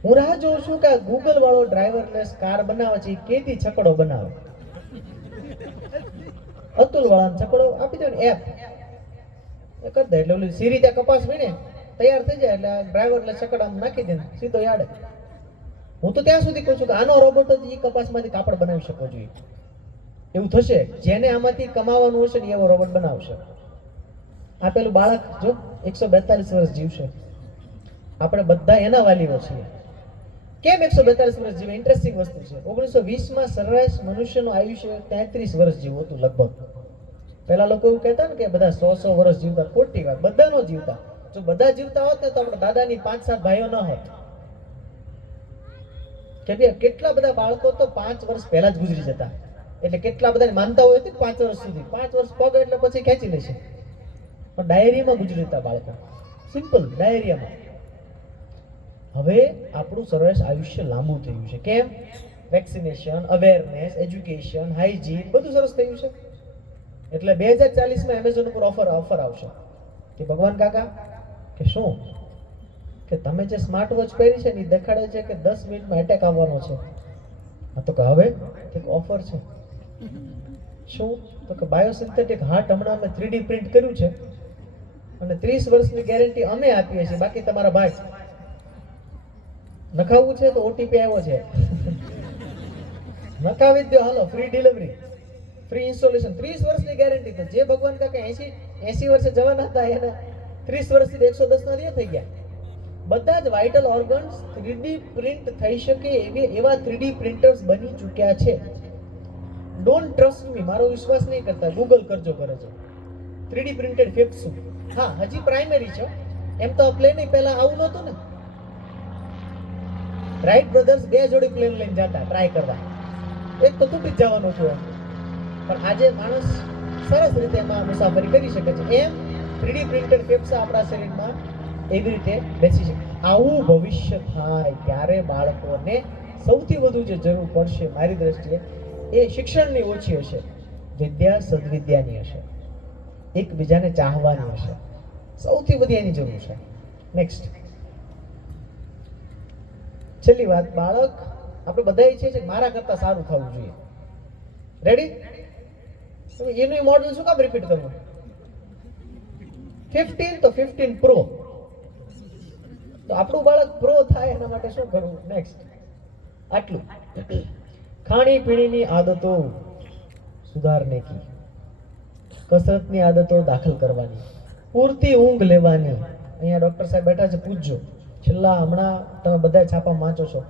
હું રાહ જોઉં છું કે ગૂગલ વાળો ડ્રાઈવરલેસ કાર બનાવે છે, કેથી છકડો બનાવે. અતુલ વાળાને છકડો આપી દો ને, એપ કરી દે એટલે ઓલી સીરી ત્યાં કપાસ વીણે તૈયાર થઈ જાય, એટલે ડ્રાઈવરલેસ છકડામાં નાખી દે, સીધો યાડે. હું તો ત્યાં સુધી કહું છું કે આનો રોબોટ જ એ કપાસમાંથી કાપડ બનાવી શકવો જોઈએ. એવું થશે, જેને આમાંથી કમાવાનું હશે ને એવો રોબોટ બનાવશે. આ પેલું બાળક જો 142 વર્ષ જીવશે. આપણે બધા એના વાલીઓ છીએ. કેમ 142 વર્ષ જીવે? ઇન્ટરેસ્ટિંગ વસ્તુ છે. 1920 માં સરેરાશ મનુષ્યનું આયુષ્ય 33 વર્ષ જેવું હતું લગભગ. પહેલા લોકો એવું કહેતા ને કે બધા 100 વર્ષ જીવતા. ખોટી વાત, બધા નો જીવતા. જો બધા જીવતા હોત ને તો આપણા દાદાની 5-7 ભાઈઓ ન હોત. કે કેટલા બધા બાળકો તો 5 વર્ષ પહેલા જ ગુજરી જતા. એટલે કેટલા બધાને માનતા હોય 5 વર્ષ સુધી, 5 વર્ષ પગ એટલે પછી ખેંચી લેશે. પણ ડાયરીમાં ગુજરી જતા બાળકો, સિમ્પલ ડાયરીયામાં. હવે આપણું સરેરાશ આયુષ્ય લાંબુ થયું છે. કેમ? વેક્સિનેશન, અવેરનેસ, એજ્યુકેશન, હાઇજીન બધું સરસ થયું છે. એટલે 2040 માં એમેઝોન ઉપર ઓફર આવશે કે ભગવાન કાકા કે શું કે તમે જે સ્માર્ટ વોચ પહેરી છે ને દેખાડે છે કે 10 મિનિટમાં એટેક આવવાનો છે. તો કે હવે એક ઓફર છે. શું? તો કે બાયોસિન્થેટિક હાર્ટ હમણાં અમે 3D પ્રિન્ટ કર્યું છે અને 30 વર્ષની ગેરંટી અમે આપીએ છીએ, બાકી તમારા ભાઈ નખાવવું છે તો ઓટીપી આવ્યો છે, નખાવી દો, હાલો ફ્રી ડિલિવરી, ફ્રી ઇન્સ્ટોલેશન, 30 વર્ષની ગેરંટી. તો જે ભગવાન કાકા 80 વર્ષે જવાના હતા એને 30 વર્ષથી 110 ના થઈ ગયા. બધા જ વાઇટલ ઓર્ગન્સ 3D પ્રિન્ટ થઈ શકે એવા 3D પ્રિન્ટર્સ બની ચૂક્યા છે. ડોન્ટ ટ્રસ્ટ મી, મારો વિશ્વાસ નહીં કરતા, ગૂગલ કરજો કરે છે. 3D printed ફેફસુ. હા, હજી પ્રાઇમરી છે. એમ તો પ્લેન પહેલા આવું નહોતું ને. રાઇટ બ્રધર્સ 2 જોડી પ્લેન લઈને જતા ટ્રાય કરવા, એક તો તૂટી જ જવાનું હતું. પણ આજે માણસ સરસ રીતે એમાં મુસાફરી કરી શકે છે. એમ 3D પ્રિન્ટેડ ફેફસા આપણા શરીરમાં એવી રીતે બેસી શકે. આવું ભવિષ્ય થાય ત્યારે બાળકોને સૌથી વધુ જે જરૂર પડશે મારી દ્રષ્ટિએ એ શિક્ષણની ઓછી હશે, વિદ્યા સદવિદ્યાની હશે, એકબીજાને ચાહવાની હશે. સૌથી બધી એની જરૂર છે. નેક્સ્ટ, છેલ્લી વાત, બાળક આપણે બધા ઈચ્છીએ છીએ મારા કરતા સારું થવું જોઈએ. રેડી? એનું મોડલ શું કામ રિપીટ કરવું? 15 તો 15 પ્રો. તો આપણું બાળક પ્રો થાય એના માટે શું કરવું? નેક્સ્ટ, આટલું. ખાણી પીણીની આદતો સુધારને કી, કસરતની આદતો દાખલ કરવાની, પૂરતી ઊંઘ લેવાની. અહીંયા ડોક્ટર સાહેબ બેઠા છે, પૂછજો. છેલ્લા હમણાં તમે બધા છાપા વાંચો છો,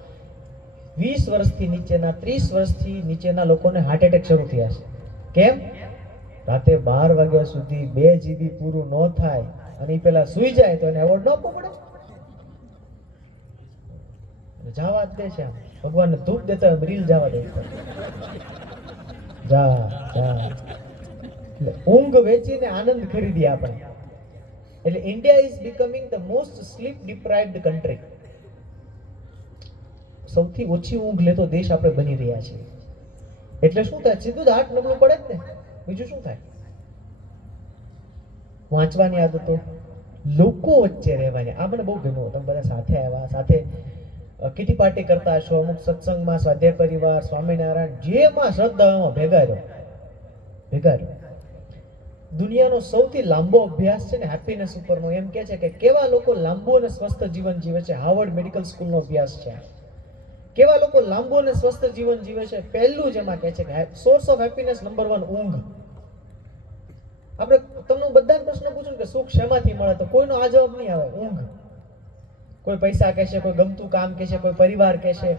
20 વર્ષથી નીચેના, 30 વર્ષથી નીચેના લોકોને હાર્ટ એટેક શરૂ થયા છે. કેમ? રાતે 12 વાગ્યા સુધી 2 GB પૂરું ન થાય અને એ પેલા સુઈ જાય તો એને એવોર્ડ ન આપવો પડે? જવા જ દે છે આમ ભગવાનને ધૂપ દેતા હોય રીલ જવા દે છે. જા જા એટલે ઊંઘ વેચીને આનંદ ખરીદી આપણે. એટલે India is becoming the most sleep deprived country. સૌથી ઓછી ઊંઘ લેતો દેશ આપણે બની રહ્યા છીએ. એટલે શું થાય? સીધું જ હાથ નબળું પડે જ ને, બીજું શું થાય? વાંચવાની આદતો, લોકો વચ્ચે રહેવાની, આ મને બહુ ગમ્યું. તમે બધા સાથે આવ્યા, સાથે કિટી પાર્ટી કરતા હશો, અમુક સત્સંગમાં, સ્વાધ્યાય પરિવાર, સ્વામિનારાયણ, જેમાં શ્રદ્ધા એમાં ભેગા રહો. દુનિયાનો સૌથી લાંબો અભ્યાસ છે ને હેપીનેસ ઉપરનો, એમ કે છે કે કેવા લોકો લાંબુ અને સ્વસ્થ જીવન જીવે છે. હાર્વર્ડ મેડિકલ સ્કૂલનો અભ્યાસ છે. કેવા લોકો લાંબુ અને સ્વસ્થ જીવન જીવે છે, પહેલું જ એમાં કહે છે કે સોર્સ ઓફ હેપીનેસ નંબર 1 ઊંઘ. આપણે તમને બધાને પ્રશ્ન પૂછું કે સુખ શેમાંથી મળે, તો કોઈનો આ જવાબ નહીં આવે. ઊંઘ. કોઈ પૈસા કહેશે, કોઈ ગમતું કામ કહેશે, કોઈ પરિવાર કહેશે.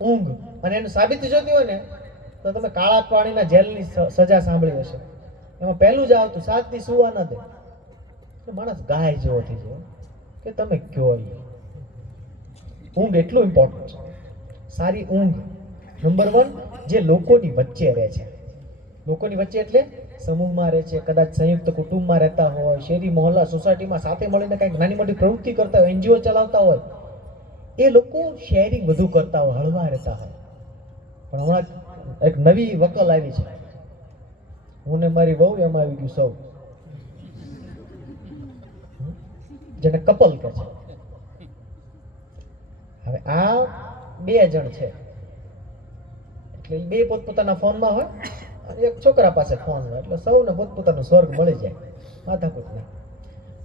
ઊંઘ. અને એનું સાબિતી જોતી હોય ને તો તમે કાળા પાણીના જેલની સજા સાંભળી હશે. એમાં પહેલું જ આવતું 7 દી સુવા ન દે. તો માણસ ગાય જેવો થઈ જાય કે તમે કયો. ઊંઘ એટલું ઇમ્પોર્ટન્ટ છે. સારી ઊંઘ નંબર 1 જે લોકોની વચ્ચે રહે છે. લોકોની વચ્ચે એટલે સમૂહમાં રહે છે, કદાચ સંયુક્ત કુટુંબમાં રહેતા હોય, શેરી મોહલ્લા સોસાયટીમાં સાથે મળીને કંઈક નાની મોટી પ્રવૃત્તિ કરતા હોય, એનજીઓ ચલાવતા હોય, એ લોકો શેરિંગ વધુ કરતા હોય, હળવા રહેતા હોય. પણ હમણાં એક નવી વકલ આવી છે, હું ને મારી વહુ એમાં આવી ગયું સૌ, જેને કપલ કહે છે. હવે આ 2 જણ છે એટલે એ 2 પોતપોતાના ફોનમાં હોય અને એક છોકરા પાસે ફોન હોય, એટલે સૌને પોતપોતાનો સ્વર્ગ મળી જાય. માથાકૂટ નહીં.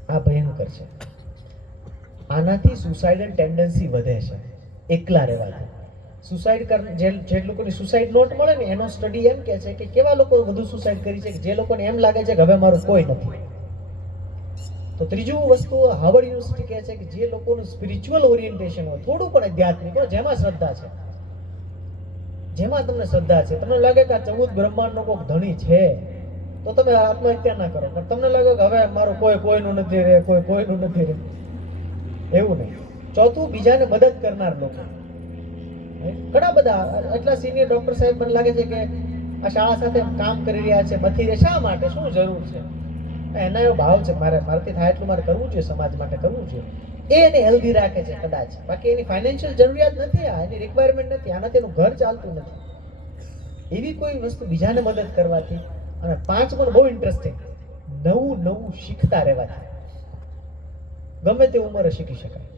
આ ભયંકર છે. આનાથી સુસાઇડલ ટેન્ડન્સી વધે છે એકલા રહેવાથી. સુસાઇડ જે લોકોની સુસાઇડ નોટ મળે ને એનો સ્ટડી એમ કહે છે કે કેવા લોકો વધુ સુસાઇડ કરી છે કે જે લોકોને એમ લાગે છે કે હવે મારું કોઈ નથી. તો ત્રીજું વસ્તુ હાર્વર્ડ યુનિવર્સિટી કહે છે કે જે લોકોનું સ્પિરિચ્યુઅલ ઓરિએન્ટેશન હોય, થોડું પણ આધ્યાત્મિક હોય, જેમાં શ્રદ્ધા છે, તમને લાગે કે આ 14 બ્રહ્માંડનો કોઈક ધણી છે, તો તમે આત્મહત્યા ના કરો. પણ તમને લાગે કે હવે મારું કોઈનું નથી રહે, કોઈનું નથી રહે, એવું નહીં. ચોથું, બીજાને મદદ કરનાર લોકો. ઘણા બધા એટલા સિનિયર ડોક્ટર સાહેબ મને લાગે છે કે આ શાળા સાથે કામ કરી રહ્યા છે, બધી રહે. શા માટે? શું જરૂર છે? એના એવો ભાવ છે, મારાથી થાય એટલું મારે કરવું જોઈએ, સમાજ માટે કરવું જોઈએ. એ એને હેલ્ધી રાખે છે કદાચ, બાકી એની ફાઇનાન્શિયલ જરૂરિયાત નથી, એની રિક્વાયરમેન્ટ નથી, આનાથી એનું ઘર ચાલતું નથી. એવી કોઈ વસ્તુ બીજાને મદદ કરવાથી. અને 5 પણ બહુ ઇન્ટરેસ્ટિંગ, નવું શીખતા રહેવાથી. ગમે તે ઉંમરે શીખી શકાય.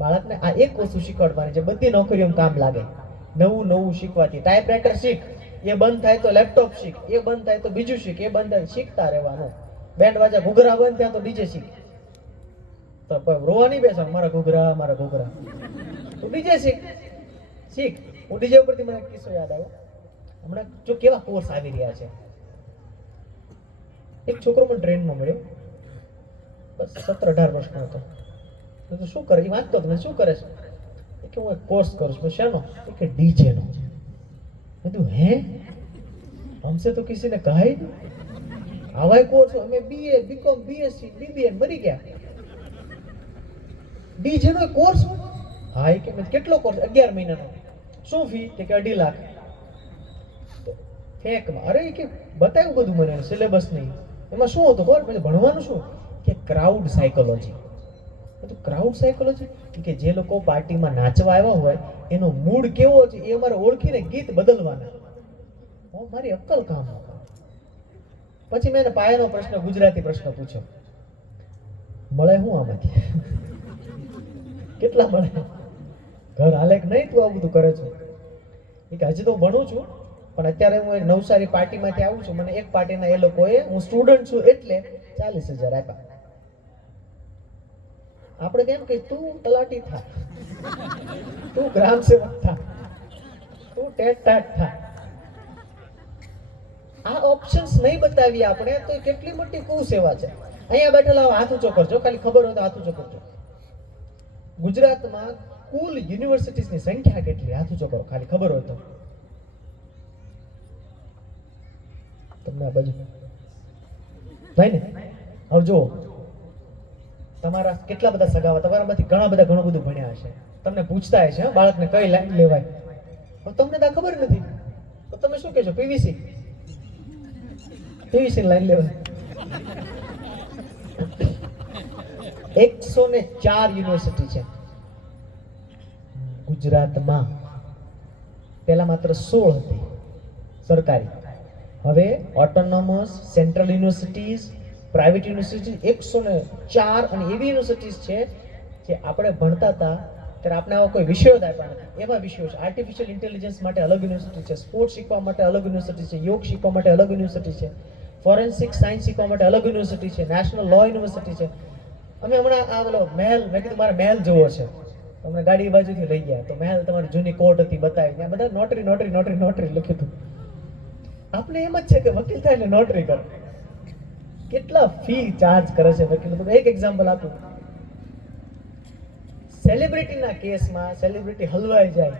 બાળકને આ એક વસ્તુ શીખવાડવાની છે, બધી નોકરીઓમાં કામ લાગે. નવું શીખવાથી. ટાઈપરાઇટર શીખ, એ બંધ થાય તો લેપટોપ શીખ, એ બંધ થાય તો બીજું શીખ, એ બંધ થાય, શીખતા રહેવાનું. બેન્ડ વાજા ઘૂઘરા બંધ થયા તો ડીજે શીખ. તો રોવા નહીં બેસા મારા ઘૂઘરા, તો ડીજે શીખ. હું ડીજે ઉપરથી મને કિસ્સો યાદ આવ્યો. હમણાં જો કેવા કોર્સ આવી રહ્યા છે. એક છોકરો મને ટ્રેનમાં મળ્યો, બસ 17-18 વર્ષનો હતો. તો શું કરે? એ વાંચતો હતો. શું કરે છે? કે હું એક કોર્સ કરું છું. શેનો? કે ડીજે નો. મેં કીધું હે, हमसे तो किसी ने कहा ही नहीं. આવા કોર્સ અમે બીએ, બીકોમ, બીએસસી, બીબીએ મરી ગયા. ડીજે નો કોર્સ? હા. એ કે કેટલો કોર્સ? 11 મહિનાનો. શું ફી? કે 2.5 લાખ. ફેકમાં. અરે કે બતાવ્યું બધું મને, સિલેબસ નહીં. એમાં શું હતું ખબર? પછી ભણવાનું શું? કે ક્રાઉડ સાયકોલોજી. તો ક્રાઉડ સાયકોલોજી કે જે લોકો પાર્ટીમાં નાચવા આવ્યા હોય એનો મૂડ કેવો છે એ અમારે ઓળખીને ગીત બદલવાના. મારી અક્કલ કામ ન કરે. પછી મેં એને પાયાનો પ્રશ્ન, ગુજરાતી પ્રશ્ન પૂછ્યો, મળે શું આમાંથી? કેટલા મળે? ઘર હાલે કે નહીં? તું આવું બધું કરે છે? એ કે હજી તો હું ભણું છું, પણ અત્યારે હું એક નવસારી પાર્ટીમાંથી આવું છું. મને એક પાર્ટીના એ લોકોએ, હું સ્ટુડન્ટ છું એટલે 40,000 આપ્યા. આપણે કેમ કે તું તલાટી થા, તું ગ્રામ સેવક થા, તું ટેટ થા. આ ઓપ્શન્સ નહીં બતાવી આપણે તો કેટલી મોટી કુસેવા છે. અહીંયા બેઠેલા હાથ ઊંચો કરજો, ખાલી ખબર હોય તો હાથ ઊંચો કરજો. ગુજરાતમાં કુલ યુનિવર્સિટીઝની સંખ્યા કેટલી? હાથ ઊંચો કરો, ખાલી ખબર હોય તો. તમને આ બાજુ નહીં ને? હવે જો તમારા કેટલા બધા સગાવા તમારામાંથી ઘણું બધું ભણ્યા હશે. તમને પૂછતા હશે હો, બાળકને કઈ લાઈન લેવાય, પણ તમને તો આ ખબર નથી. તો તમે શું કહેશો? પીવીસી લાઈન લેવાય. 104 યુનિવર્સિટી છે ગુજરાતમાં. પહેલા માત્ર 16 હતી સરકારી, હવે autonomous, central universities, private university 104. અને એવી યુનિવર્સિટીઝ છે જે આપણે ભણતા હતા ત્યારે આપણે આવા કોઈ વિષયો જ આપ્યા નથી. એવા વિષયો છે. આર્ટિફિશિયલ ઇન્ટેલિજન્સ માટે અલગ યુનિવર્સિટી છે, સ્પોર્ટ્સ શીખવા માટે અલગ યુનિવર્સિટી છે, યોગ શીખવા માટે અલગ યુનિવર્સિટી છે, ફોરેન્સિક સાયન્સ શીખવા માટે અલગ યુનિવર્સિટી છે, નેશનલ લો યુનિવર્સિટી છે. અમે હમણાં આ પેલો મહેલ, મેં કીધું મારે મહેલ જોવો છે, તમને ગાડી બાજુથી લઈ ગયા તો મહેલ તમારી જૂની કોર્ટ હતી બતાવી, ત્યાં બધા નોટરી લખ્યું હતું. આપણે એમ જ છે કે વકીલ થાય એટલે નોટરી કરો. કેટલા ફી ચાર્જ કરે છે વકીલ. એક એક્ઝામ્પલ આપું. સેલિબ્રિટીના કેસમાં સેલિબ્રિટી હલવાઈ જાય,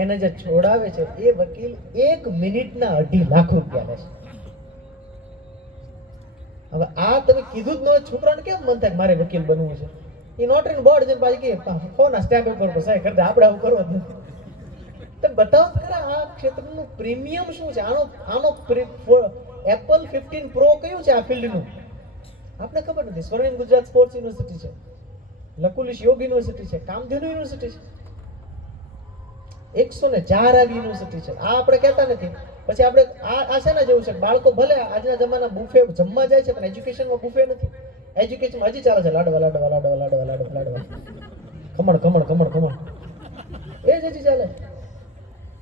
એને જે છોડાવે છે એ વકીલ 1 મિનિટના 2.5 લાખ રૂપિયા લે છે. હવે આ તમે કીધું જ ન હોય, છોકરાને કેમ મન થાય મારે વકીલ બનવું છે? એ નોટરીનું બોર્ડ જઈને પાછી કે ફોન સ્ટેમ્પ પેપર પર સહી કરી દે, આપણે આવું કરવું જ નથી. તો બતાવો ખરા આ ક્ષેત્રનું પ્રીમિયમ શું છે. આનો એપલ 15 પ્રો કયું છે આ ફિલ્ડનું? આપણે ખબર નથી. સ્વર્ણિમ ગુજરાત સ્પોર્ટ્સ યુનિવર્સિટી છે, લકુલિશ યોગ યુનિવર્સિટી છે, કામધેનુ યુનિવર્સિટી છે. 104 આવી યુનિવર્સિટી છે. આ આપણે કહેતા નથી. પછી આપણે આ શેના જેવું છે? બાળકો ભલે આજના જમાના બુફે જમવા જાય છે, પણ એજ્યુકેશનમાં બુફે નથી. એજ્યુકેશનમાં હજી ચાલે છે લાડવા, ખમણ એ જ હજી ચાલે.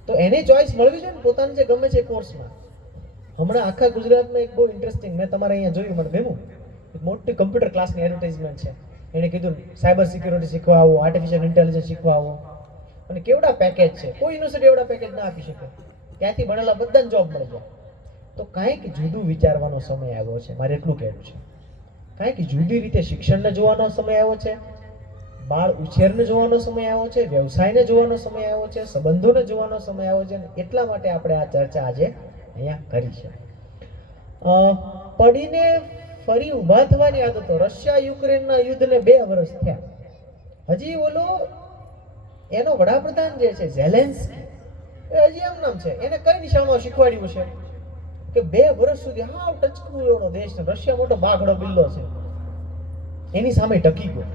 તો એની ચોઈસ મળવી જોઈએ ને પોતાની જે ગમે છે કોર્સમાં. હમણાં આખા ગુજરાતમાં એક બહુ ઇન્ટરેસ્ટિંગ મેં તમારે અહીંયા જોયું, મને ગમ્યું. એક મોટી કમ્પ્યુટર ક્લાસની એડવર્ટાઇઝમેન્ટ છે. એણે કીધું સાયબર સિક્યુરિટી શીખવા આવો, આર્ટિફિશિયલ ઇન્ટેલિજન્સ શીખવા આવો. અને કેવડા પેકેજ છે, કોઈ યુનિવર્સિટી એવડા પેકેજ ના આપી શકે. ત્યાંથી ભણેલા બધાને જોબ મળી જાય. તો કાંઈક જુદું વિચારવાનો સમય આવ્યો છે, મારે એટલું કહેવું છે. કાંઈક જુદી રીતે શિક્ષણને જોવાનો સમય આવ્યો છે, બાળ ઉછેરને જોવાનો સમય આવ્યો છે, વ્યવસાયને જોવાનો સમય આવ્યો છે, સંબંધોને જોવાનો સમય આવ્યો છે. અને એટલા માટે આપણે આ ચર્ચા આજે અહીંયા કરી છે. પડીને ફરી ઊભા થવાની આદતો. રશિયા યુક્રેનના યુદ્ધને 2 વર્ષ થયા, હજી ઓલો એનો વડાપ્રધાન જે છે ઝેલેન્સ્કી, એ હજી એમ નામ છે. એને કઈ નિશાળમાં શીખવાડ્યું છે કે 2 વર્ષ સુધી હાવ ટચકું એવો દેશ છે. રશિયા મોટો બાઘડો બિલ્લો છે, એની સામે ટકી ગયો.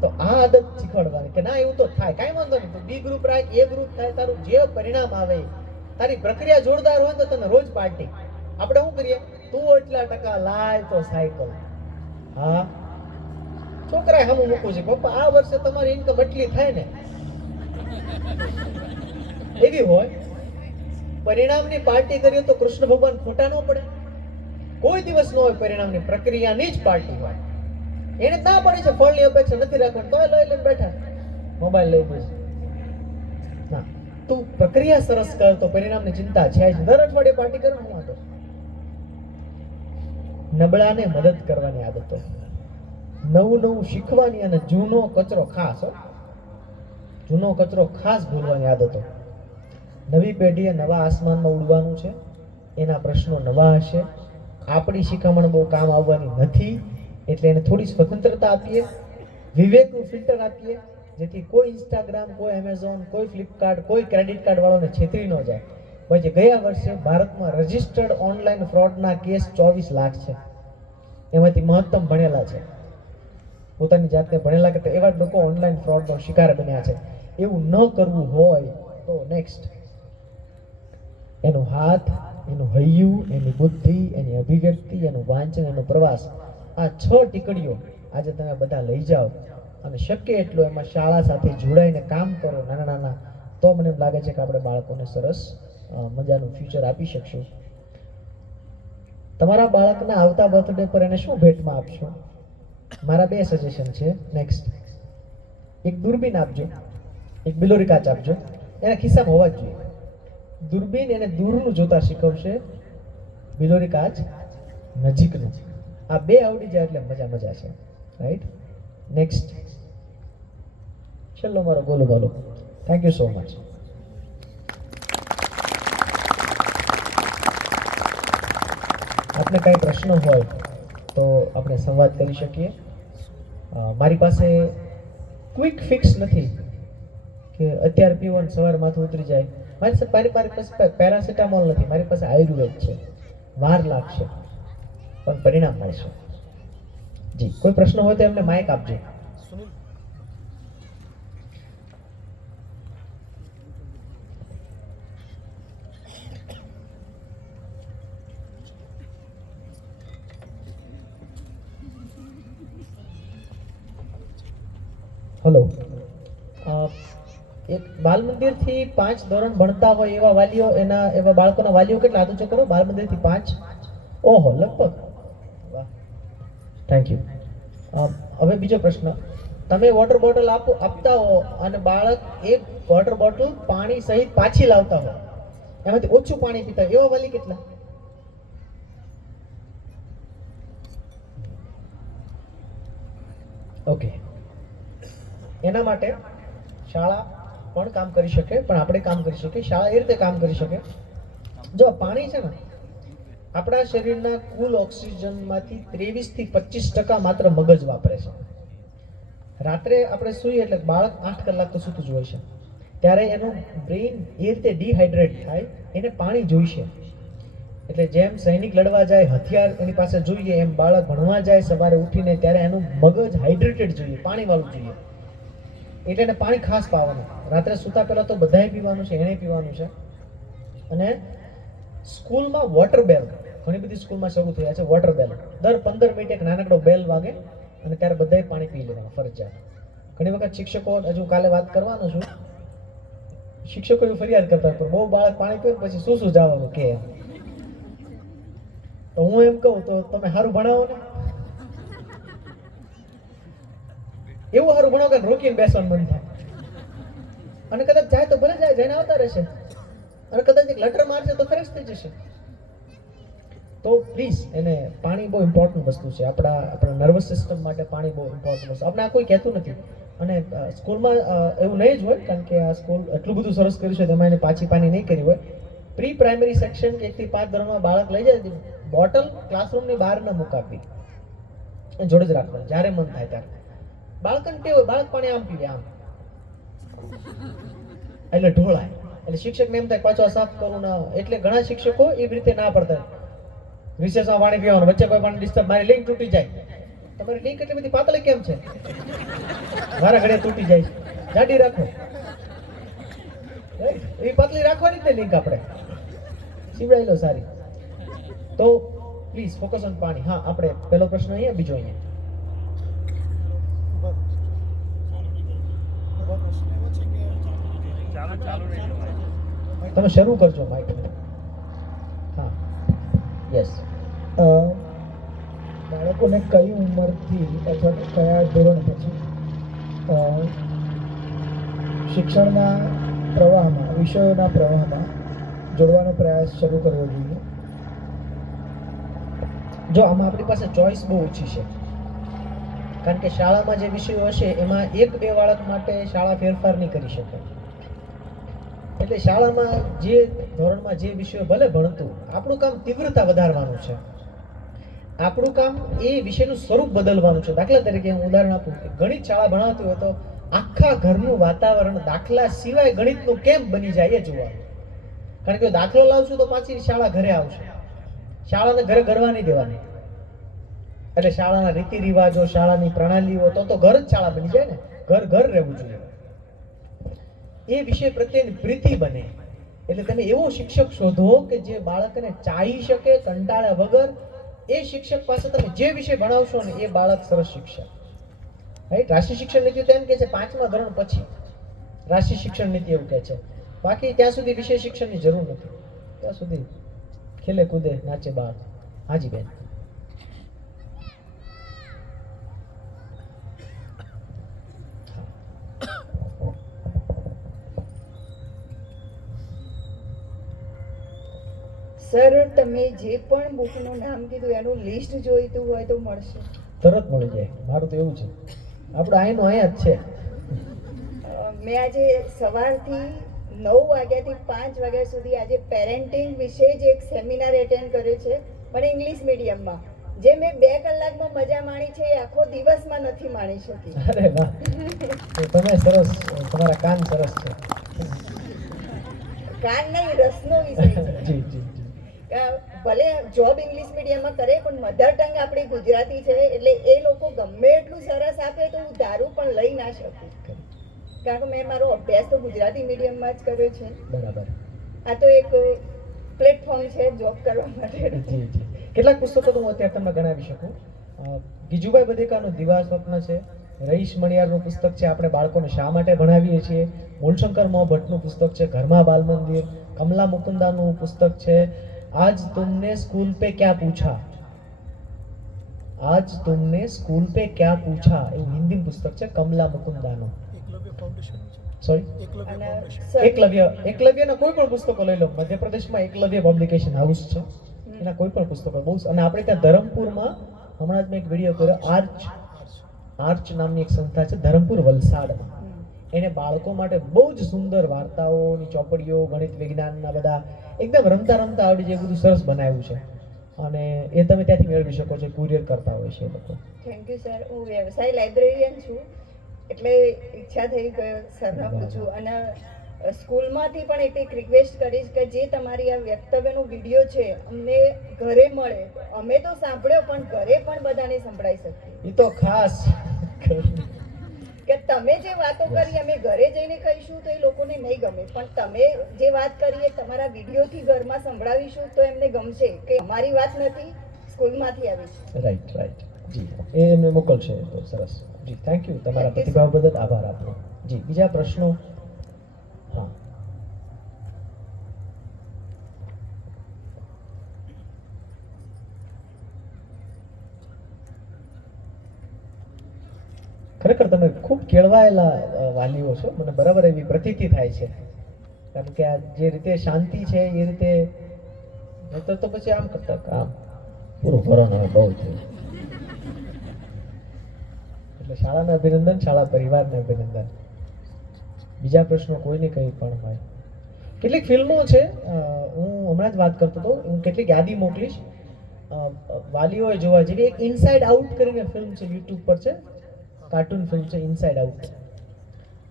તો આ આદત શીખવાડવાની કે ના એવું તો થાય, કાંઈ વાંધો નહીં, તું બી ગ્રુપ રાખ, એ ગ્રુપ થાય, તારું જે પરિણામ આવે, તારી પ્રક્રિયા જોરદાર હોય તો તને રોજ પાર્ટી. આપણે શું કરીએ? તું એટલા ટકા લાય તો સાયકલ. હા, છોકરાએ સામું મૂકવું છે, પપ્પા આ વર્ષે તમારી ઇન્કમ એટલી થાય ને, એવી હોય. પરિણામની પાર્ટી કરીએ તો કૃષ્ણ ભગવાન ખોટા ન પડે. કોઈ દિવસ ન હોય પરિણામની, પ્રક્રિયાની જ પાર્ટી હોય. એને ના પડી છે ફળની અપેક્ષા નથી રાખવાની, તોય લઈને બેઠા મોબાઈલ લઈ દે. ના, તું પ્રક્રિયા સરસ કર તો પરિણામની ચિંતા છે જ. દર અઠવાડિયે પાર્ટી કરવાનું વાંધો. નબળાને મદદ કરવાની આદતો, નવું શીખવાની, અને જૂનો કચરો ખાસ ભૂલવાની આદતો. નવી પેઢીએ નવા આસમાનમાં ઉડવાનું છે, એના પ્રશ્નો નવા હશે. આપણી શિખામણ બહુ કામ આવવાની નથી, એટલે એને થોડી સ્વતંત્રતા આપીએ, વિવેકનું ફિલ્ટર આપીએ, જેથી કોઈ ઇન્સ્ટાગ્રામ, કોઈ એમેઝોન, કોઈ ફ્લિપકાર્ટ, કોઈ ક્રેડિટ કાર્ડ વાળાને છેતરી ન જાય. પછી ગયા વર્ષે ભારતમાં રજિસ્ટર્ડ ઓનલાઈન ફ્રોડના કેસ 24 લાખ છે. એમાંથી મહત્તમ ભણેલા છે, પોતાની જાતને ભણેલા કરતા એવા લોકો ઓનલાઈન ફ્રોડનો શિકાર બન્યા છે. એવું ન કરવું હોય તો નેક્સ્ટ એનો હાથ, એનું હૈયું, એની બુદ્ધિ, એની અભિવ્યક્તિ, એનું વાંચન, એનો પ્રવાસ, આ 6 ટીકડીઓ આજે તમે બધા લઈ જાઓ અને શક્ય એટલું એમાં શાળા સાથે જોડાઈને કામ કરો નાના, તો મને એમ લાગે છે કે આપણે બાળકોને સરસ મજાનું ફ્યુચર આપી શકશું. તમારા બાળકના આવતા બર્થડે પર એને શું ભેટમાં આપશો? મારા 2 સજેશન છે. નેક્સ્ટ, એક દૂરબીન આપજો, એક બિલોરી કાચ આપજો. એના ખિસ્સામાં હોવા જ જોઈએ. દૂરબીન એને દૂરનું જોતા શીખવશે, બિલોરી કાચ નજીકનું. આ 2 આવડી જાય એટલે મજા છે. રાઈટ? નેક્સ્ટ, ચલો મારો બોલો. Thank you so much. આપને કાંઈ પ્રશ્ન હોય તો આપણે સંવાદ કરી શકીએ. મારી પાસે ક્વિક ફિક્સ નથી કે અત્યારે પીવો ને સવારે માથું ઉતરી જાય. મારી પાસે પેરાસિટામોલ નથી, મારી પાસે આયુર્વેદ છે. વાર લાગશે પણ પરિણામ મળશે. જી, કોઈ પ્રશ્ન હોય તો એમને માઇક આપજો. હેલો, એક બાલ મંદિર થી 5 ધોરણ ભણતા હોય એવા વાલીઓ, એવા બાળકોના વાલીઓ કેટલા? હાથ ઊંચો કરો. બાલ મંદિર થી 5. ઓહો, લગભગ. વાહ, થેન્ક યુ. હવે બીજો પ્રશ્ન. તમે વોટર બોટલ આપતા હો અને બાળક એક વોટર બોટલ પાણી સહિત પાછી લાવતા હોય, એમાંથી ઓછું પાણી પીતા હોય, એવા વાલી કેટલા? ઓકે, એના માટે શાળા પણ કામ કરી શકે, પણ આપણે કામ કરી શકીએ. શાળા એ રીતે કામ કરી શકે, જો પાણી છે ને, આપણા શરીરના કુલ ઓક્સિજનમાંથી 23 થી 25% માત્ર મગજ વાપરે છે. રાત્રે આપણે સૂઈએ એટલે બાળક 8 કલાક તો સૂતું જ હોય છે, ત્યારે એનું બ્રેઇન એ રીતે ડિહાઇડ્રેટ થાય, એને પાણી જોઈશે. એટલે જેમ સૈનિક લડવા જાય, હથિયાર એની પાસે જોઈએ, એમ બાળક ભણવા જાય સવારે ઉઠીને, ત્યારે એનું મગજ હાઇડ્રેટેડ જોઈએ, પાણીવાળું જોઈએ. એટલે એને પાણી ખાસ પાવાનું. રાત્રે સૂતા પહેલા તો બધાએ પીવાનું છે, એણે પીવાનું છે. અને સ્કૂલમાં વોટર બેલ ઘણી બધી સ્કૂલમાં શરૂ થયા છે. વોટર બેલ દર 15 મિનિટે એક નાનકડો બેલ વાગે અને ત્યારે બધાએ પાણી પી લેવાનું ફરજિયાત. ઘણી વખત શિક્ષકો, હજુ કાલે વાત કરવાનો છું, શિક્ષકો એવી ફરિયાદ કરતા પણ બહુ બાળક પાણી પીવે પછી શું જવાનું કે, તો હું એમ કહું તો તમે સારું ભણાવો ને, એવું સારું ભણાવો કે રોકીને બેસવાનું મન થાય. અને કદાચ જાય તો ભલે જાય, જઈને આવતા રહેશે. અને કદાચ એક લટર મારશે તો ફ્રેશ થઈ જશે. તો પ્લીઝ, એને પાણી બહુ ઇમ્પોર્ટન્ટ વસ્તુ છે. આપણા નર્વસ સિસ્ટમ માટે પાણી બહુ ઇમ્પોર્ટન્ટ વસ્તુ. આપણે આ કોઈ કહેતું નથી. અને સ્કૂલમાં એવું નહીં જ હોય, કારણ કે આ સ્કૂલ એટલું બધું સરસ કર્યું છે, તેમાં એને પાછી પાણી નહીં કરી હોય. પ્રી પ્રાઇમરી સેક્શન કે 1 થી 5 ધોરણમાં બાળક લઈ જાય, બોટલ ક્લાસરૂમની બહાર ન મુકાવી, જોડે જ રાખવાનું, જ્યારે મન થાય ત્યારે. બાળકને ટેવ હોય, બાળક પાણી આમ પીવે, આમ, એટલે ઢોળાય. એટલે શિક્ષકને એમ થાય પાછો સાફ કરું ના. એટલે ઘણા શિક્ષકો એવી રીતે ના પડતા, રિસેસમાં પાણી પીવાનું, વચ્ચે કોઈ પાણી ડિસ્ટર્બ, મારી લિંક તૂટી જાય. તમારી લિંક એટલી બધી પાતળી કેમ છે? મારા ઘરે તૂટી જાય, જાડી રાખો. એ પાતળી રાખવાની જ ને લિંક, આપણે સીવડાવી લો સારી. તો પ્લીઝ ફોકસ ઓન પાણી. હા, આપણે પહેલો પ્રશ્ન અહીંયા, બીજો અહીંયા. તમે શરૂ કરજો માઇક. હા, યસ. બાળકોને કઈ ઉંમરથી અથવા તો કયા ધોરણ પછી શિક્ષણના પ્રવાહમાં, વિષયોના પ્રવાહમાં જોડવાનો પ્રયાસ શરૂ કરવો જોઈએ? જો આમાં આપણી પાસે ચોઈસ બહુ ઓછી છે, કારણ કે શાળામાં જે વિષયો હશે એમાં 1-2 બાળક માટે શાળા ફેરફાર નહીં કરી શકે. એટલે શાળામાં જે ધોરણમાં જે વિષયો ભલે ભણતું, આપણું કામ તીવ્રતા વધારવાનું છે. આપણું કામ એ વિષયનું સ્વરૂપ બદલવાનું છે. દાખલા તરીકે હું ઉદાહરણ આપું, ગણિત શાળા ભણાવતી હોય તો આખા ઘરનું વાતાવરણ દાખલા સિવાય ગણિતનું કેમ બની જાય એ જોવાનું. કારણ કે દાખલો લાવશું તો પાછી શાળા ઘરે આવશે, શાળાને ઘરે ગરવા નહીં દેવાની. એટલે શાળાના રીતિ રિવાજો, શાળાની પ્રણાલીઓ, તો ઘર જ શાળા બની જાય ને. ઘર ઘર રહેવું જોઈએ. એ વિષય પ્રત્યેની પ્રીતિ બને. એટલે તમે એવો શિક્ષક શોધો કે જે બાળકને ચાહી શકે કંટાળ્યા વગર. એ શિક્ષક પાસે તમે જે વિષય ભણાવશો ને એ બાળક સરસ શિક્ષક. રાઈટ? રાષ્ટ્રીય શિક્ષણ નીતિ તો એમ કે છે 5મા ધોરણ પછી રાષ્ટ્રીય શિક્ષણ નીતિ એવું કહે છે. બાકી ત્યાં સુધી વિષય શિક્ષણની જરૂર નથી, ત્યાં સુધી ખેલે કૂદે નાચે બાળ. હાજી બેન. સર, તમે જે પણ બુકનું નામ કીધું એનું લિસ્ટ જોઈતું હોય તો મળશે? તરત મળી જાય. મારું તો એવું છે, આપણે અહીંનું અહીંયા જ છે. મેં આજે સવારથી 9 વાગ્યાથી 5 વાગ્યા સુધી આજે પેરેન્ટિંગ વિશે જ એક સેમિનાર એટેન્ડ કર્યો છે, પણ ઇંગ્લિશ મીડિયમમાં, જે મેં 2 કલાકમાં મજા માણી છે એ આખો દિવસમાં નથી માણી શકી. અરે વાહ, તો તમે સરસ, તમારા કાન સરસ છે. કાન નહીં, રસનો વિષય છે. જી જી જી. ભલે જોબ ઇંગ્લિશ મીડિયમમાં કરે પણ મધર ટંગ આપણી ગુજરાતી છે એટલે એ લોકો ગમે એટલું સરસ આપે તો હું ધારું પણ લઈ ના શકું, કારણ કે મેં મારો અભ્યાસ તો ગુજરાતી મીડિયમમાં જ કર્યો છે. બરાબર. આ તો એક પ્લેટફોર્મ છે જોબ કરવા માટે. જી જી. કેટલાક પુસ્તકો તો હું અત્યારે તમને ગણાવી શકું. ગીજુભાઈ બધેકાનું દીવા સ્વપ્ન છે, રહીશ મણિયારનું પુસ્તક છે આપણે બાળકોને શા માટે ભણાવીએ છીએ, મૂળશંકર ભટ્ટનું પુસ્તક છે ઘરમાં બાલ મંદિર, કમલા મુકુંદાનું પુસ્તક છે आज तुमने स्कूल पे क्या पूछा, आज तुमने स्कूल पे क्या पूछा, એવું હિન્દી પુસ્તક છે કમલા મુકુંદાનું. સોરી, એકલવ્યના કોઈ પણ પુસ્તકો લઈ લો, મધ્યપ્રદેશમાં એકલવ્ય પબ્લિકેશન હાઉસ છે, એના કોઈ પણ પુસ્તકો બહુ. અને આપણે ત્યાં ધરમપુરમાં હમણાં જ મેં એક વિડીયો કર્યો, આર્ચ નામની એક સંસ્થા છે ધરમપુર વલસાડમાં. એને બાળકો માટે બહુ જ સુંદર વાર્તાઓની ચોપડીઓ, ગણિત વિજ્ઞાનના બધા એકદમ રમતા રમતા આવડી જે બધું સરસ બનાવ્યું છે અને એ તમે ત્યાંથી મેળવી શકો છો, કુરિયર કરતા હોય છે એ લોકો. Thank you sir. હું વ્યવસાય લાઇબ્રેરિયન છું એટલે ઈચ્છા થઈ ગયો સરને પૂછું. અને સ્કૂલમાંથી પણ એક રિક્વેસ્ટ કરીશ કે જે તમારી આ વ્યક્તવ્યનો વિડીયો છે અમને ઘરે મળે, અમે તો સાંભળ્યો પણ ઘરે પણ બધાને સંભળાઈ શકીએ. એ તો ખાસ કે તમે જે વાતો કરી અમે ઘરે જઈને કહીશું તો એ લોકોને નહીં ગમે, પણ તમે જે વાત કરી એ તમારા વિડીયોથી ઘરમાં સંભળાવીશું તો એમને ગમશે કે અમારી વાત નથી, સ્કૂલમાંથી આવી છે. Right right. જી, એ એમને મોકલશે તો સરસ. જી, થેન્ક યુ. તમારા પ્રતિભાવ બદલ આભાર આપનો. જી, બીજા પ્રશ્નો? હા, ખરેખર તમે ખૂબ કેળવાયેલા વાલીઓ છો, મને બરાબર એવી પ્રતીતિ થાય છે, કારણ કે આ જે રીતે શાંતિ છે એ રીતે નહીતર તો પછી આમ કરતા કામ પૂરું ભરણ હવે બહુ છે. એટલે શાળાને અભિનંદન, શાળા પરિવારને અભિનંદન. બીજા પ્રશ્નો કોઈને કંઈ પણ હોય? કેટલીક ફિલ્મો છે, હું હમણાં જ વાત કરતો હતો, હું કેટલીક યાદી મોકલીશ, વાલીઓએ જોવા જેવી. એક ઇનસાઇડ આઉટ કરીને ફિલ્મ છે, યુટ્યુબ પર છે, કાર્ટૂન ફિલ્મ છે ઇનસાઇડ આઉટ.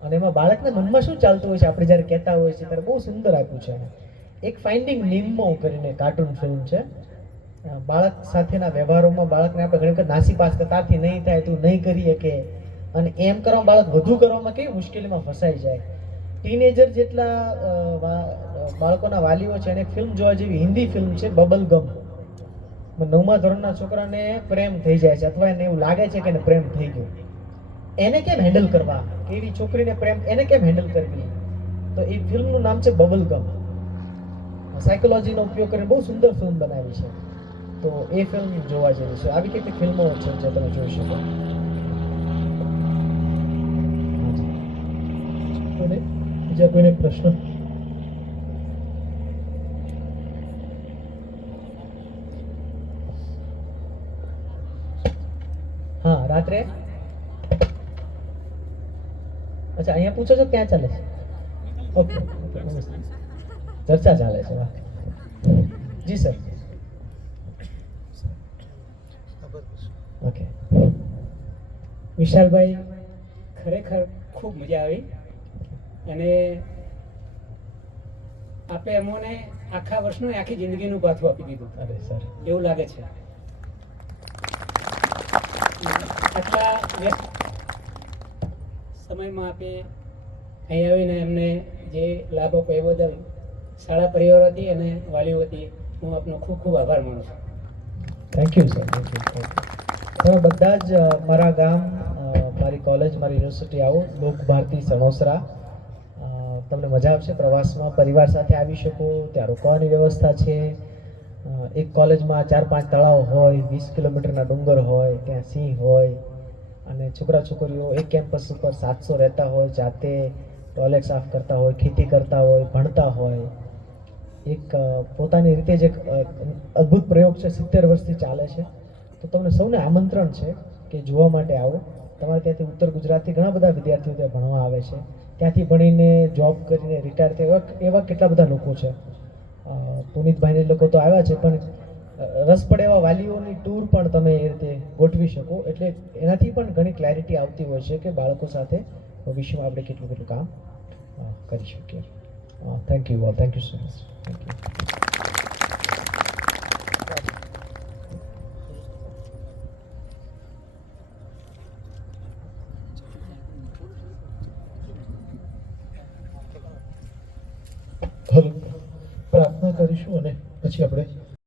અને એમાં બાળકના મનમાં શું ચાલતું હોય છે આપણે જ્યારે કહેતા હોય છે ત્યારે બહુ સુંદર આપ્યું છે. એક ફાઇન્ડિંગ નિમો કરીને કાર્ટૂન ફિલ્મ છે. બાળક સાથેના વ્યવહારોમાં બાળકને આપણે ઘણી વખત નાસીપાસ કે તારથી નહીં થાય, તું નહીં કરી શકે, અને એમ કરવામાં બાળક વધુ કરવામાં કેવી મુશ્કેલીમાં ફસાઈ જાય. ટીનેજર જેટલા બાળકોના વાલીઓ છે અને એક ફિલ્મ જોવા જેવી હિન્દી ફિલ્મ છે બબલ ગમ. 9મા ધોરણના છોકરાને પ્રેમ થઈ જાય છે અથવા એને એવું લાગે છે કે એને પ્રેમ થઈ ગયો, એને કેમ હેન્ડલ કરવા, કેવી છોકરીને પ્રેમ એને કેમ હેન્ડલ કરવી, તો એ ફિલ્મનું નામ છે બબલ ગમ. સાયકોલોજીનો ઉપયોગ કરીને બહુ સુંદર ફિલ્મ બનાવી છે, તો એ ફિલ્મ જોવા જેવી છે. આવી કેટલીક ફિલ્મો છે જે તમે જોઈ શકો. બીજા કોઈને પ્રશ્ન? હા, રાત્રે અચ્છા અહીંયા પૂછો છો ક્યાં ચાલે છે? ઓકે, ચર્ચા ચાલે છે. વાહ, જી સર. ઓકે, વિશાલભાઈ, ખરેખર ખૂબ મજા આવી અને આપણે અમોને આખા વર્ષનું આખી જિંદગીનું પાથું આપી દીધું. અરે સર, એવું લાગે છે. આટલા વ્યસ્ત સમયમાં આપે અહીં આવીને એમને જે લાભ આપ્યો એ બદલ શાળા પરિવાર વતી અને વાલીઓ વતી હું આપનો ખૂબ ખૂબ આભાર માનું છું. Thank you sir, thank you. તમે બધા જ મારા ગામ, મારી કોલેજ, મારી યુનિવર્સિટી આવો, લોક ભારતી સમોસરા, તમને મજા આવશે. પ્રવાસમાં પરિવાર સાથે આવી શકો, ત્યાં રોકાવાની વ્યવસ્થા છે. એક કોલેજમાં 4-5 તળાવ હોય, 20 કિલોમીટરના ડુંગર હોય, ત્યાં સિંહ હોય, અને છોકરા છોકરીઓ એક કેમ્પસ ઉપર 700 રહેતા હોય, જાતે ટોયલેટ સાફ કરતા હોય, ખેતી કરતા હોય, ભણતા હોય. એક પોતાની રીતે જ એક અદ્ભુત પ્રયોગ છે, 70 વર્ષથી ચાલે છે. તો તમને સૌને આમંત્રણ છે કે જોવા માટે આવો. તમારે ત્યાંથી ઉત્તર ગુજરાતથી ઘણા બધા વિદ્યાર્થીઓ ત્યાં ભણવા આવે છે, ત્યાંથી ભણીને જોબ કરીને રિટાયર થયા એવા કેટલા બધા લોકો છે. પુનિતભાઈને લોકો તો આવ્યા છે, પણ રસ પડે એવા વાલીઓની ટૂર પણ તમે એ રીતે ગોઠવી શકો, એટલે એનાથી પણ ઘણી ક્લેરિટી આવતી હોય છે કે બાળકો સાથે ભવિષ્યમાં આપણે કેટલું કામ કરી શકીએ. Thank you so much. Thank you. Hello, પ્રાર્થના કરીશું અને પછી આપણે